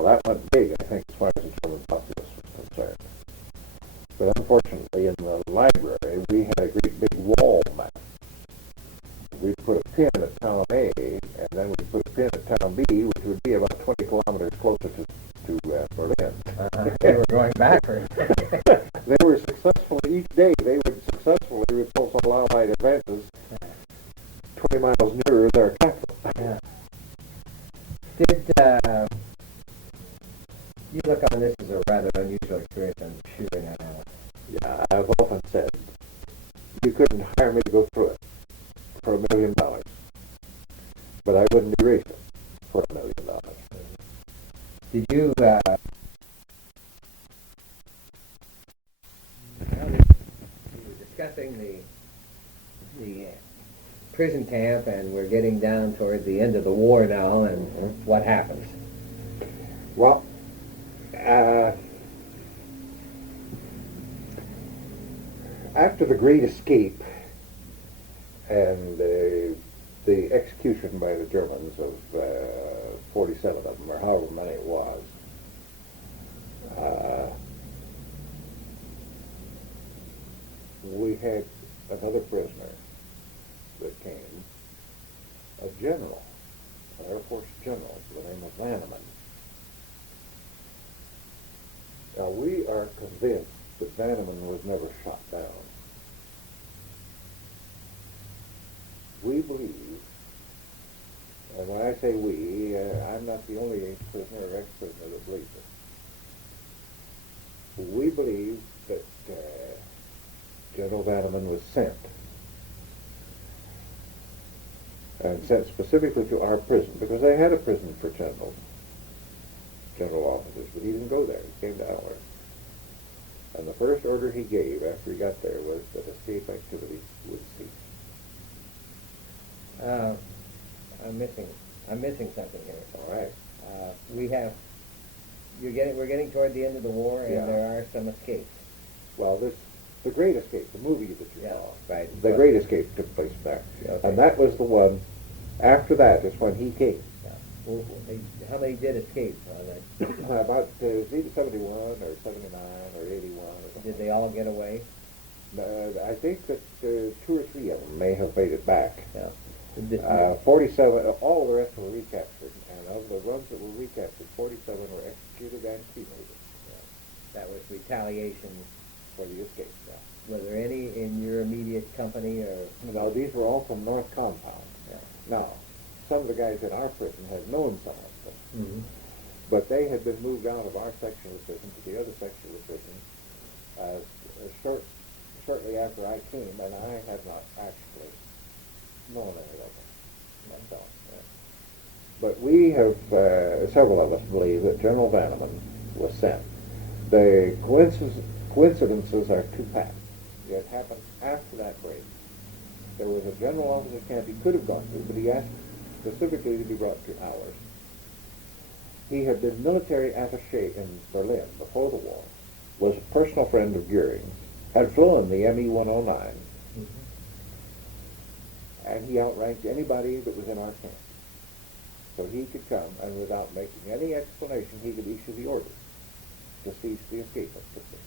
Well, that went big, I think, as far as the German populace was concerned. But unfortunately, in the library, we had a great big wall map. We put a pin at Town A, and then we put a pin at Town B, which would be about 20 kilometers closer to Berlin. They were going backwards. They were successfully, each day, they would successfully repulse all Allied advances 20 miles nearer their capital. Yeah. Did you look on this as a rather unusual experience on shooting an animal? Yeah, I've often said, you couldn't hire me to go through it for $1 million, but I wouldn't erase it for $1 million. Did you, we were discussing the prison camp, and we're getting down toward the end of the war now, and what happens? Well, after the Great Escape and the execution by the Germans of 47 of them, or however many it was, we had another prisoner that came, a general, an Air Force general by the name of Vanneman. Now, we are convinced that Vanneman was never shot down. We believe, and when I say we, I'm not the only ex-prisoner or ex-prisoner that believes it. We believe that General Vanneman was sent, and sent specifically to our prison, because they had a prison for general officers, but he didn't go there. He came to ours. And the first order he gave after he got there was that escape activity would cease. I'm missing something here. All right. We're getting toward the end of the war, and Yeah. there are some escapes. Well, the Great Escape, the movie that you saw, right. the Great Escape took place there. Okay. And that was the one, after that is when he came. Yeah. Well, how many did escape? About either 71 or 79 or 81 or something. Did they all get away? I think that 2 or 3 of them may have made it back. Yeah. 47, all the rest were recaptured, and of the ones that were recaptured, 47 were executed and cremated. That was retaliation For the escape. Were there any in your immediate company, or? No, these were all from North Compound. Yeah. Now, some of the guys in our prison had known some of them, Mm-hmm. but they had been moved out of our section of the prison to the other section of the prison shortly after I came, and I had not actually known any of them myself. But we have, several of us believe that General Vanneman was sent. The coincidences are too pat. It happened after that break. There was a general officer camp he could have gone to, but he asked specifically to be brought to ours. He had been military attaché in Berlin before the war, was a personal friend of Goering's, had flown the Me-109, and he outranked anybody that was in our camp. So he could come, and without making any explanation, he could issue the order to cease the escape activity.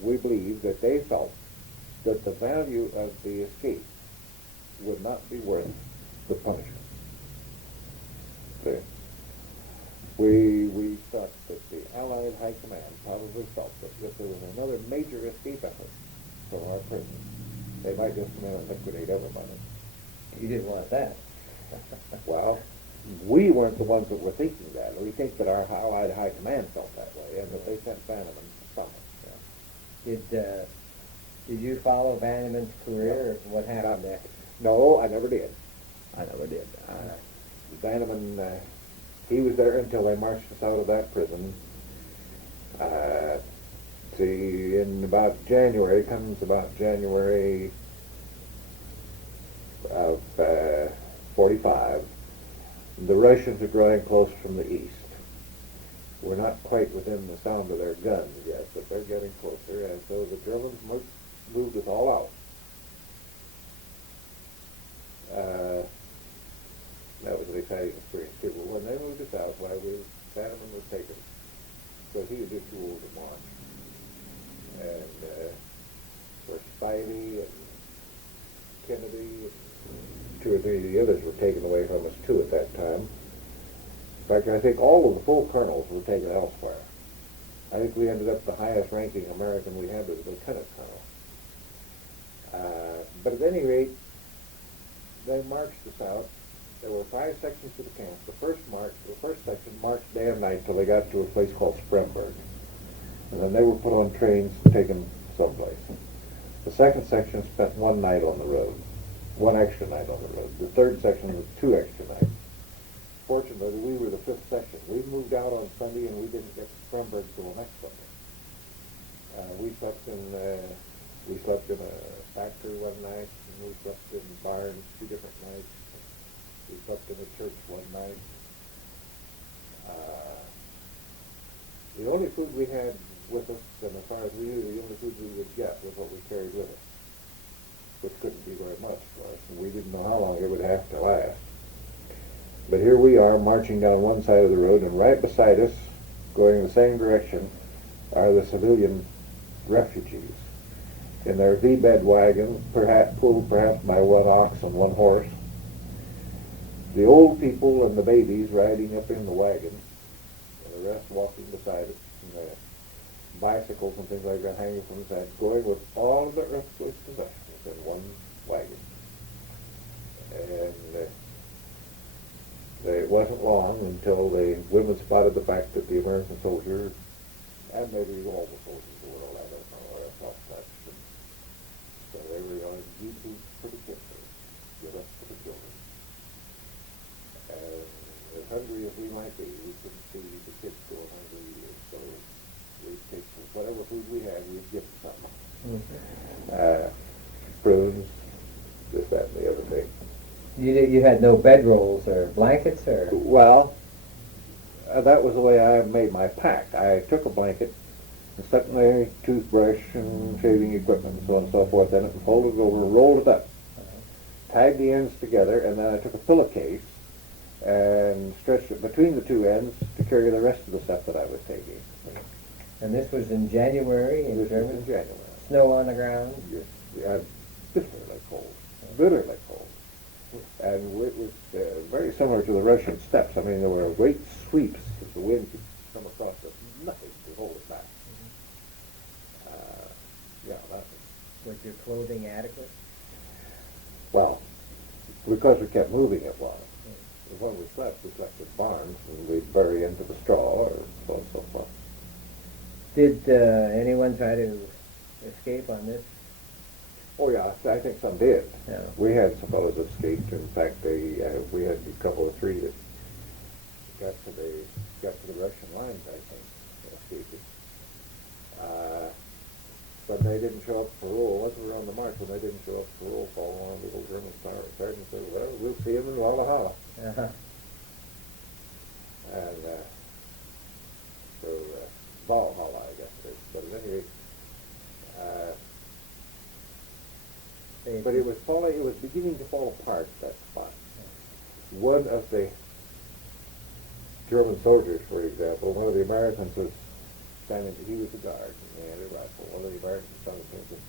We believe that they felt that the value of the escape would not be worth the punishment. See? We thought that the Allied High Command probably felt that if there was another major escape effort from our prison, they might just come in and liquidate everybody. You didn't want that. Well, we weren't the ones that were thinking that. We think that our Allied High Command felt that way, and that they sent Vanneman to stop us. Did you follow Vanneman's career, or what happened next? No, I never did. I never did. Vanneman, he was there until they marched us out of that prison. See, in about January, comes about January of 45, the Russians are growing close from the east. We're not quite within the sound of their guns yet, but they're getting closer, and so the Germans moved us all out. That was an exciting experience too. But when they moved us out, Vanneman was taken, because he was just too old to march. And of course, Spivey and Kennedy and 2 or 3 of the others were taken away from us too at that time. In fact, I think all of the full colonels were taken elsewhere. I think we ended up the highest ranking American we had was a lieutenant colonel. But at any rate, they marched us out. There were 5 sections to the camp. The first section marched day and night till they got to a place called Spremberg. And then they were put on trains and taken someplace. The second section spent 1 night on the road, 1 extra night on the road. The third section was 2 extra nights. Fortunately, we were the 5th section. We moved out on Sunday, and we didn't get to Spremberg till the next Sunday. We slept in a factory one night, and we slept in barns 2 different nights. We slept in a church one night. The only food we had with us, and as far as we knew, the only food we would get was what we carried with us, which couldn't be very much, of course, and we didn't know how long it would have to last. But here we are marching down one side of the road, and right beside us, going in the same direction, are the civilian refugees in their V-bed wagons, pulled perhaps by 1 ox and 1 horse. The old people and the babies riding up in the wagons, and the rest walking beside it, and the bicycles and things like that hanging from the side, going with all of their earthly possessions in 1 wagon. And it wasn't long until the women spotted the fact that the American soldier, and maybe all the soldiers of the world, I don't know, or thought such, so they were going to give food for the kids, give us for the children. And as hungry as we might be, we couldn't see the kids go hungry either, so we'd take whatever food we had, we'd give them something. Prunes, this, that, and the other thing. You had no bedrolls or blankets, or? Well, that was the way I made my pack. I took a blanket and stuck my toothbrush and shaving equipment and so on and so forth in it, and folded it over and rolled it up. Tied the ends together, and then I took a pillowcase and stretched it between the 2 ends to carry the rest of the stuff that I was taking. And this was in January in Germany? In January. Snow on the ground? Yes. Bitterly cold. Bitterly cold. And it was very similar to the Russian steppes. I mean, there were great sweeps that the wind could come across us. Nothing to hold it back. Yeah, that Was your clothing adequate? well, because we kept moving it was. When we slept in barns, and we'd bury into the straw, or so on and so forth. Did anyone try to escape on this? Oh yeah, I think some did. Yeah. We had some fellows that escaped. In fact, we had a couple of 3 that got to the Russian lines, I think, escaping. But they didn't show up for parole. Once we were on the march, when they didn't show up for parole, Paul, one of the little German sergeants said, well, we'll see him in Walhalla. Uh-huh. And so Valhalla, I guess it is. But at any rate, but it was beginning to fall apart, that spot. One of the German soldiers, for example, one of the Americans was standing, he was a guard, and he had a rifle. One of the Americans was standing there and said,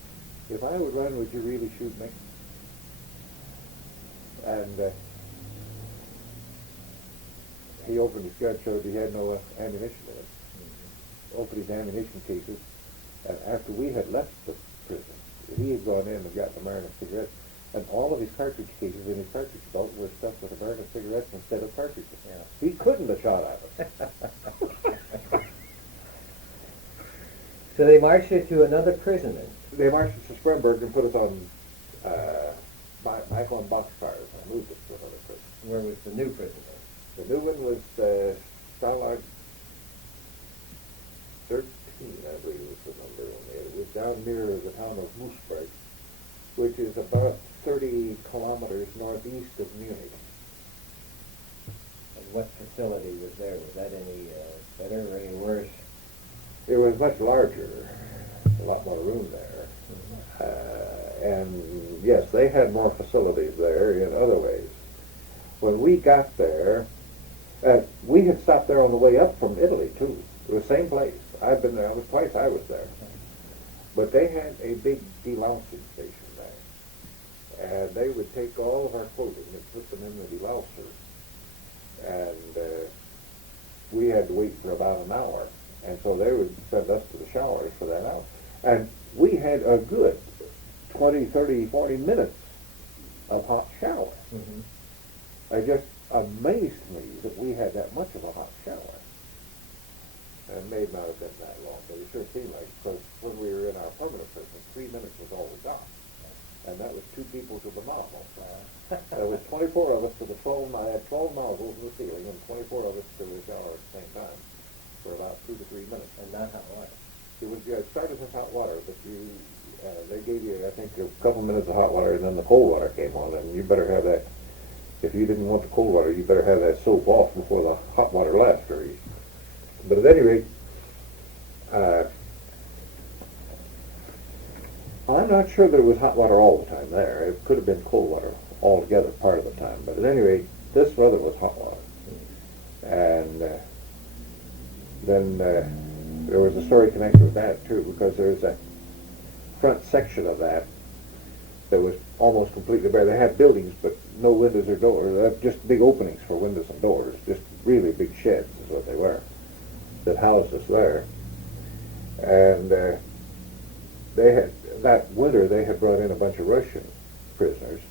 if I would run, would you really shoot me? And he opened his gun, showed he had no ammunition in it. Opened his ammunition cases, and after we had left the prison, he had gone in and gotten American cigarettes, and all of his cartridge cases in his cartridge belt were stuffed with American cigarettes instead of cartridges. Yeah. He couldn't have shot at us. So they marched you to another prison then? They marched us to Spremberg and put us on back on boxcars and moved us to another prison. Where was the new prison then? The new one was Stalag 13, I believe was the number on it. It was down near the town of Moosburg, which is about 30 kilometers northeast of Munich. And what facility was there? Was that any better or any worse? It was much larger, a lot more room there. And yes, they had more facilities there in other ways. When we got there, we had stopped there on the way up from Italy too. It was the same place. I've been there, twice I was there. But they had a big delousing station there. And they would take all of our clothing and put them in the delouser. And we had to wait for about an hour. And so they would send us to the showers for that hour. And we had a good 20, 30, 40 minutes of hot shower. Mm-hmm. It just amazed me that we had that much of a hot shower. And it may not have been that long, but it sure seemed like, because when we were in our permanent prison, 3 minutes was all we got. And that was 2 people to the nozzle. There was 24 of us to the 12, I had 12 nozzles in the ceiling, and 24 of us to the shower at the same time for about 2 to 3 minutes. And not hot water. It was started with hot water, but they gave you, I think, a couple minutes of hot water, and then the cold water came on, and you better have that. If you didn't want the cold water, you better have that soap off before the hot water lasts very easy. But at any rate, I'm not sure that it was hot water all the time there. It could have been cold water altogether part of the time. But at any rate, this weather was hot water. And then there was a story connected with that too, because there was a front section of that was almost completely bare. They had buildings, but no windows or doors. Just big openings for windows and doors. Just really big sheds is what they were that housed us there. And they had, that winter, they had brought in a bunch of Russian prisoners,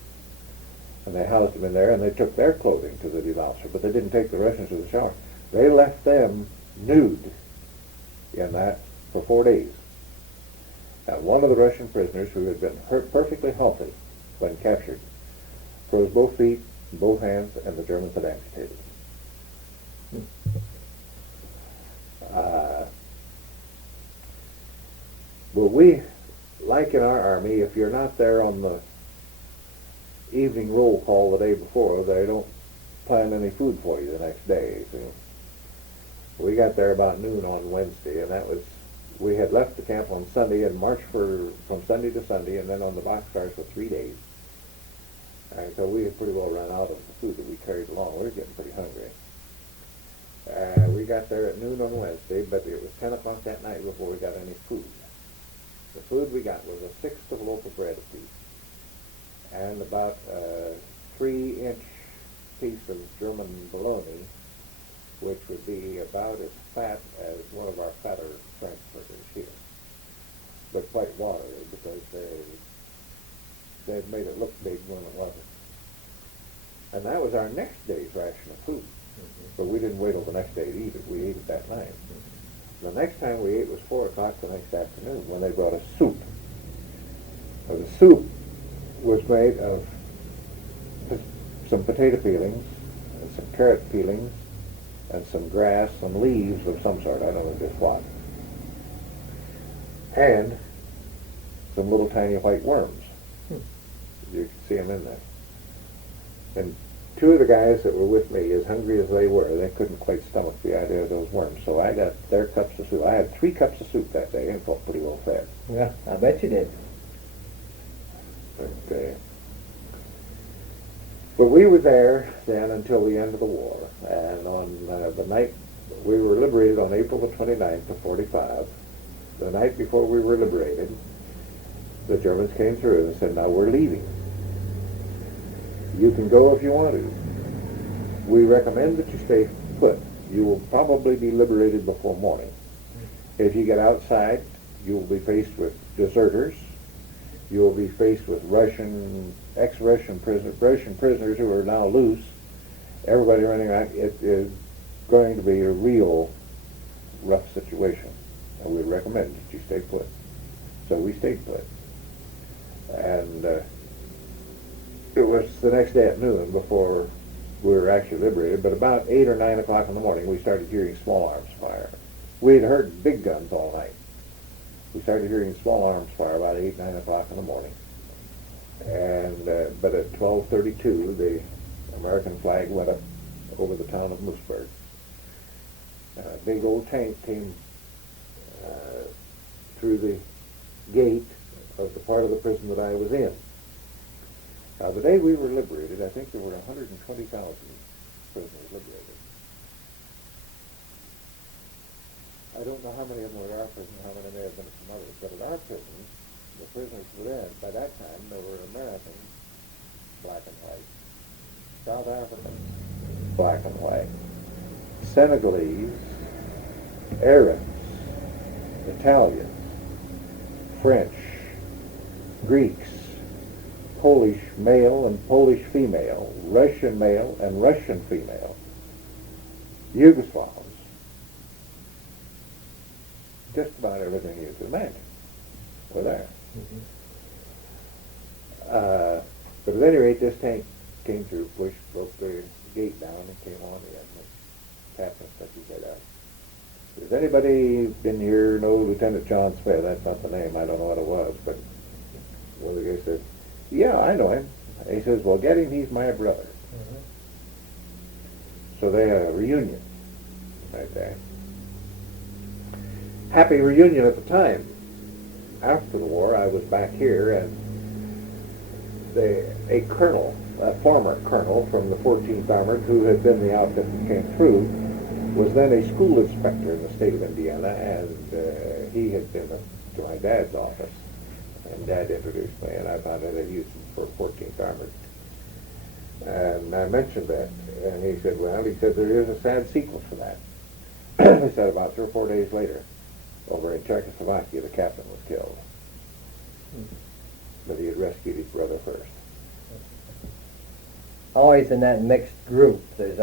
and they housed them in there, and they took their clothing to the delouser, but they didn't take the Russians to the shower. They left them nude in that for 4 days. And one of the Russian prisoners, who had been perfectly healthy when captured, froze both feet, both hands, and the Germans had amputated. But we, like in our army, if you're not there on the evening roll call the day before, they don't plan any food for you the next day. So we got there about noon on Wednesday, and that was, we had left the camp on Sunday and marched from Sunday to Sunday, and then on the boxcars for 3 days. And so we had pretty well run out of the food that we carried along. We were getting pretty hungry. We got there at noon on Wednesday, but it was 10 o'clock that night before we got any food. The food we got was a sixth of a loaf of bread apiece, and about a 3-inch piece of German bologna, which would be about as fat as one of our fatter frankfurters here, but quite watery because they'd made it look big when it wasn't. And that was our next day's ration of food. But we didn't wait till the next day to eat it. We ate it that night. The next time we ate was 4 o'clock the next afternoon when they brought us soup. Now, the soup was made of some potato peelings, some carrot peelings, and some grass, some leaves of some sort, I don't know just what, and some little tiny white worms. You can see them in there. And two of the guys that were with me, as hungry as they were, they couldn't quite stomach the idea of those worms. So I got their cups of soup. I had 3 cups of soup that day and felt pretty well fed. Yeah, I bet you did. But we were there then until the end of the war. And on the night, we were liberated on April the 29th of 45. The night before we were liberated, the Germans came through and said, now we're leaving. You can go if you want to. We recommend that you stay put. You will probably be liberated before morning. If you get outside, you will be faced with deserters. You will be faced with ex-Russian prisoners who are now loose. Everybody running around. It is going to be a real rough situation. And we recommend that you stay put. So we stayed put. And it was the next day at noon before we were actually liberated, but about 8 or 9 o'clock in the morning we started hearing small arms fire. We had heard big guns all night. We started hearing small arms fire about 8, 9 o'clock in the morning. And but at 12:32 the American flag went up over the town of Moosburg. A big old tank came through the gate of the part of the prison that I was in. Now, the day we were liberated, I think there were 120,000 prisoners liberated. I don't know how many of them were at our prison, how many may have been from others, but at our prison, the prisoners were then, by that time, there were Americans, black and white, South Africans, black and white, Senegalese, Arabs, Italians, French, Greeks, Polish male and Polish female, Russian male and Russian female, Yugoslavs, just about everything you could imagine were there. But at any rate, this tank came through, broke the gate down and came on in. The captain stuck his head out. Has anybody been here know Lieutenant John Smith? That's not the name, I don't know what it was, but one of the guys said, yeah, I know him. He says, well, get him, he's my brother. So they had a reunion right there. Happy reunion at the time. After the war, I was back here, and a colonel, a former colonel from the 14th Armored, who had been the outfit that came through, was then a school inspector in the state of Indiana, and he had been to my dad's office. And Dad introduced me, and I found out I'd used him for 14th Armored. And I mentioned that, and he said, well, he said, there is a sad sequel for that. He said about 3 or 4 days later, over in Czechoslovakia, the captain was killed. But he had rescued his brother first. Always in that mixed group, there's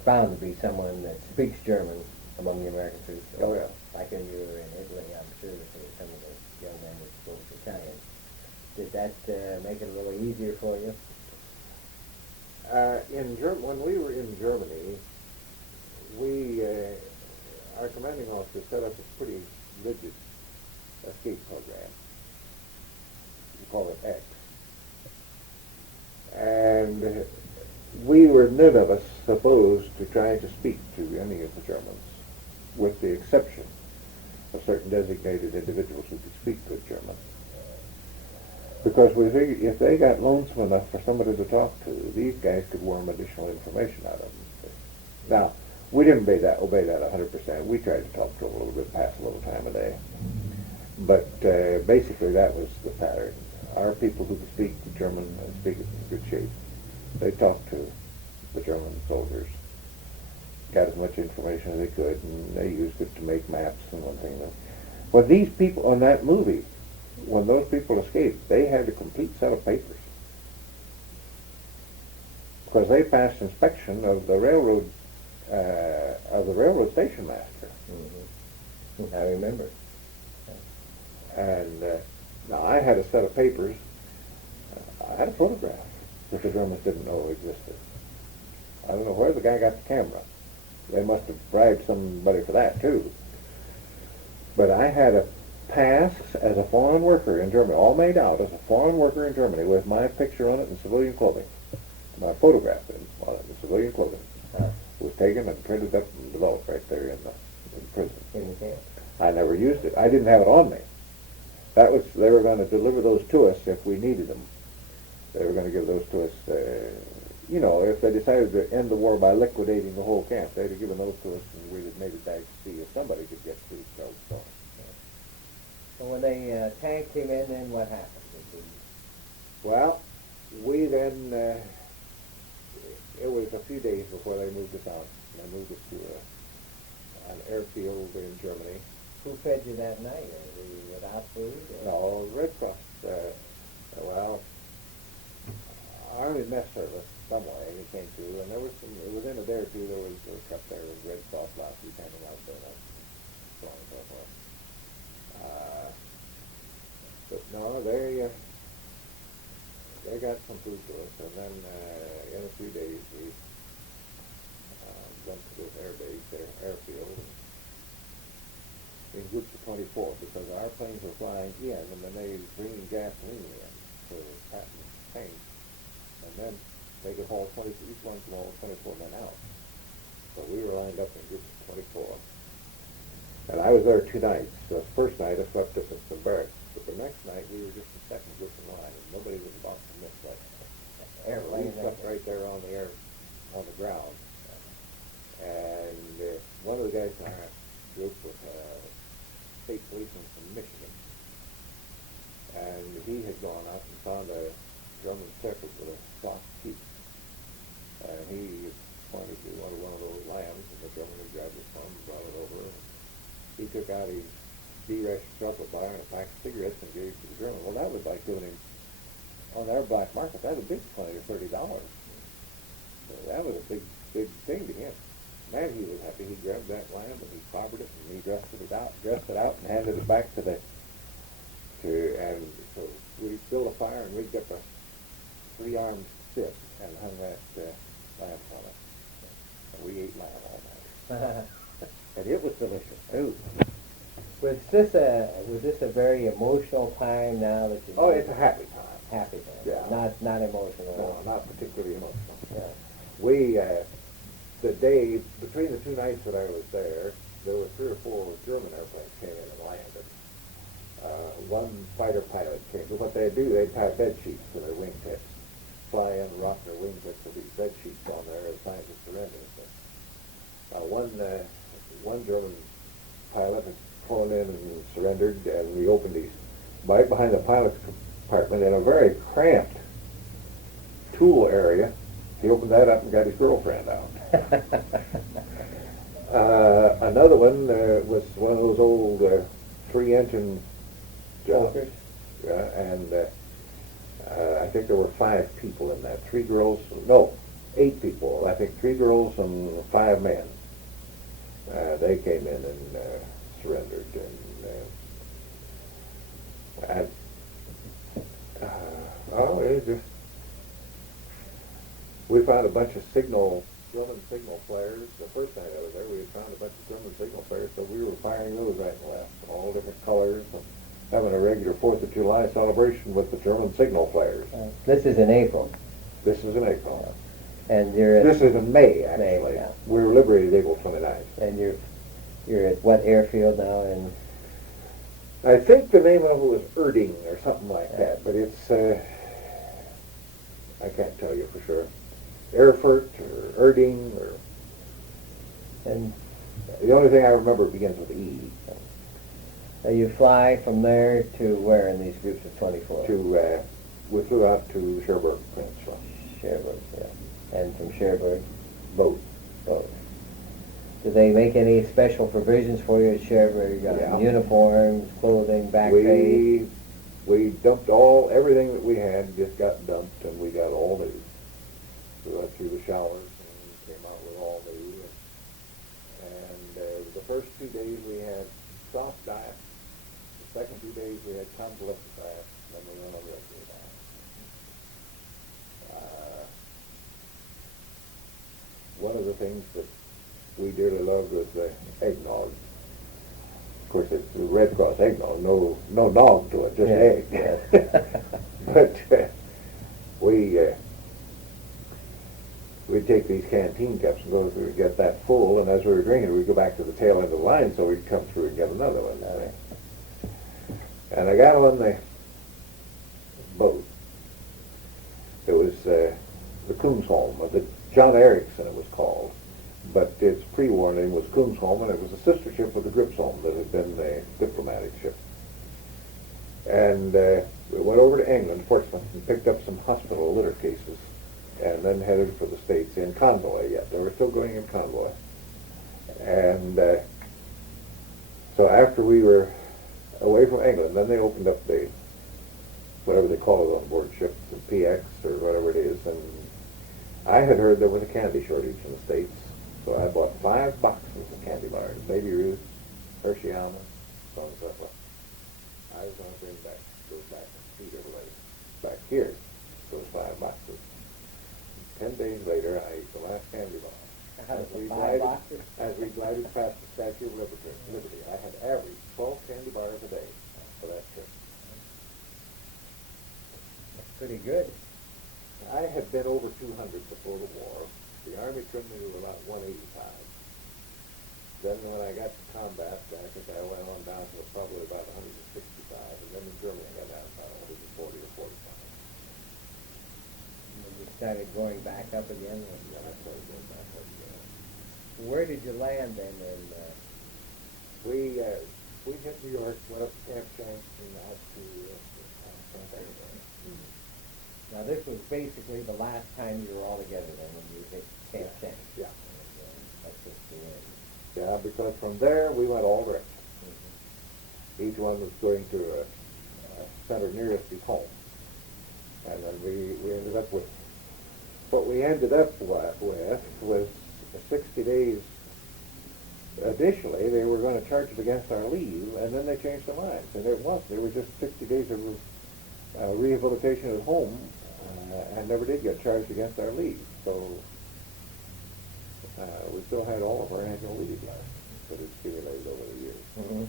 bound to be someone that speaks German among the American troops. Oh, yeah. Like when you were in Italy, I'm sure that there were some of the young men that spoke Italian. Did that make it a little easier for you? When we were in Germany, our commanding officer set up a pretty rigid escape program. We call it X. And we were none of us supposed to try to speak to any of the Germans, with the exception of certain designated individuals who could speak good German. Because we figured if they got lonesome enough for somebody to talk to, these guys could worm additional information out of them. Now, we didn't obey that 100%. We tried to talk to them a little bit, pass a little time a day. But basically that was the pattern. Our people who could speak German and speak it in good shape, they talked to the German soldiers, got as much information as they could, and they used it to make maps and one thing. When these people on that movie, when those people escaped, they had a complete set of papers. Because they passed inspection of the railroad station master. I remember. And now I had a set of papers. I had a photograph that the Germans didn't know existed. I don't know where the guy got the camera. They must have bribed somebody for that too. But I had a pass as a foreign worker in Germany, all made out as a foreign worker in Germany with my picture on it in civilian clothing. My photograph on it in civilian clothing was taken and printed up and developed right there in the prison. In the camp. I never used it. I didn't have it on me. They were going to deliver those to us if we needed them. They were going to give those to us. If they decided to end the war by liquidating the whole camp, they'd have given those to us, and we'd have made a dash to see if somebody could get through. So when the tank came in, then what happened? Well, we then, it was a few days before they moved us out. They moved us to an airfield in Germany. Who fed you that night? Were you without food? No, Red Cross. Army mess service somewhere it came to, and there was within a day or two there was a truck there with Red Cross last week handing out donuts, so on and so forth. But no, they got some food to us, and then in a few days we went to this airfield in groups of 24 because our planes were flying in, and then they bringing gasoline in to patent tanks, and then they could haul each one could haul 24 men out. So we were lined up in groups of 24. And I was there 2 nights. The first night I slept just at the barracks, but the next night we were just the second group in line, and nobody was about to miss that. We slept right there on the ground. And one of the guys in our group was a state policeman from Michigan, and he had gone out and found a German shepherd with a soft teeth. And he pointed to one of those lambs, and the German had grabbed his thumb and brought it over. And he took out his D-Rush chocolate bar and a pack of cigarettes and gave it to the German. Well, that was like giving him, on their black market, that was a big $20 or $30. So that was a big thing to him. Man, he was happy. He grabbed that lamb and he clobbered it and he dressed it out and handed it back and so we built a fire and rigged up a 3-armed spit and hung that lamb on it. And we ate lamb all night. And it was delicious too. Was this a very emotional time now that you? Oh, it's a happy time. Happy time. Yeah. Not emotional. No, not particularly emotional. Yeah. We, the day, between the 2 nights that I was there were 3 or 4 German airplanes came in and landed. One fighter pilot came. But what they'd do, they'd tie bed sheets to their wingtips, fly in and rock their wingtips with these bed sheets on there as signs of surrender. One German pilot had flown in and surrendered, and we opened these right behind the pilot's compartment in a very cramped tool area. He opened that up and got his girlfriend out. Another one was one of those old 3-engine jobs. And I think there were 5 people in that. 8 people. I think 3 girls and 5 men. They came in and surrendered. We found a bunch of German signal flares. The first night I was there, we had found a bunch of German signal flares, so we were firing those right and left, all different colors, and having a regular 4th of July celebration with the German signal flares. This is in April. This is in April. And you're This is in May, actually. May, yeah. We were liberated April 29th. And you're at what airfield now? And I think the name of it was Erding or something like that, but it's, I can't tell you for sure. Erfurt or Erding and the only thing I remember begins with E. You fly from there to where in these groups of 24? We flew out to Cherbourg Peninsula. Cherbourg, yeah. And from Cherbourg? Boat. Do they make any special provisions for you at Cherbourg? You got uniforms, clothing, back pay? We dumped everything that we had just got dumped, and we got all new. We went through the showers and came out with all new. And the first 2 days we had soft diet. The second 2 days we had convalescent diet. Then we went on regular diet. one of the things that we dearly loved was the eggnog. Of course, it's the Red Cross eggnog, no nog to it, just egg. Yes. But we'd take these canteen cups and go through and get that full, and as we were drinking, we'd go back to the tail end of the line, so we'd come through and get another one. And I got on the boat. It was the Coombsholm, or the John Erickson it was called, but its pre-war name was Coombsholm, and it was a sister ship with the Gripsholm that had been the diplomatic ship. And we went over to England, Portsmouth, and picked up some hospital litter cases, and then headed for the States in convoy yet. They were still going in convoy. And so after we were away from England, then they opened up the, whatever they call it on board ships, the PX or whatever it is, and I had heard there was a candy shortage in the States, so I bought 5 boxes of candy bars, Baby Ruth, Hersheyana, so on and so forth. I was going to bring back, go back and feed everybody back here, those 5 boxes. 10 days later, I ate the last candy bar. As we glided past the Statue of Liberty, I had averaged 12 candy bars a day for that trip. That's pretty good. I had been over 200 before the war. The Army trimmed me to about 185. Then when I got to combat, I think I went on down to probably about 165, and then in Germany I got down to about 140 or 45. And then you started going back up again? Yeah, I started going back up again. Where did you land then? We hit New York, went up to Camp Shanks, and out to Santa Fe. Now this was basically the last time you were all together then when you hit Camp Shanks. Yeah. That's just the end. Yeah, because from there we went all directions. Mm-hmm. Each one was going to a center nearest his home. And then we ended up with, what we ended up with was 60 days. Additionally, they were going to charge it against our leave, and then they changed their minds. And it wasn't. They were just 60 days of rehabilitation at home, and never did get charged against our leave. So we still had all of our annual leave left that had accumulated over the years. Mm-hmm.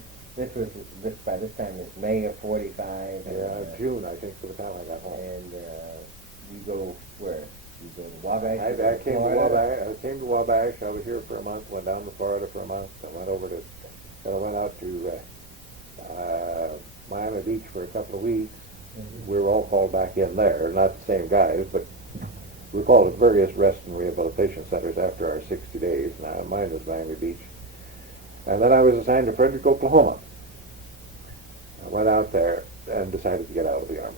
By this time it's May of 45. And, June, I think, by the time I got home. And you go where? You go to Wabash? I came to Wabash. I came to Wabash. I was here for a month. Went down to Florida for a month. I went out to Miami Beach for a couple of weeks. Mm-hmm. We were all called back in there. Not the same guys, but we called at various rest and rehabilitation centers after our 60 days. Now mine was Miami Beach. And then I was assigned to Frederick, Oklahoma. I went out there and decided to get out of the Army.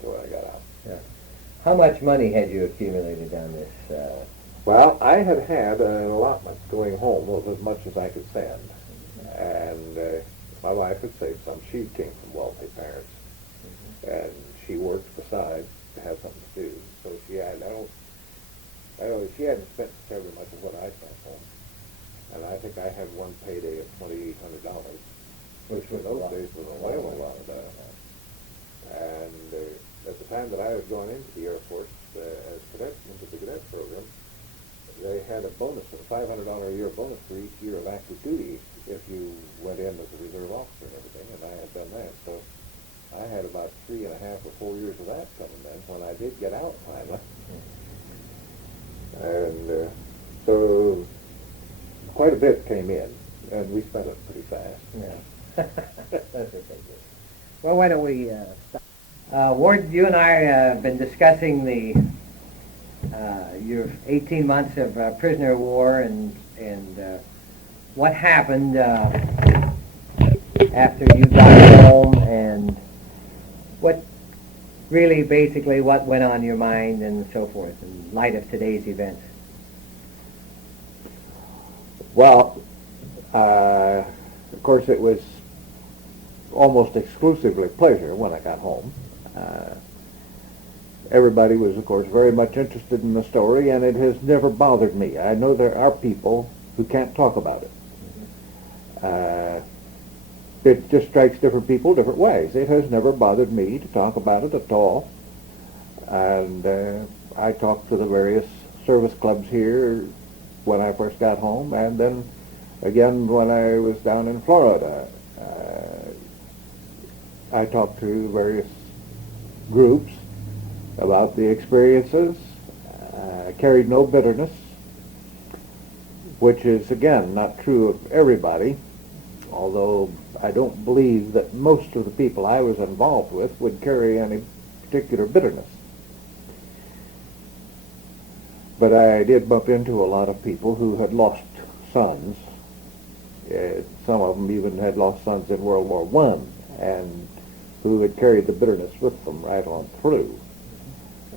So I got out. Yeah. How much money had you accumulated on this? Well, I had an allotment going home of as much as I could send. And my wife had saved some. She came from wealthy parents. Mm-hmm. And she worked beside to have something to do. So she had, she hadn't spent terribly much of what I spent home. And I think I had one payday of $2,800, which in those days was a whale of a lot of that. And at the time that I was going into the Air Force as cadet, into the cadet program, they had a bonus, a $500 a year bonus for each year of active duty if you went in as a reserve officer and everything, and I had done that. So I had about 3.5 or 4 years of that coming then when I did get out finally. And so quite a bit came in, and we spent it pretty fast. Yeah. That's okay. Well, why don't we stop? Ward, you and I have been discussing your 18 months of prisoner of war and what happened after you got home, and what really basically what went on in your mind and so forth in light of today's events. Well, of course, it was almost exclusively pleasure when I got home. Everybody was, of course, very much interested in the story, and it has never bothered me. I know there are people who can't talk about it. It just strikes different people different ways. It has never bothered me to talk about it at all. And I talked to the various service clubs here when I first got home, and then again when I was down in Florida. I talked to various groups about the experiences, carried no bitterness, which is, again, not true of everybody, although I don't believe that most of the people I was involved with would carry any particular bitterness. But I did bump into a lot of people who had lost sons. Some of them even had lost sons in World War I, and who had carried the bitterness with them right on through.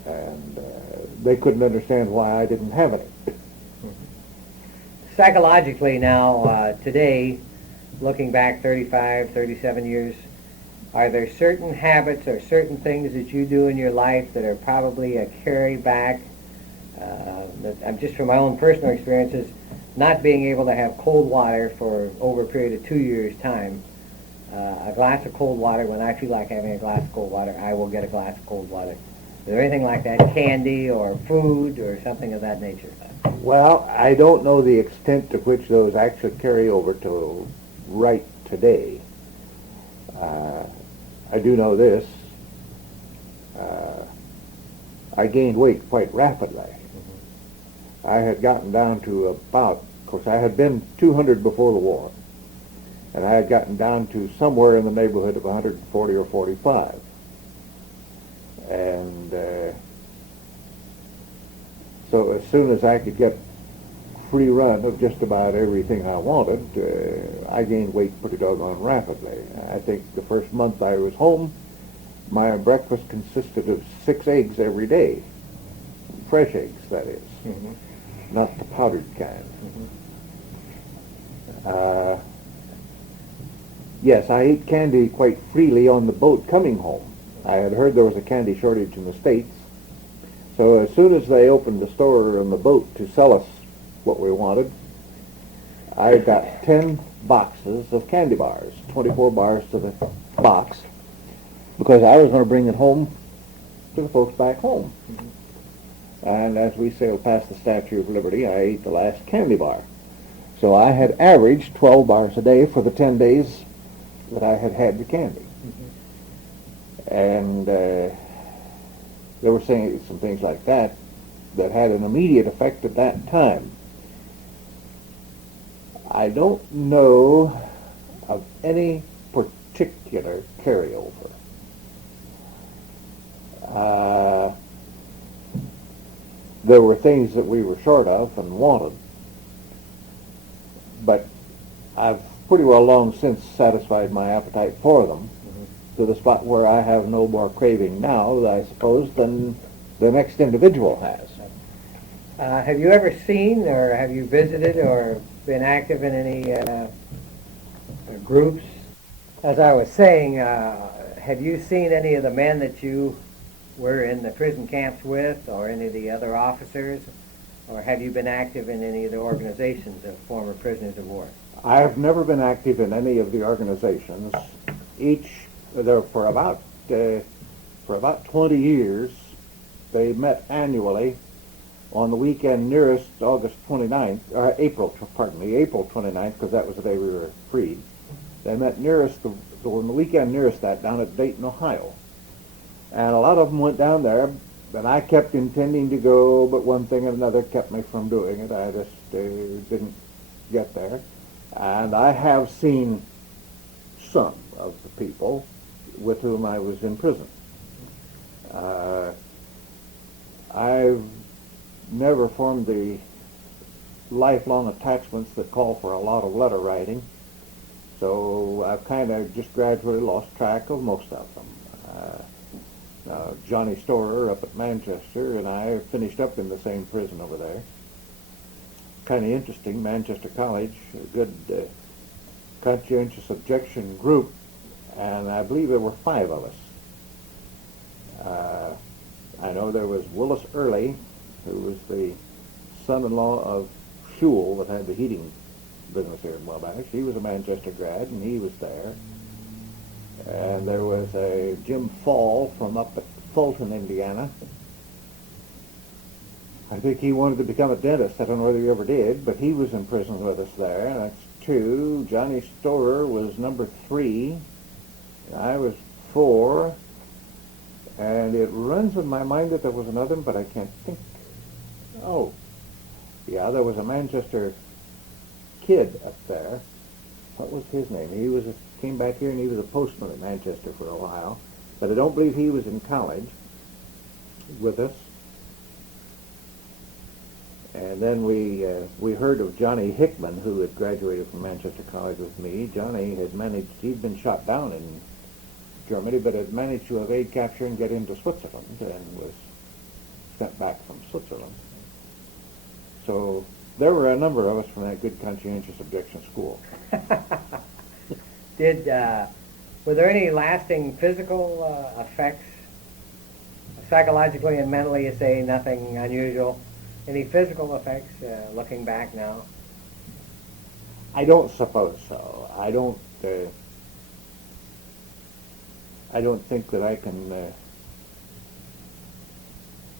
And they couldn't understand why I didn't have any. Psychologically now, today, looking back 35, 37 years, are there certain habits or certain things that you do in your life that are probably a carry back? I'm just from my own personal experiences, not being able to have cold water for over a period of 2 years' time. A glass of cold water, when I feel like having a glass of cold water, I will get a glass of cold water. Is there anything like that, candy or food or something of that nature? Well, I don't know the extent to which those actually carry over to right today. I do know this. I gained weight quite rapidly. I had gotten down to about, of course, I had been 200 before the war, and I had gotten down to somewhere in the neighborhood of 140 or 45. And so as soon as I could get free run of just about everything I wanted, I gained weight pretty doggone rapidly. I think the first month I was home, my breakfast consisted of 6 eggs every day. Fresh eggs, that is. Mm-hmm. Not the powdered kind. Mm-hmm. Yes, I ate candy quite freely on the boat coming home. I had heard there was a candy shortage in the States. So as soon as they opened the store on the boat to sell us what we wanted, I got 10 boxes of candy bars, 24 bars to the box, because I was going to bring it home to the folks back home. Mm-hmm. And as we sailed past the Statue of Liberty, I ate the last candy bar. So I had averaged 12 bars a day for the 10 days that I had had the candy. Mm-hmm. And they were saying some things like that that had an immediate effect at that time. I don't know of any particular carryover. There were things that we were short of and wanted, but I've pretty well long since satisfied my appetite for them, to the spot where I have no more craving now, I suppose, than the next individual has. Have you ever seen or have you visited or been active in any groups? As I was saying, have you seen any of the men that you were in the prison camps with, or any of the other officers, or have you been active in any of the organizations of former prisoners of war? I have never been active in any of the organizations. For about 20 years, they met annually on the weekend nearest April 29th, because that was the day we were freed. They met on the weekend nearest that down at Dayton, Ohio. And a lot of them went down there, and I kept intending to go, but one thing and another kept me from doing it. I just didn't get there. And I have seen some of the people with whom I was in prison. I've never formed the lifelong attachments that call for a lot of letter writing, so I've kind of just gradually lost track of most of them. Johnny Storer up at Manchester and I finished up in the same prison over there. Kind of interesting, Manchester College, a good conscientious objection group, and I believe there were 5 of us. I know there was Willis Early, who was the son-in-law of Shule that had the heating business here in Wabash. He was a Manchester grad, and he was there. And there was a Jim Fall from up at Fulton, Indiana. I think he wanted to become a dentist. I don't know whether he ever did, but he was in prison with us there. That's two. Johnny Storer was number 3. I was 4. And it runs in my mind that there was another, but I can't think. Oh, yeah, there was a Manchester kid up there. What was his name? Came back here and he was a postman at Manchester for a while. But I don't believe he was in college with us. And then we heard of Johnny Hickman, who had graduated from Manchester College with me. Johnny he'd been shot down in Germany, but had managed to evade capture and get into Switzerland and was sent back from Switzerland. So there were a number of us from that good conscientious objection school. Were there any lasting physical effects, psychologically and mentally? You say nothing unusual. Any physical effects looking back now? I don't suppose so. I don't think that I can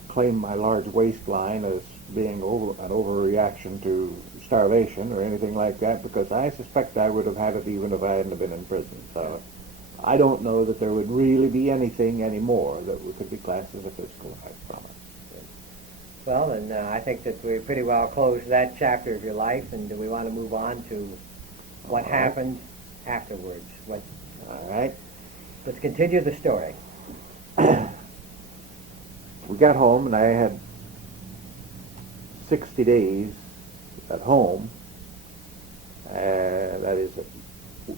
claim my large waistline as being an overreaction to starvation or anything like that, because I suspect I would have had it even if I hadn't been in prison. So I don't know that there would really be anything anymore that could be classed as a physical effect from it. Well, and I think that we pretty well closed that chapter of your life, and do we want to move on to what happened afterwards? All right. Let's continue the story. We got home, and I had 60 days at home. That is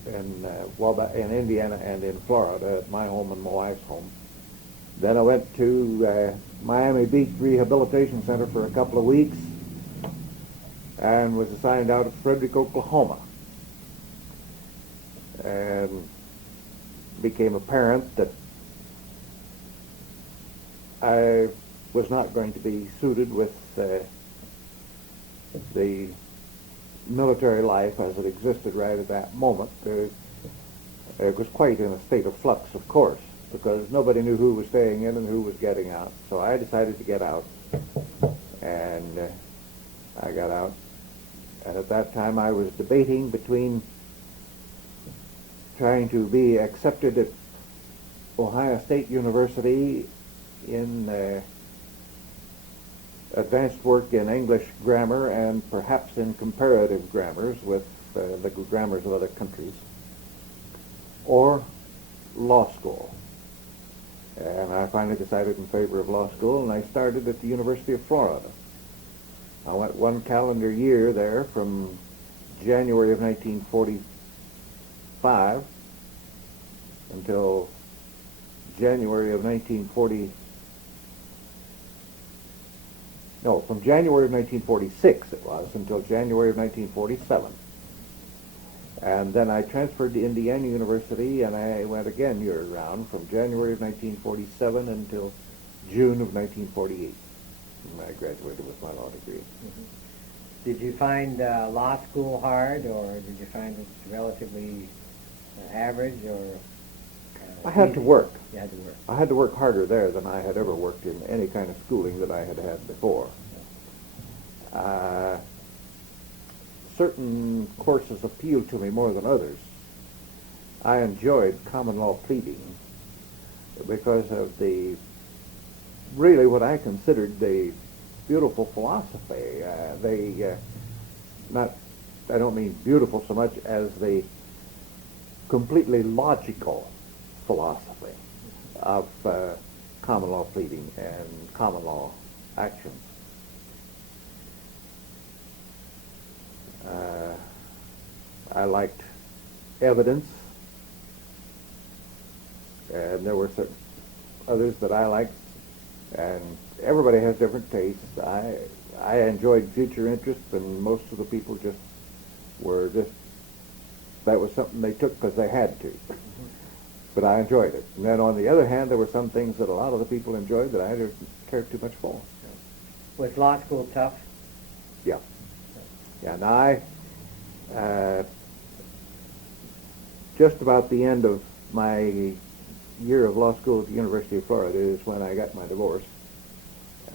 in Indiana and in Florida, at my home and my wife's home. Then I went to Miami Beach Rehabilitation Center for a couple of weeks and was assigned out at Frederick, Oklahoma. And became apparent that I was not going to be suited with the military life as it existed right at that moment. It was quite in a state of flux, of course, because nobody knew who was staying in and who was getting out. So I decided to get out, and I got out. And at that time I was debating between trying to be accepted at Ohio State University in advanced work in English grammar and perhaps in comparative grammars with the grammars of other countries, or law school. And I finally decided in favor of law school, and I started at the University of Florida. I went one calendar year there from January of 1945 until January of 1940. No, from January of 1946 it was until January of 1947. And then I transferred to Indiana University, and I went again year-round from January of 1947 until June of 1948. And I graduated with my law degree. Mm-hmm. Did you find law school hard, or did you find it relatively average, or I had to work. You had to work. I had to work harder there than I had ever worked in any kind of schooling that I had had before. Certain courses appealed to me more than others. I enjoyed common law pleading because of really what I considered the beautiful philosophy. I don't mean beautiful so much as the completely logical philosophy of common law pleading and common law actions. I liked evidence, and there were certain others that I liked, and everybody has different tastes. I enjoyed future interest, and most of the people that was something they took because they had to. But I enjoyed it. And then on the other hand, there were some things that a lot of the people enjoyed that I didn't care too much for. Was law school tough? Yeah. Yeah, and I, just about the end of my year of law school at the University of Florida is when I got my divorce.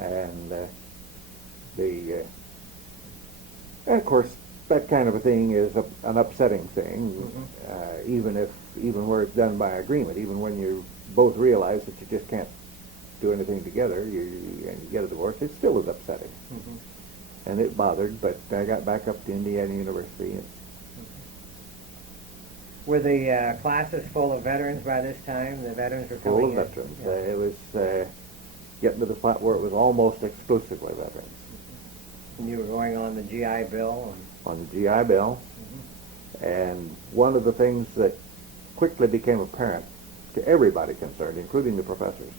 And And of course, that kind of a thing is an upsetting thing, even where it's done by agreement, even when you both realize that you just can't do anything together, and you get a divorce, it still is upsetting. And it bothered, but I got back up to Indiana University. And Were the classes full of veterans by this time? The veterans were coming full of in? veterans. Yeah. It was getting to the spot where it was almost exclusively veterans. And you were going on the GI Bill? On the GI Bill. And one of the things that quickly became apparent to everybody concerned, including the professors,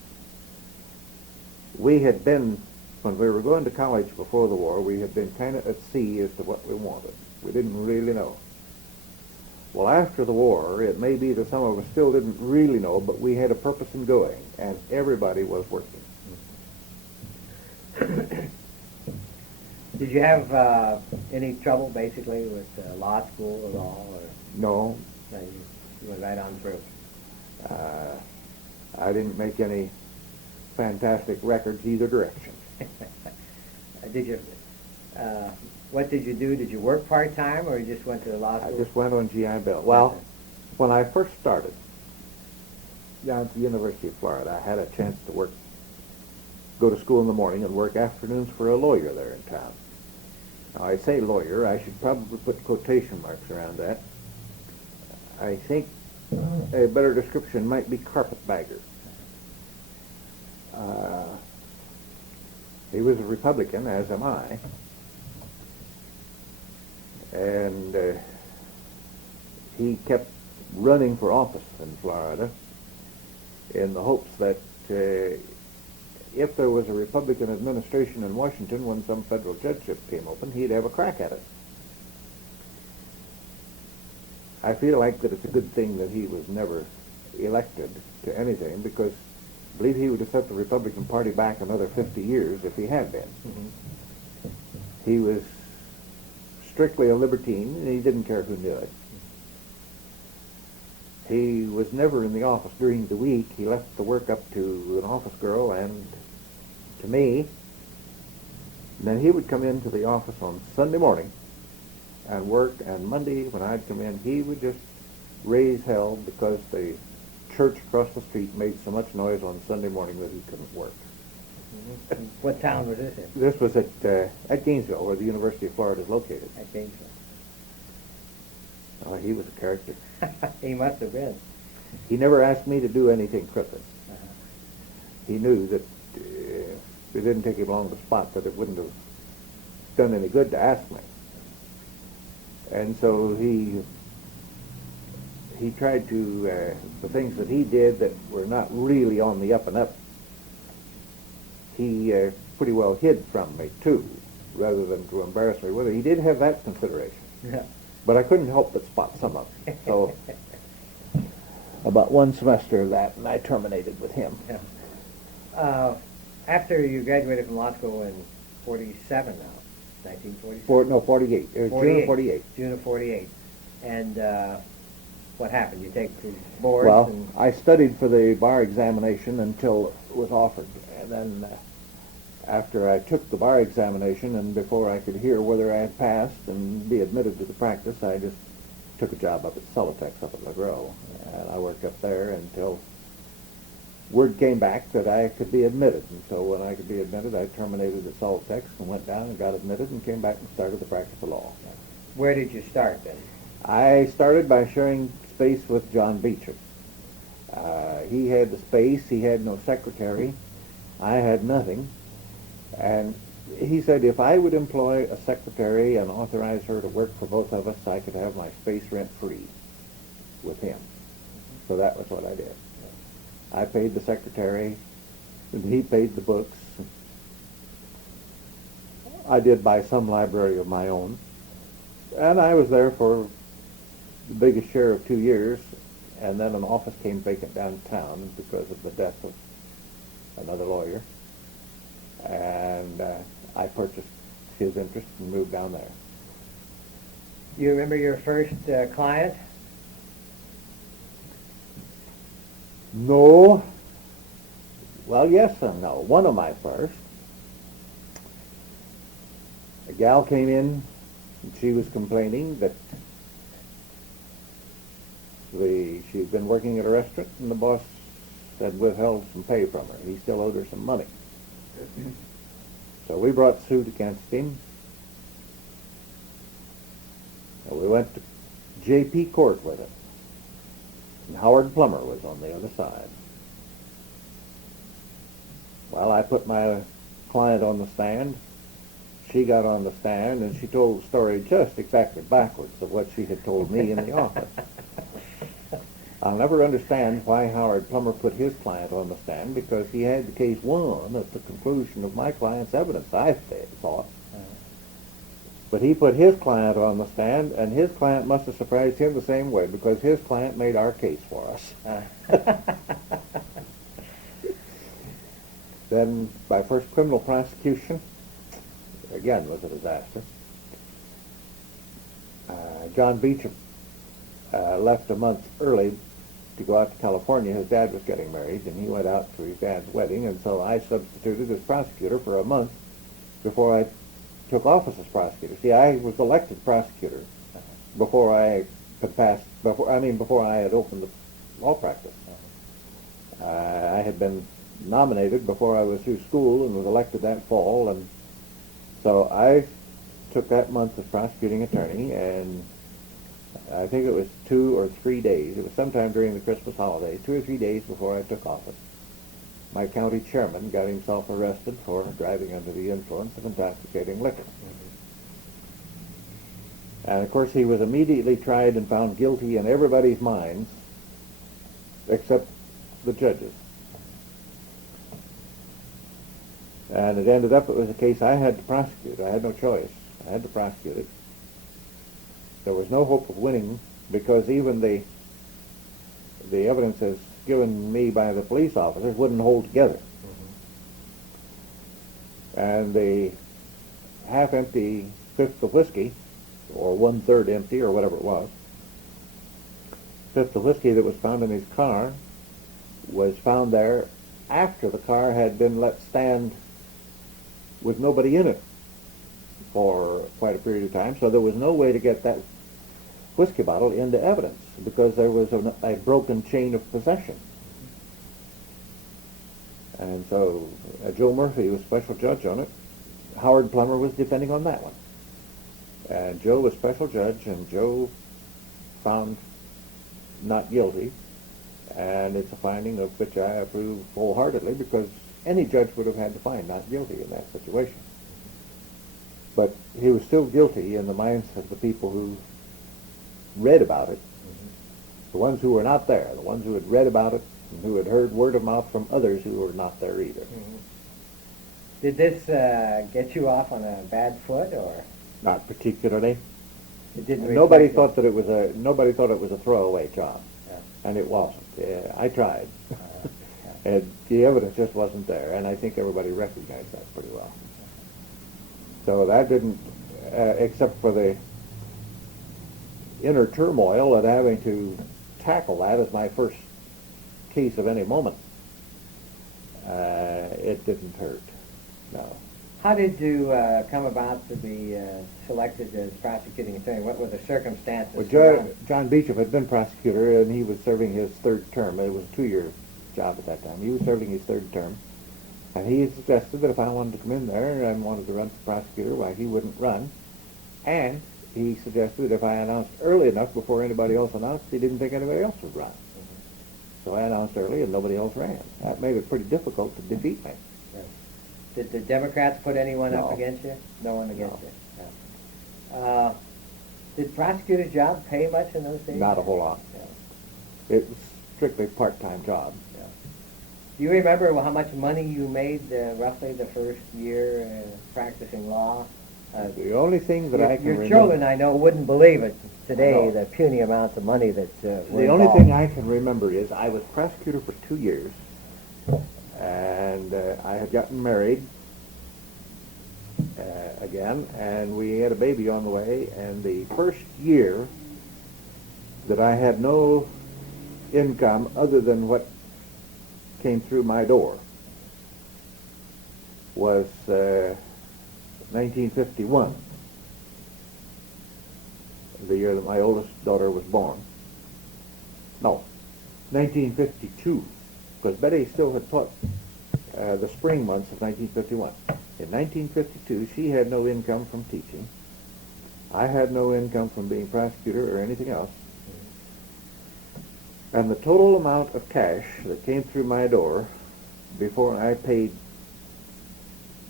we had been, when we were going to college before the war, we had been kind of at sea as to what we wanted. We didn't really know. Well, after the war, it may be that some of us still didn't really know, but we had a purpose in going, and everybody was working. Did you have any trouble, basically, with law school at all? Or No. no, you went right on through? I didn't make any fantastic records either direction. Did you? What did you do? Did you work part-time, or you just went to the law school? I just went on GI Bill. Well, when I first started down at the University of Florida, I had a chance to go to school in the morning and work afternoons for a lawyer there in town. Now, I say lawyer, I should probably put quotation marks around that. I think a better description might be carpetbagger. He was a Republican, as am I. And he kept running for office in Florida in the hopes that if there was a Republican administration in Washington when some federal judgeship came open, he'd have a crack at it. I feel like that it's a good thing that he was never elected to anything, because I believe he would have set the Republican Party back another 50 years if he had been. He was strictly a libertine, and he didn't care who knew it. He was never in the office during the week. He left the work up to an office girl and to me. And then he would come into the office on Sunday morning and work, and Monday when I'd come in, he would just raise hell because the church across the street made so much noise on Sunday morning that he couldn't work. What town was this in? This was at Gainesville, where the University of Florida is located. At Gainesville. Oh, he was a character. He must have been. He never asked me to do anything crooked. He knew that it didn't take him long to spot that it wouldn't have done any good to ask me. And so he tried to, the things that he did that were not really on the up and up, he pretty well hid from me, too, rather than to embarrass me with it. He did have that consideration. Yeah. But I couldn't help but spot some of it. So about one semester of that, and I terminated with him. Yeah. After you graduated from law school in 47 now, 1947? 48. It was 48. June of 48. June of 48. And what happened? You take the boards? Well, and I studied for the bar examination until it was offered. And then after I took the bar examination and before I could hear whether I had passed and be admitted to the practice, I just took a job up at Celotex up at LaGrow. And I worked up there until word came back that I could be admitted. And so when I could be admitted, I terminated at Celotex and went down and got admitted and came back and started the practice of law. where did you start then? I started by sharing space with John Beecher. He had the space, he had no secretary, I had nothing, and he said if I would employ a secretary and authorize her to work for both of us, I could have my space rent-free with him. So that was what I did. I paid the secretary, and he paid the books. I did buy some library of my own, and I was there for the biggest share of 2 years, and then an office came vacant downtown because of the death of another lawyer, and I purchased his interest and moved down there. You remember your first client? No. Well, yes and no. One of my first. gal came in, and she was complaining that she'd been working at a restaurant, and the boss had withheld some pay from her. He still owed her some money. So we brought suit against him. And we went to J.P. court with it. And Howard Plummer was on the other side. Well, I put my client on the stand. She got on the stand, and she told the story just exactly backwards of what she had told me in the office. I'll never understand why Howard Plummer put his client on the stand, because he had the case won at the conclusion of my client's evidence, I thought. But he put his client on the stand, and his client must have surprised him the same way, because his client made our case for us. Then my first criminal prosecution, again, was a disaster. John Beecham left a month early to go out to California. His dad was getting married, and he went out to his dad's wedding, and so I substituted as prosecutor for a month before I took office as prosecutor. See, I was elected prosecutor before I had before I had opened the law practice. I had been nominated before I was through school and was elected that fall, and so I took that month as prosecuting attorney, and I think it was 2 or 3 days. It was sometime during the Christmas holiday, 2 or 3 days before I took office. My county chairman got himself arrested for driving under the influence of intoxicating liquor. And of course he was immediately tried and found guilty in everybody's minds except the judges. And it ended up, it was a case I had to prosecute. I had no choice. I had to prosecute it. There was no hope of winning, because even the evidence as given me by the police officers wouldn't hold together. And the half-empty fifth of whiskey, or 1/3 empty, or whatever it was, fifth of whiskey that was found in his car was found there after the car had been let stand with nobody in it for quite a period of time, so there was no way to get that whiskey bottle into evidence because there was a broken chain of possession. And so Joe Murphy was special judge on it. Howard Plummer was defending on that one. And Joe was special judge, and Joe found not guilty, and it's a finding of which I approve wholeheartedly, because any judge would have had to find not guilty in that situation. But he was still guilty in the minds of the people who read about it, the ones who were not there, the ones who had read about it and who had heard word of mouth from others who were not there either. Did this get you off on a bad foot, or? Not particularly. It didn't. Nobody thought that it was a throwaway job, Yeah. and it wasn't. I tried, and the evidence just wasn't there, and I think everybody recognized that pretty well. So that didn't, except for the inner turmoil of having to tackle that as my first case of any moment, it didn't hurt. No. How did you come about to be selected as prosecuting attorney? What were the circumstances? Well, John Beecham had been prosecutor, and he was serving his third term. It was a 2-year job at that time. He was serving his third term. And he suggested that if I wanted to come in there and wanted to run for prosecutor, why, he wouldn't run. And he suggested that if I announced early enough before anybody else announced, he didn't think anybody else would run. So I announced early, and nobody else ran. That made it pretty difficult to defeat me. Did the Democrats put anyone No. up against you? No one against No. you? No. Did prosecutor's job pay much in those days? Not a whole lot. Yeah. It was strictly a part-time job. Yeah. Do you remember how much money you made roughly the first year practicing law? The only thing that I can remember... Your children, I know, wouldn't believe it today, No. the puny amounts of money that were The only involved. thing I can remember is I was prosecutor for 2 years, and I had gotten married again, and we had a baby on the way, and the first year that I had no income other than what came through my door was 1951. the year that my oldest daughter was born. No, 1952, because Betty still had taught the spring months of 1951. In 1952, she had no income from teaching. I had no income from being prosecutor or anything else. And the total amount of cash that came through my door before I paid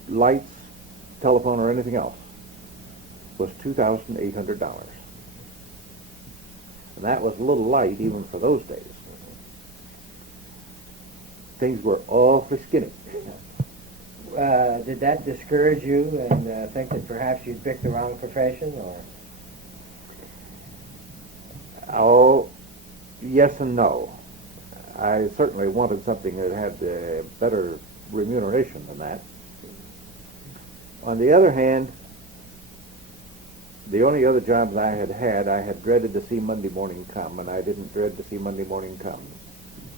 lights, telephone, or anything else was $2,800. And that was a little light even for those days. Things were awfully skinny. Did that discourage you and think that perhaps you'd picked the wrong profession, or? Oh, yes and no. I certainly wanted something that had better remuneration than that. On the other hand, the only other jobs I had dreaded to see Monday morning come, and I didn't dread to see Monday morning come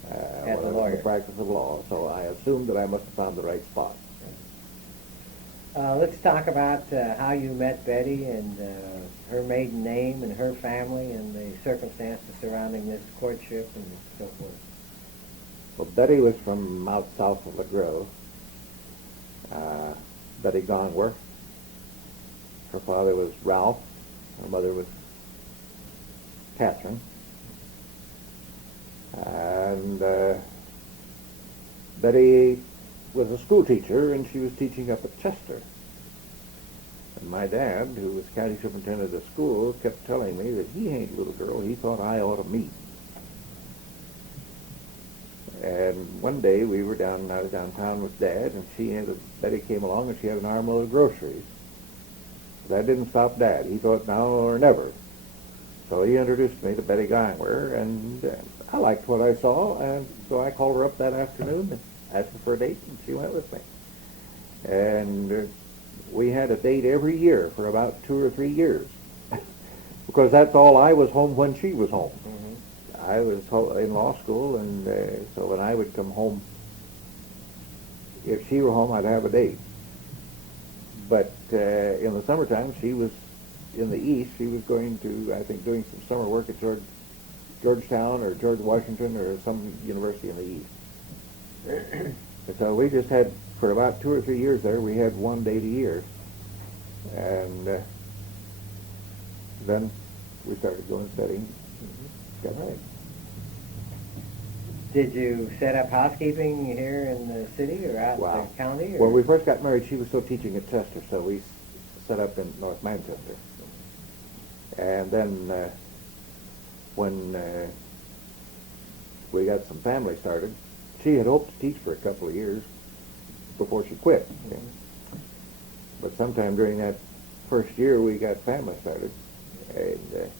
when I was in the practice of law, so I assumed that I must have found the right spot. Let's talk about how you met Betty and her maiden name and her family and the circumstances surrounding this courtship and so forth. Well, Betty was from out south of La Grove. Betty Gongwer. Her father was Ralph. Her mother was Catherine. And Betty was a school teacher, and she was teaching up at Chester. And my dad, who was county superintendent of the school, kept telling me that he ain't a little girl he thought I ought to meet. And one day I was downtown with Dad, and Betty came along, and she had an armload of groceries. That didn't stop Dad. He thought now or never. So he introduced me to Betty Gongwer, and I liked what I saw, and so I called her up that afternoon and asked her for a date, and she went with me. And we had a date every year for about 2 or 3 years, because that's all I was home when she was home. Mm-hmm. I was in law school, and so when I would come home, if she were home, I'd have a date. But in the summertime, she was in the east. She was going to, I think, doing some summer work at Georgetown or George Washington or some university in the east. And so we just had, for about 2 or 3 years there, we had one date a year. And then we started going steady. Got married. Did you set up housekeeping here in the city or out in the county? Or? When we first got married, she was still teaching at Chester, so we set up in North Manchester. And then when we got some family started, she had hoped to teach for a couple of years before she quit. Okay? But sometime during that first year, we got family started, and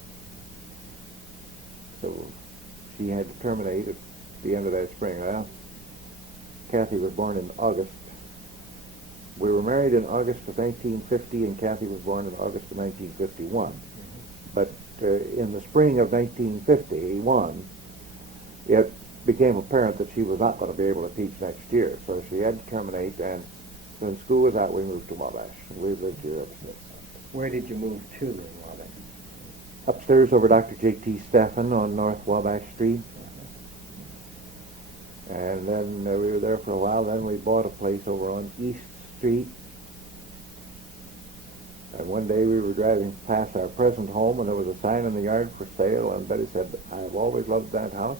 so she had to terminate at the end of that spring. Well, Kathy was born in August. We were married in August of 1950, and Kathy was born in August of 1951. But in the spring of 1951, it became apparent that she was not going to be able to teach next year, so she had to terminate, and when school was out, we moved to Wabash, and we've lived here ever since. Where did you move to in Wabash? Upstairs over Dr. J.T. Steffen on North Wabash Street. And then we were there for a while. Then we bought a place over on East Street. And one day we were driving past our present home, and there was a sign in the yard for sale, and Betty said, "I've always loved that house."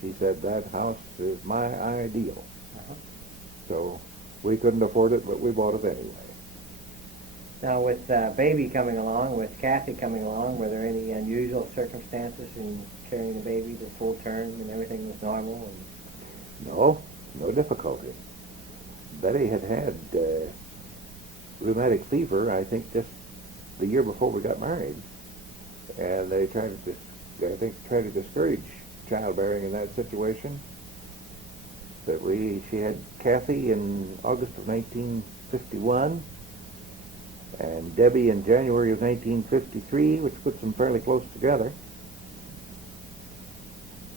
She said, "That house is my ideal." So we couldn't afford it, but we bought it anyway. Now, with baby coming along, with Kathy coming along, were there any unusual circumstances in carrying the baby to full term and everything was normal? And No difficulty. Betty had rheumatic fever, I think, just the year before we got married, and they tried to discourage childbearing in that situation. But she had Kathy in August of 1951, and Debbie in January of 1953, which puts them fairly close together.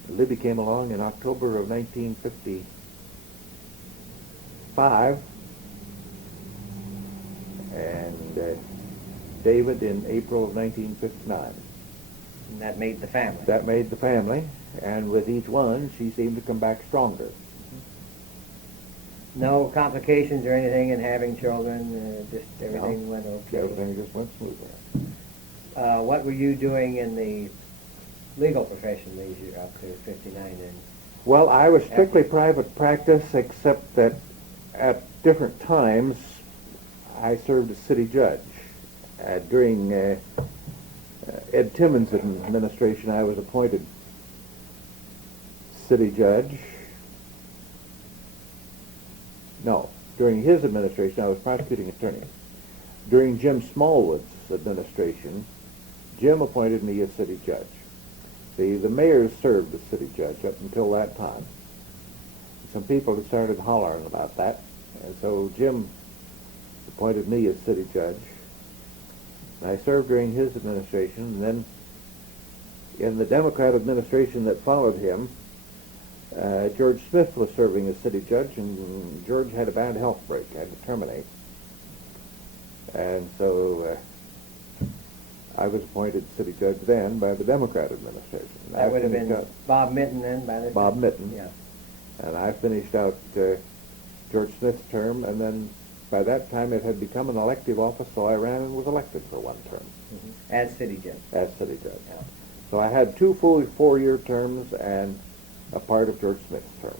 Libby came along in October of 1955, and David in April of 1959. And that made the family. That made the family, and with each one, she seemed to come back stronger. No complications or anything in having children? Just everything No, went okay? everything just went smoothly. What were you doing in the legal profession these years up to 59 and? Well, I was strictly private practice, except that at different times I served as city judge. During Ed Timmons' administration, I was appointed city judge. No, during his administration, I was prosecuting attorney. During Jim Smallwood's administration, Jim appointed me as city judge. See, the mayors served as city judge up until that time. Some people had started hollering about that, and so Jim appointed me as city judge. And I served during his administration, and then in the Democrat administration that followed him, George Smith was serving as city judge, and George had a bad health break, had to terminate. And so I was appointed city judge then by the Democrat administration. That would have been Bob Mitten then by this Bob time? Mitten. Yeah. And I finished out George Smith's term, and then by that time it had become an elective office, so I ran and was elected for one term. Mm-hmm. As city judge? As city judge. Yeah. So I had 2 full 4-year terms and a part of George Smith's term.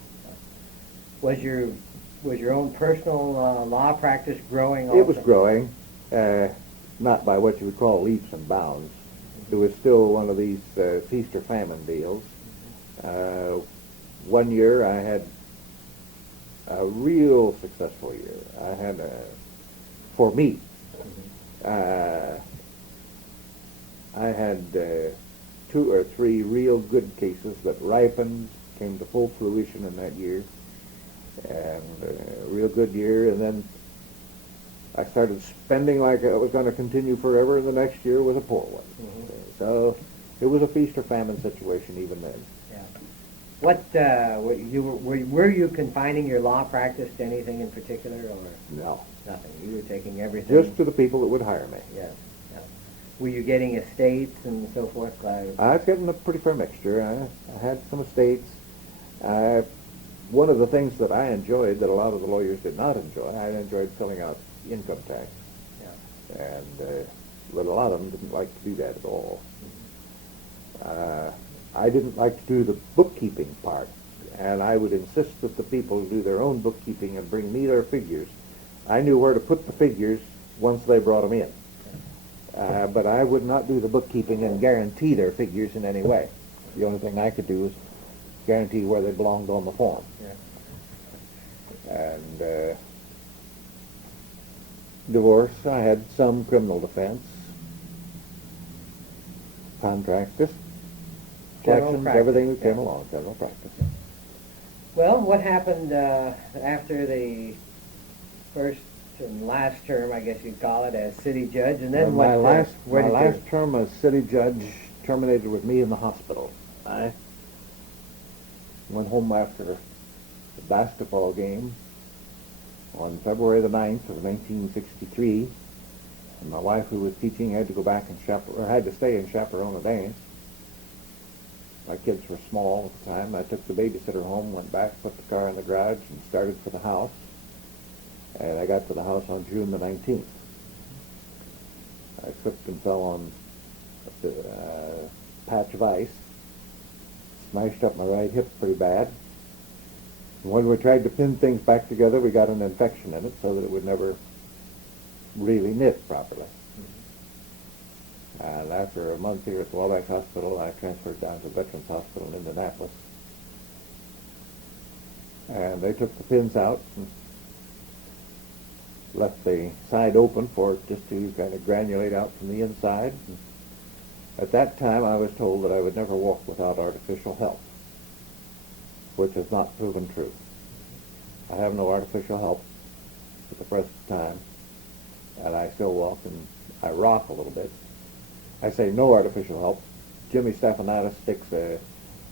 Was your own personal law practice growing? It was growing, not by what you would call leaps and bounds. It was still one of these feast or famine deals. One year I had a real successful year. I had, for me, I had 2 or 3 real good cases that ripened, came to full fruition in that year, and a real good year. And then I started spending like it was going to continue forever, and the next year was a poor one. Mm-hmm. So it was a feast or famine situation even then. Yeah. What were you confining your law practice to anything in particular, or no? Nothing. You were taking everything. Just to the people that would hire me. Yeah. Yeah. Were you getting estates and so forth? I was getting a pretty fair mixture. I had some estates. One of the things that I enjoyed that a lot of the lawyers did not enjoy, I enjoyed filling out income tax. Yeah. And but a lot of them didn't like to do that at all. Mm-hmm. I didn't like to do the bookkeeping part, and I would insist that the people do their own bookkeeping and bring me their figures. I knew where to put the figures once they brought them in. But I would not do the bookkeeping and guarantee their figures in any way. The only thing I could do was guarantee where they belonged on the form. Yeah. And divorce, I had some criminal defense, contract, just collections, everything that came along, general practice. Well, what happened after the first and last term, I guess you'd call it, as city judge, and then my last term as city judge terminated with me in the hospital. I went home after the basketball game on February the 9th of 1963, and my wife, who was teaching, had to go back and had to stay and chaperone a dance. My kids were small at the time. I took the babysitter home, went back, put the car in the garage, and started for the house. And I got to the house on June the 19th. I slipped and fell on a patch of ice, smashed up my right hip pretty bad. And when we tried to pin things back together, we got an infection in it so that it would never really knit properly. And after a month here at the Wabash Hospital, I transferred down to Veterans Hospital in Indianapolis. And they took the pins out and left the side open for it just to kind of granulate out from the inside. And at that time, I was told that I would never walk without artificial help, which has not proven true. I have no artificial help at the present time, and I still walk and I rock a little bit. I say no artificial help. Jimmy Stephanatis sticks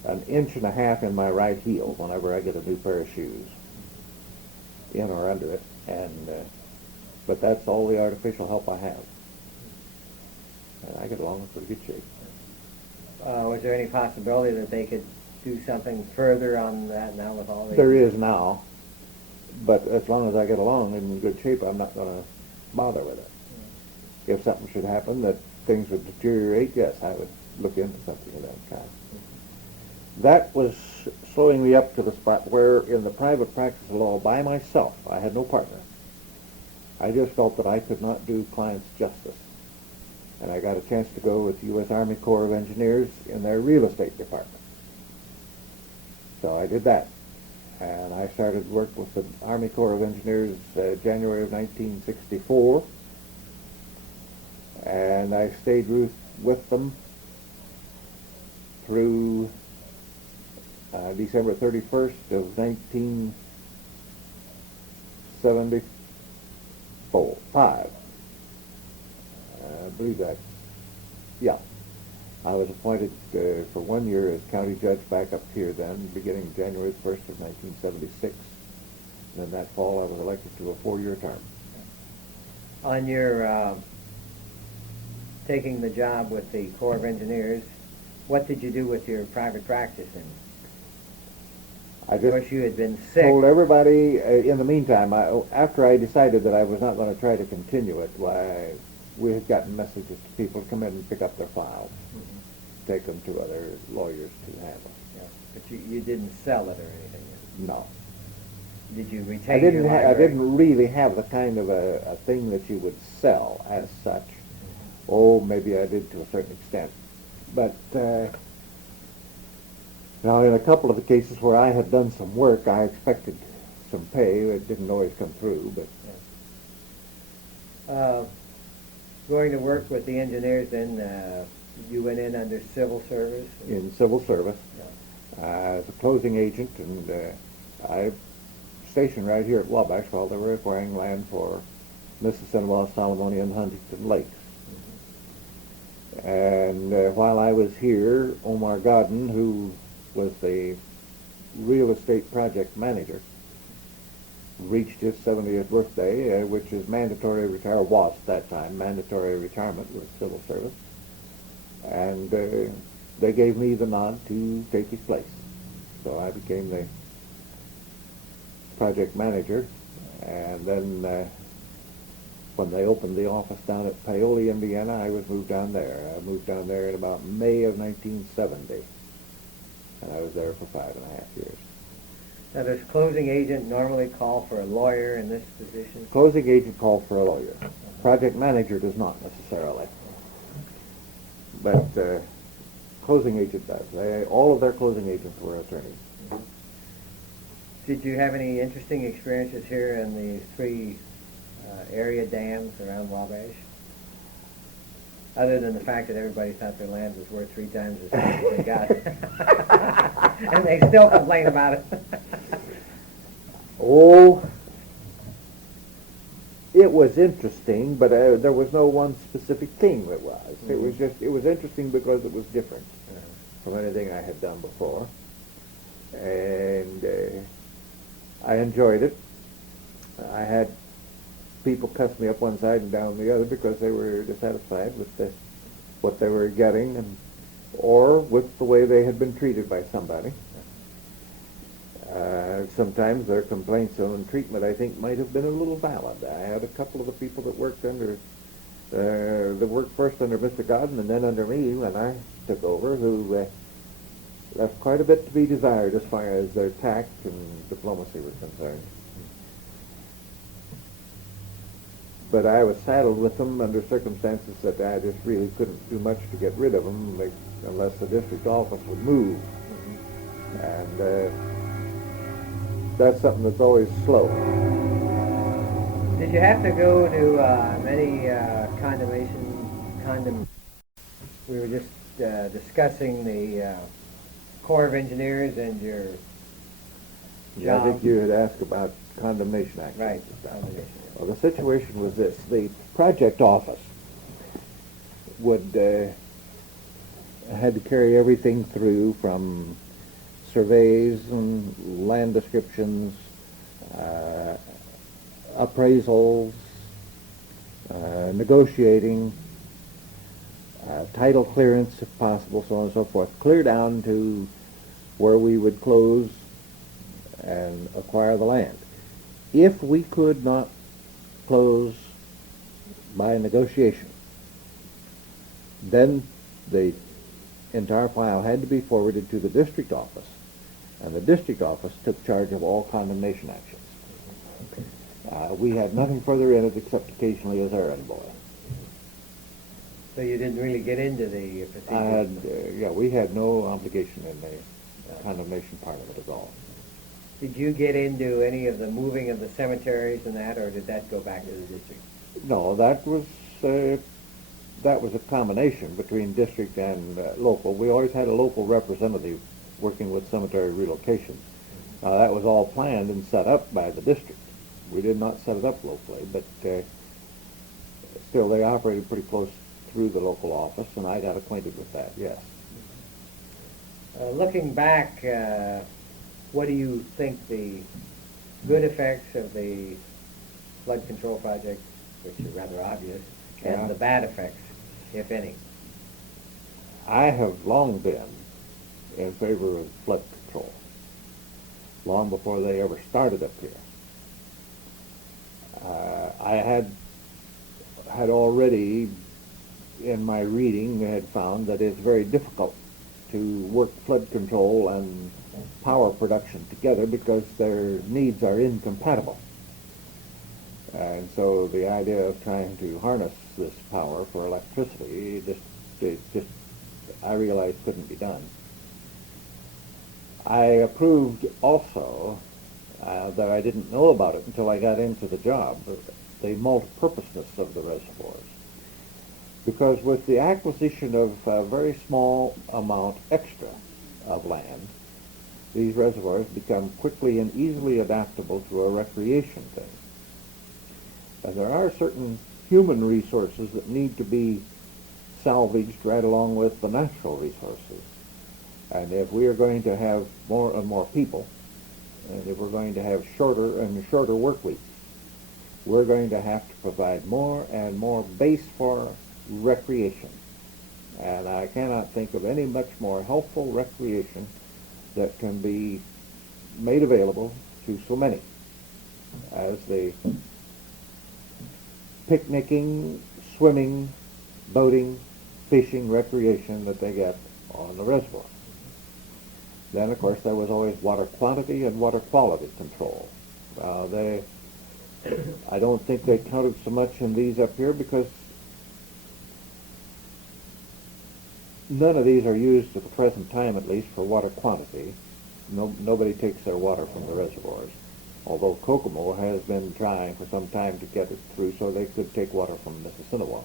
an inch and a half in my right heel whenever I get a new pair of shoes, in or under it, and but that's all the artificial help I have. And I get along in pretty good shape. Was there any possibility that they could do something further on that now with all the... There is now, but as long as I get along in good shape, I'm not going to bother with it. If something should happen that things would deteriorate, yes, I would look into something of that kind. That was slowing me up to the spot where in the private practice of law by myself, I had no partner. I just felt that I could not do clients justice. And I got a chance to go with the U.S. Army Corps of Engineers in their real estate department. So I did that. And I started work with the Army Corps of Engineers January of 1964. And I stayed with them through December 31st of 1975. I believe that. Yeah. I was appointed for 1 year as county judge back up here then, beginning January 1st of 1976. And then that fall I was elected to a 4-year term. On your taking the job with the Corps of Engineers, what did you do with your private practice? And I of course you had been sick. told everybody in the meantime, after I decided that I was not going to try to continue it, why we had gotten messages to people to come in and pick up their files, take them to other lawyers to handle. Yeah. But you didn't sell it or anything? No. Did you retain your library? I didn't really have the kind of a thing that you would sell as such. Oh, maybe I did to a certain extent. But now in a couple of the cases where I had done some work, I expected some pay. It didn't always come through, but... Going to work with the engineers then, you went in under civil service? In civil service. Yeah. As a closing agent, and I stationed right here at Wabash while they were acquiring land for Mississinawa, Salomonia, and Huntington Lakes. And while I was here, Omar Godden, who was the real estate project manager, reached his 70th birthday, which is mandatory retirement, was at that time, mandatory retirement with civil service. And they gave me the nod to take his place. So I became the project manager, and then when they opened the office down at Paoli, Indiana, I was moved down there. I moved down there in about May of 1970, and I was there for 5.5 years. Now, does closing agent normally call for a lawyer in this position? Closing agent calls for a lawyer. Project manager does not necessarily. But closing agent does. All of their closing agents were attorneys. Did you have any interesting experiences here in the 3 area dams around Wabash? Other than the fact that everybody thought their land was worth 3 times as much as they got. And they still complain about it. Oh, it was interesting, but there was no one specific thing that was. Mm-hmm. It was interesting because it was different from anything I had done before. And I enjoyed it. I had people cuss me up one side and down the other because they were dissatisfied with what they were getting, or with the way they had been treated by somebody. Sometimes their complaints on treatment, I think, might have been a little valid. I had a couple of the people that worked first under Mr. Godden and then under me when I took over, who left quite a bit to be desired as far as their tact and diplomacy were concerned. But I was saddled with them under circumstances that I just really couldn't do much to get rid of them unless the district office would move. Mm-hmm. And that's something that's always slow. Did you have to go to many We were just discussing the Corps of Engineers and your job. Yeah, I think you had asked about condemnation actions. Right, condemnation. Well, the situation was this. The project office had to carry everything through from surveys and land descriptions, appraisals, negotiating, title clearance if possible, so on and so forth, clear down to where we would close and acquire the land. If we could not close by negotiation, then the entire file had to be forwarded to the district office, and the district office took charge of all condemnation actions. We had nothing further in it except occasionally as errand boy. So you didn't really get into the procedure? We had no obligation in the condemnation part of it at all. Did you get into any of the moving of the cemeteries and that, or did that go back to the district? No, that was a combination between district and local. We always had a local representative working with cemetery relocations. That was all planned and set up by the district. We did not set it up locally, but still they operated pretty close through the local office, and I got acquainted with that, yes. Looking back, what do you think the good effects of the flood control project, which are rather obvious, and the bad effects, if any? I have long been in favor of flood control, long before they ever started up here. I had already, in my reading, had found that it's very difficult to work flood control and power production together because their needs are incompatible. And so the idea of trying to harness this power for electricity just I realized couldn't be done. I approved also, that I didn't know about it until I got into the job, the multipurposeness of the reservoirs. Because with the acquisition of a very small amount extra of land, these reservoirs become quickly and easily adaptable to a recreation thing. And there are certain human resources that need to be salvaged right along with the natural resources. And if we are going to have more and more people, and if we're going to have shorter and shorter work weeks, we're going to have to provide more and more base for recreation. And I cannot think of any much more helpful recreation that can be made available to so many as the picnicking, swimming, boating, fishing, recreation that they get on the reservoir. Then, of course, there was always water quantity and water quality control. I don't think they counted so much in these up here because none of these are used at the present time, at least, for water quantity. Nobody takes their water from the reservoirs, although Kokomo has been trying for some time to get it through so they could take water from Mississinawa.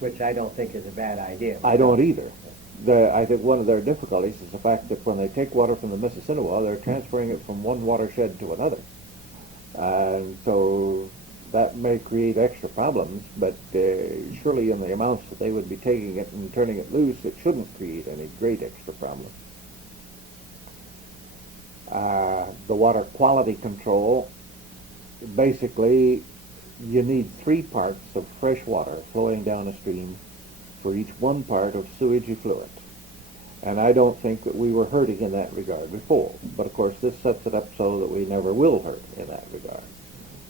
Which I don't think is a bad idea. I don't either. I think one of their difficulties is the fact that when they take water from the Mississinawa, they're transferring it from one watershed to another. And so that may create extra problems, but surely in the amounts that they would be taking it and turning it loose, it shouldn't create any great extra problems. The water quality control, basically, you need 3 parts of fresh water flowing down a stream for each 1 part of sewage effluent. And I don't think that we were hurting in that regard before. But of course this sets it up so that we never will hurt in that regard.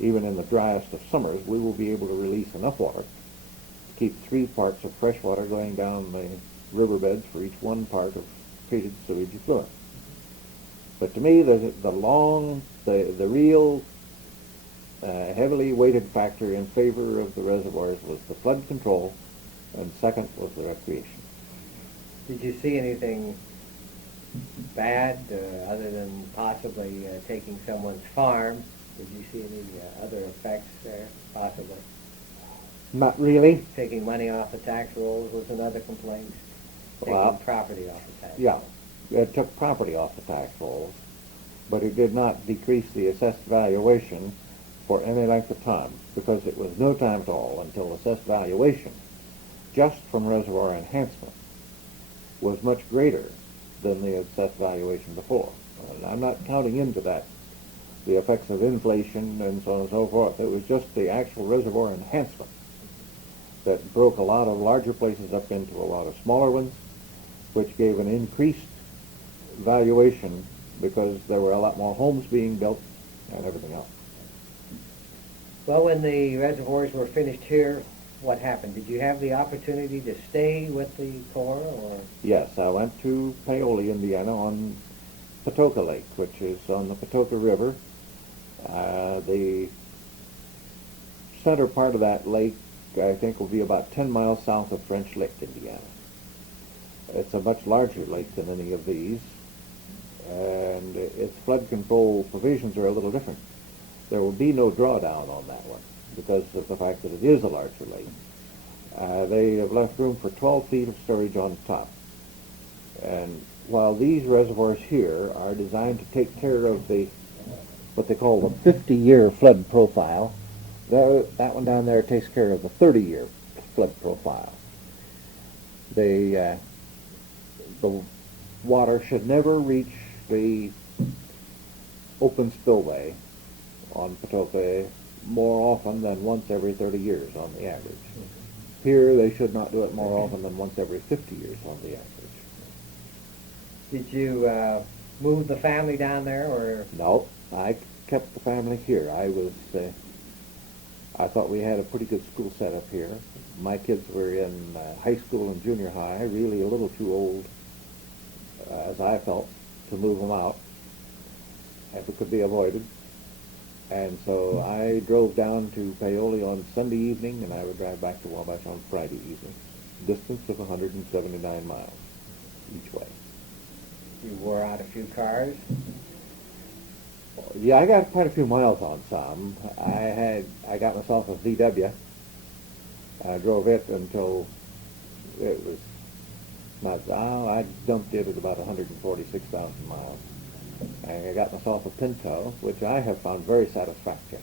Even in the driest of summers, we will be able to release enough water to keep 3 parts of fresh water going down the riverbeds for each 1 part of treated sewage effluent. But to me, the real heavily weighted factor in favor of the reservoirs was the flood control, and second was the recreation. Did you see anything bad other than possibly taking someone's farm? Did you see any other effects there, possibly? Not really. Taking money off the tax rolls was another complaint. Taking property off the tax rolls. Yeah, it took property off the tax rolls, but it did not decrease the assessed valuation for any length of time, because it was no time at all until assessed valuation, just from reservoir enhancement, was much greater than the assessed valuation before. And I'm not counting into that the effects of inflation and so on and so forth. It was just the actual reservoir enhancement that broke a lot of larger places up into a lot of smaller ones, which gave an increased valuation because there were a lot more homes being built and everything else. Well, when the reservoirs were finished here, what happened? Did you have the opportunity to stay with the Corps, or? Yes, I went to Paoli, Indiana on Patoka Lake, which is on the Patoka River. The center part of that lake, I think, will be about 10 miles south of French Lick, Indiana. It's a much larger lake than any of these, and its flood control provisions are a little different. There will be no drawdown on that one because of the fact that it is a larger lake. They have left room for 12 feet of storage on top. And while these reservoirs here are designed to take care of what they call the 50-year flood profile, that one down there takes care of the 30-year flood profile. The water should never reach the open spillway on Patoka more often than once every 30 years on the average. Here they should not do it more often than once every 50 years on the average. Did you move the family down there, or? No, I kept the family here. I thought we had a pretty good school set up here. My kids were in high school and junior high, really a little too old, as I felt, to move them out if it could be avoided. And so I drove down to Paoli on Sunday evening, and I would drive back to Wabash on Friday evening. Distance of 179 miles each way. You wore out a few cars? Yeah, I got quite a few miles on some. I got myself a VW. I drove it until it was I dumped it at about 146,000 miles. And I got myself a Pinto, which I have found very satisfactory.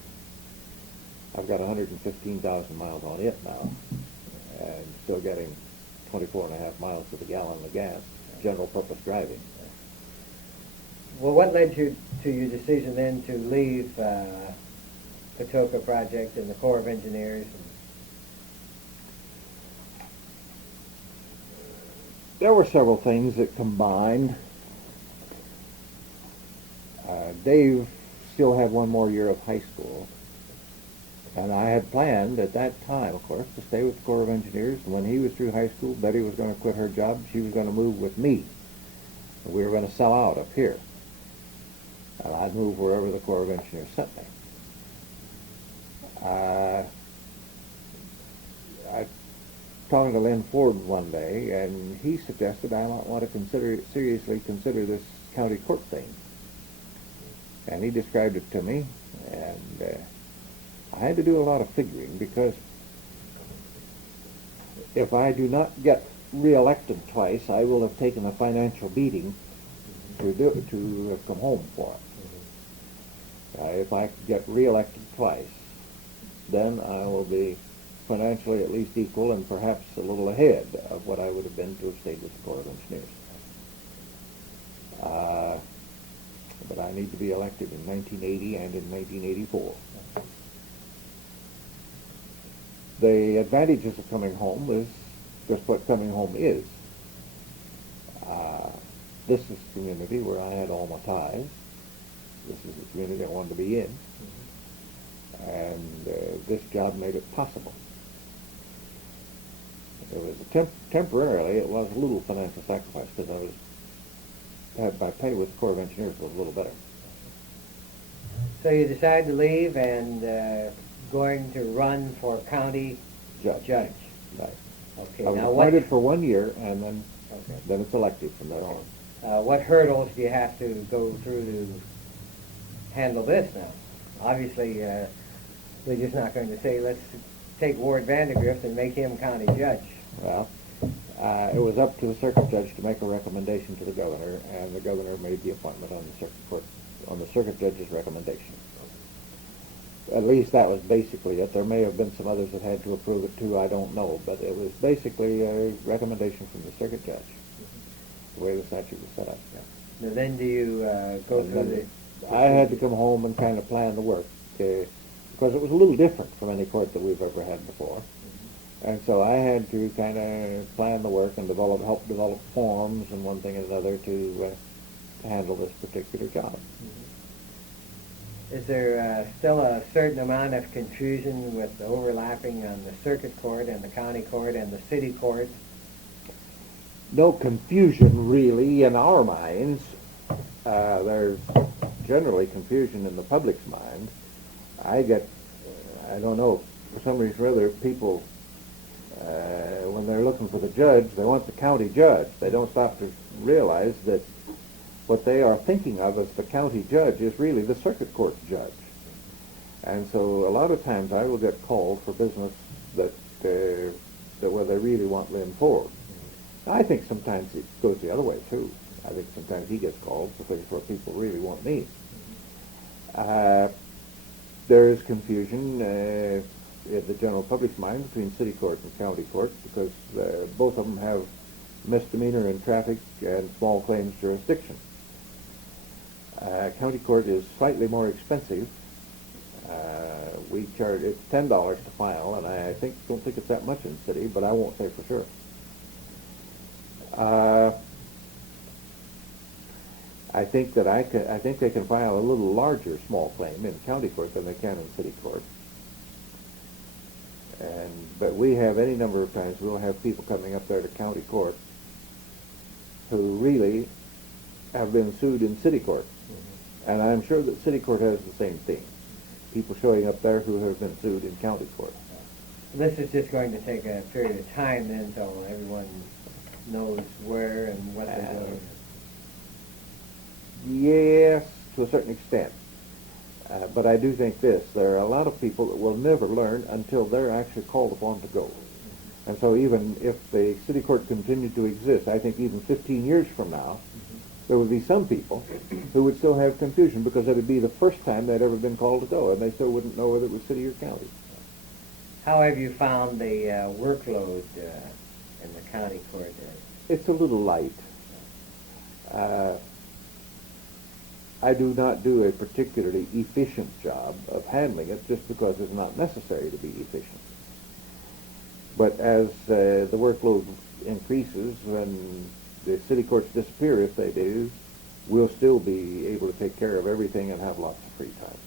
I've got 115,000 miles on it now, and still getting 24.5 miles to the gallon of gas, general purpose driving. Well, what led you to your decision then to leave Patoka Project and the Corps of Engineers? There were several things that combined. Dave still had one more year of high school, and I had planned at that time, of course, to stay with the Corps of Engineers. And when he was through high school, Betty was going to quit her job. She was going to move with me. And we were going to sell out up here. And I'd move wherever the Corps of Engineers sent me. I talking to Len Ford one day, and he suggested I might want to seriously consider this county court thing. And he described it to me, and I had to do a lot of figuring, because if I do not get reelected twice, I will have taken a financial beating to have come home for it. If I get reelected twice, then I will be financially at least equal and perhaps a little ahead of what I would have been to have stayed with the Corps of Engineers. But I need to be elected in 1980 and in 1984. The advantages of coming home is just what coming home is. This is the community where I had all my ties. This is the community I wanted to be in. And this job made it possible. It was temporarily, it was a little financial sacrifice, because my pay with the Corps of Engineers was a little better. So you decided to leave and going to run for county judge. Right. Okay. I was now appointed for 1 year, and then Okay. then it's elected from there on. What hurdles do you have to go through to handle this now? Obviously, we're just not going to say, let's take Ward Vandegrift and make him county judge. Well, it was up to the circuit judge to make a recommendation to the governor, and the governor made the appointment on the circuit judge's recommendation. At least that was basically it. There may have been some others that had to approve it too, I don't know, but it was basically a recommendation from the circuit judge, the way the statute was set up. Now then do you go through I had to come home and kind of plan the work because it was a little different from any court that we've ever had before. And so I had to kind of plan the work and help develop forms and one thing and another to handle this particular job. Is there still a certain amount of confusion with the overlapping on the circuit court and the county court and the city court? No confusion really in our minds. There's generally confusion in the public's mind. I don't know, for some reason or other, people, when they're looking for the judge, they want the county judge. They don't stop to realize that what they are thinking of as the county judge is really the circuit court judge. And so a lot of times I will get called for business that where they really want Lynn Ford. I think sometimes it goes the other way too. I think sometimes he gets called for things where people really want me. There is confusion in the general public's mind between city court and county court because both of them have misdemeanor and traffic and small claims jurisdiction. County court is slightly more expensive. We charge it's $10 to file, and I don't think it's that much in the city, but I won't say for sure. I think they can file a little larger small claim in county court than they can in city court. But we have any number of times we'll have people coming up there to county court who really have been sued in city court. And I'm sure that city court has the same thing. People showing up there who have been sued in county court. This is just going to take a period of time then until everyone knows where and what they're doing. Yes, to a certain extent. But I do think this. There are a lot of people that will never learn until they're actually called upon to go. And so even if the city court continued to exist, I think even 15 years from now, there would be some people who would still have confusion because it would be the first time they'd ever been called to go, and they still wouldn't know whether it was city or county. How have you found the workload in the county court? It's a little light. I do not do a particularly efficient job of handling it just because it's not necessary to be efficient. But as the workload increases and the city courts disappear, if they do, we'll still be able to take care of everything and have lots of free time.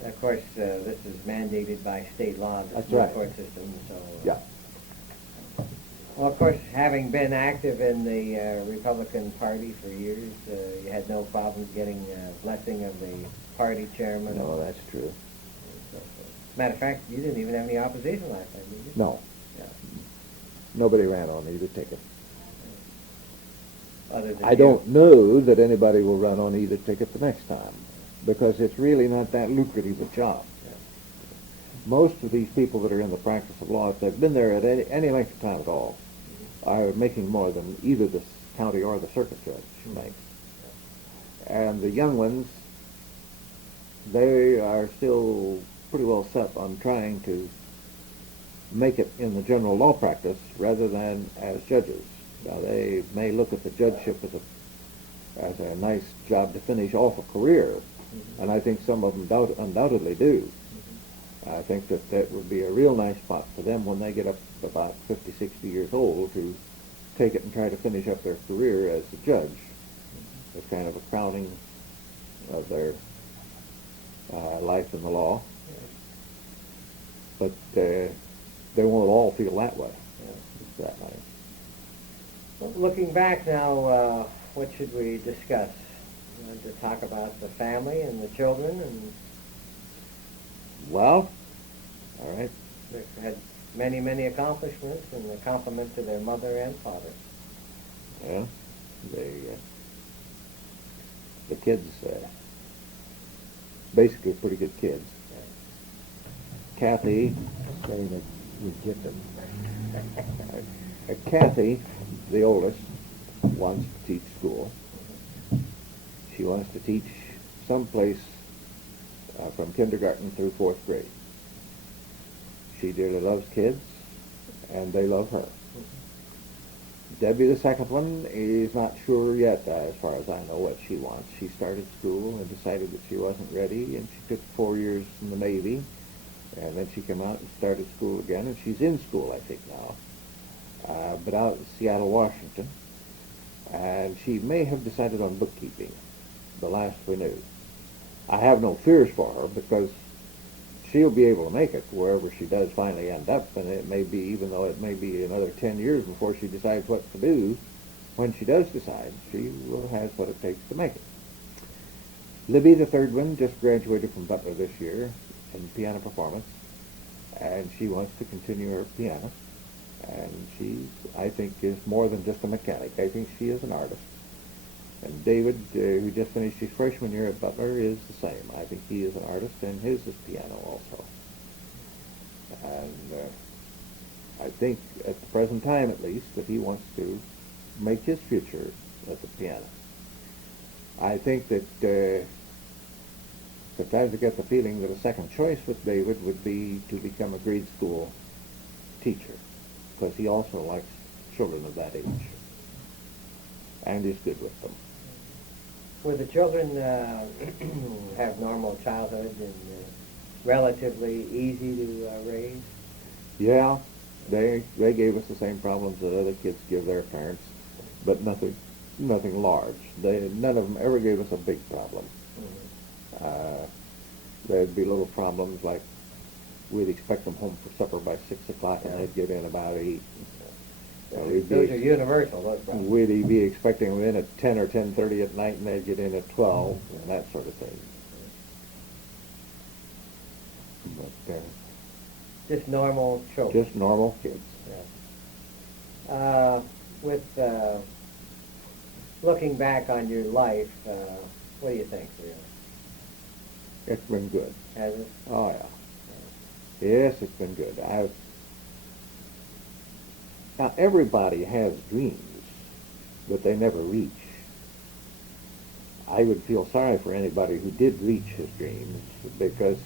Yeah. Of course, this is mandated by state law, the That's right. court system. So. Yeah. Well, of course, having been active in the Republican Party for years, you had no problems getting blessing of the party chairman. No, that's true. Matter of fact, you didn't even have any opposition last time, did you? No. Yeah. Nobody ran on either ticket. Other than I don't know that anybody will run on either ticket the next time because it's really not that lucrative a job. Yeah. Most of these people that are in the practice of law, if they've been there at any length of time at all, are making more than either the county or the circuit judge makes. And the young ones, they are still pretty well set on trying to make it in the general law practice rather than as judges. Now, they may look at the judgeship as a nice job to finish off a career, and I think some of them undoubtedly do. I think that would be a real nice spot for them when they get up about 50, 60 years old to take it and try to finish up their career as a judge. It's kind of a crowning of their life in the law. But they won't all feel that way. It's that nice. Well, looking back now, what should we discuss? You want to talk about the family and the children, and well, all right. they've had many, many accomplishments, and a compliment to their mother and father. Yeah, the kids basically pretty good kids. Kathy, saying that you get them. Kathy, the oldest, wants to teach school. She wants to teach someplace from kindergarten through 4th grade. She dearly loves kids, and they love her. Debbie, the second one, is not sure yet, as far as I know, what she wants. She started school and decided that she wasn't ready, and she took 4 years in the Navy, and then she came out and started school again, and she's in school, I think, now, but out in Seattle, Washington, and she may have decided on bookkeeping, the last we knew. I have no fears for her, because she'll be able to make it wherever she does finally end up, and it may be, even though it may be another 10 years before she decides what to do, when she does decide, she will have what it takes to make it. Libby, the third one, just graduated from Butler this year in piano performance, and she wants to continue her piano, and she, I think, is more than just a mechanic. I think she is an artist. And David, who just finished his freshman year at Butler, is the same. I think he is an artist, and his is piano also. And I think, at the present time at least, that he wants to make his future at the piano. I think that sometimes I get the feeling that a second choice with David would be to become a grade school teacher, because he also likes children of that age, and is good with them. Will the children have normal childhoods and relatively easy to raise? Yeah, they gave us the same problems that other kids give their parents, but nothing large. None of them ever gave us a big problem. Mm-hmm. There'd be little problems like we'd expect them home for supper by 6 o'clock, and they'd get in about 8. Those are universal, those problems. We'd be expecting them in at 10 or 10:30 at night, and they'd get in at 12, and that sort of thing. But, just normal children. Just normal kids. Yeah. With looking back on your life, what do you think, really? It's been good. Has it? Oh, yeah. Yes, it's been good. Now, everybody has dreams, but they never reach. I would feel sorry for anybody who did reach his dreams, because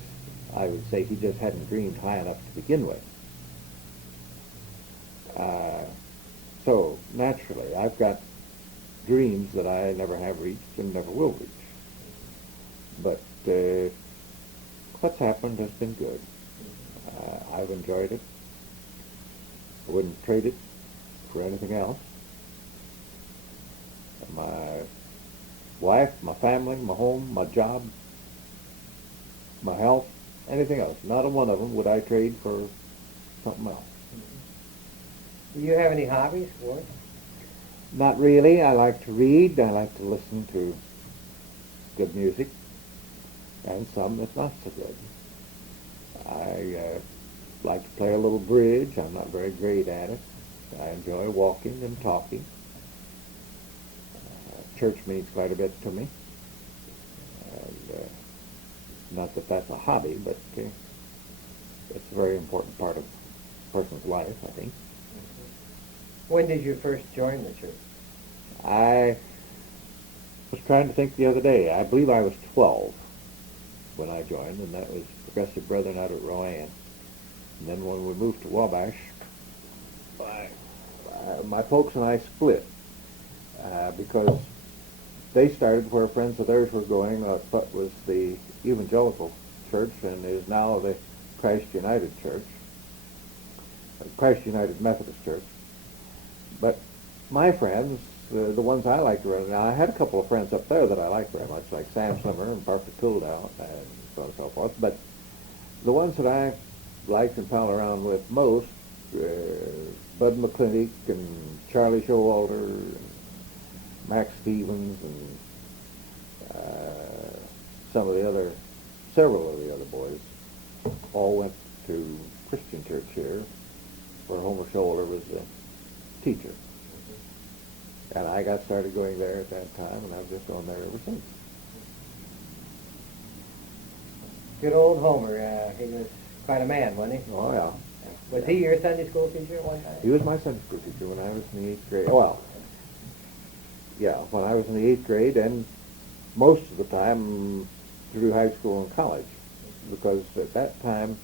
I would say he just hadn't dreamed high enough to begin with. So, naturally, I've got dreams that I never have reached and never will reach. But what's happened has been good. I've enjoyed it. I wouldn't trade it for anything else. My wife, my family, my home, my job, my health, anything else. Not a one of them would I trade for something else. Do you have any hobbies, Ward? Not really. I like to read. I like to listen to good music, and some that's not so good. I like to play a little bridge. I'm not very great at it. I enjoy walking and talking. Church means quite a bit to me. And, not that that's a hobby, but it's a very important part of a person's life, I think. When did you first join the church? I was trying to think the other day. I believe I was 12 when I joined, and that was Progressive Brethren out at Rowan. And then when we moved to Wabash, my folks and I split because they started where friends of theirs were going, what was the Evangelical Church and is now the Christ United Church, Christ United Methodist Church. But my friends, the ones I liked around, now I had a couple of friends up there that I liked very much, like Sam Slimmer and Parker Cooldown and so on and so forth, but the ones that I liked and pal around with most, Bud McClintock and Charlie Showalter and Max Stevens and several of the other boys all went to Christian church here, where Homer Showalter was the teacher. And I got started going there at that time, and I've just gone there ever since. Good old Homer. He was quite a man, wasn't he? Oh, yeah. Was he your Sunday school teacher at one time? He was my Sunday school teacher when I was in the 8th grade. Well, yeah, when I was in the 8th grade, and most of the time through high school and college, because at that time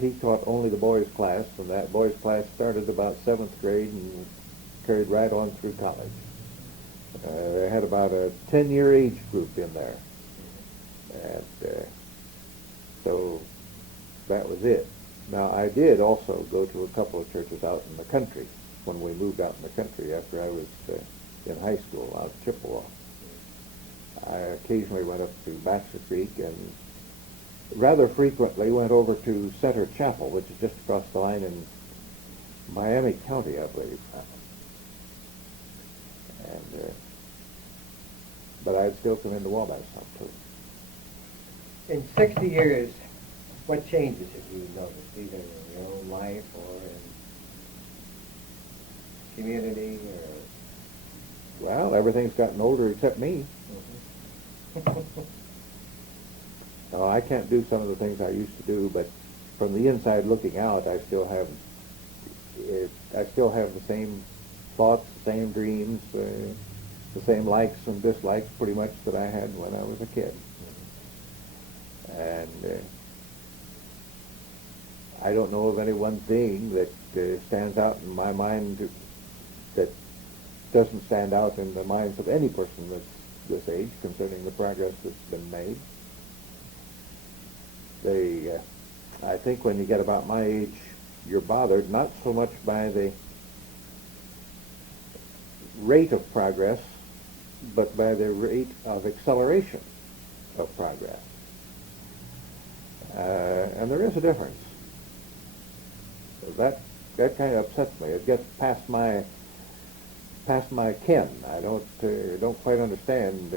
he taught only the boys' class, and that boys' class started about 7th grade and carried right on through college. They had about a 10-year age group in there. And so that was it. Now, I did also go to a couple of churches out in the country when we moved out in the country after I was in high school out in Chippewa. I occasionally went up to Bachelor Creek and rather frequently went over to Center Chapel, which is just across the line in Miami County, I believe. And but I'd still come into Wabash some too. In 60 years, what changes have you noticed, either in your own life or in community or? Well, everything's gotten older except me. No, I can't do some of the things I used to do, but from the inside looking out, I still have the same thoughts, the same dreams, the same likes and dislikes pretty much that I had when I was a kid. And I don't know of any one thing that stands out in my mind that doesn't stand out in the minds of any person that's this age concerning the progress that's been made. I think when you get about my age, you're bothered not so much by the rate of progress, but by the rate of acceleration of progress. And there is a difference. That kind of upsets me. It gets past my ken. I don't quite understand.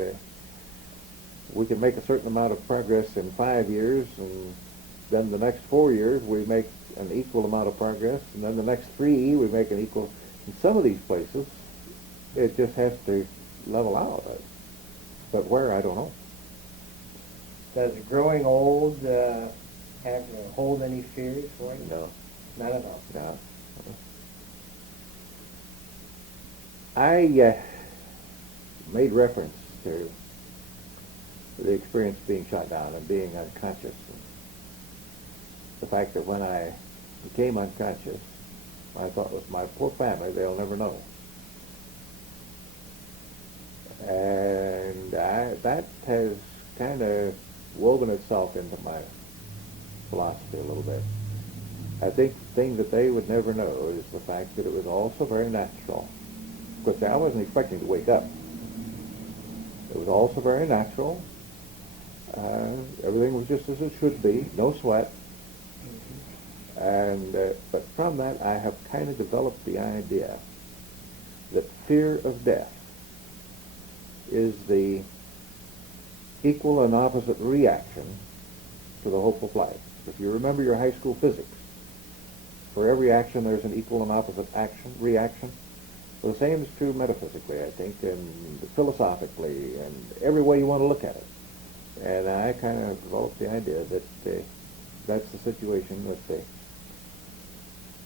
We can make a certain amount of progress in 5 years, and then the next 4 years we make an equal amount of progress, and then the next 3 we make an equal. In some of these places, it just has to level out. But where, I don't know. Does growing old hold any fears for you? No. Not at all. No. I made reference to the experience of being shot down and being unconscious. And the fact that when I became unconscious, I thought it was my poor family, they'll never know. And that has kind of woven itself into my philosophy a little bit. I think the thing that they would never know is the fact that it was also very natural. Of course, I wasn't expecting to wake up. It was also very natural. Everything was just as it should be, no sweat. And but from that, I have kind of developed the idea that fear of death is the equal and opposite reaction to the hope of life. If you remember your high school physics, for every action there's an equal and opposite reaction. Well, the same is true metaphysically, I think, and philosophically, and every way you want to look at it. And I kind of developed the idea that that's the situation with the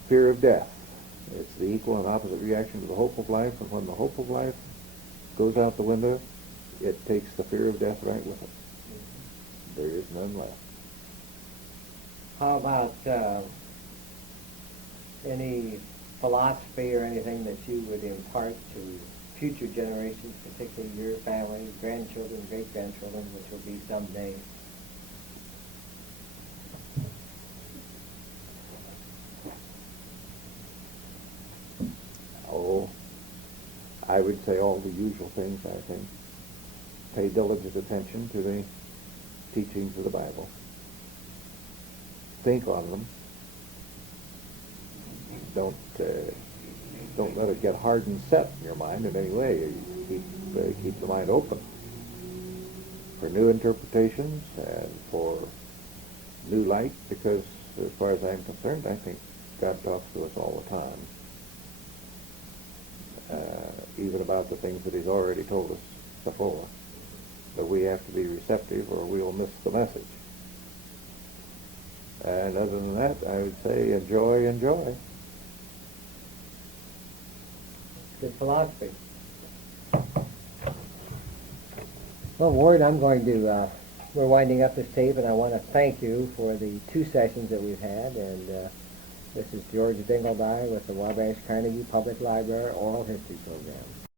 fear of death. It's the equal and opposite reaction to the hope of life, and when the hope of life goes out the window, it takes the fear of death right with it. There is none left. How about any philosophy or anything that you would impart to future generations, particularly your family, grandchildren, great-grandchildren, which will be someday? Oh, I would say all the usual things, I think. Pay diligent attention to the teachings of the Bible. Think on them. Don't let it get hard and set in your mind in any way. Keep the mind open for new interpretations and for new light, because as far as I'm concerned, I think God talks to us all the time, even about the things that he's already told us before. But we have to be receptive or we'll miss the message. And other than that, I would say enjoy. Good philosophy. Well, Ward, I'm going to, we're winding up this tape, and I want to thank you for the 2 sessions that we've had, and This is George Dingleby with the Wabash Carnegie Public Library Oral History Program.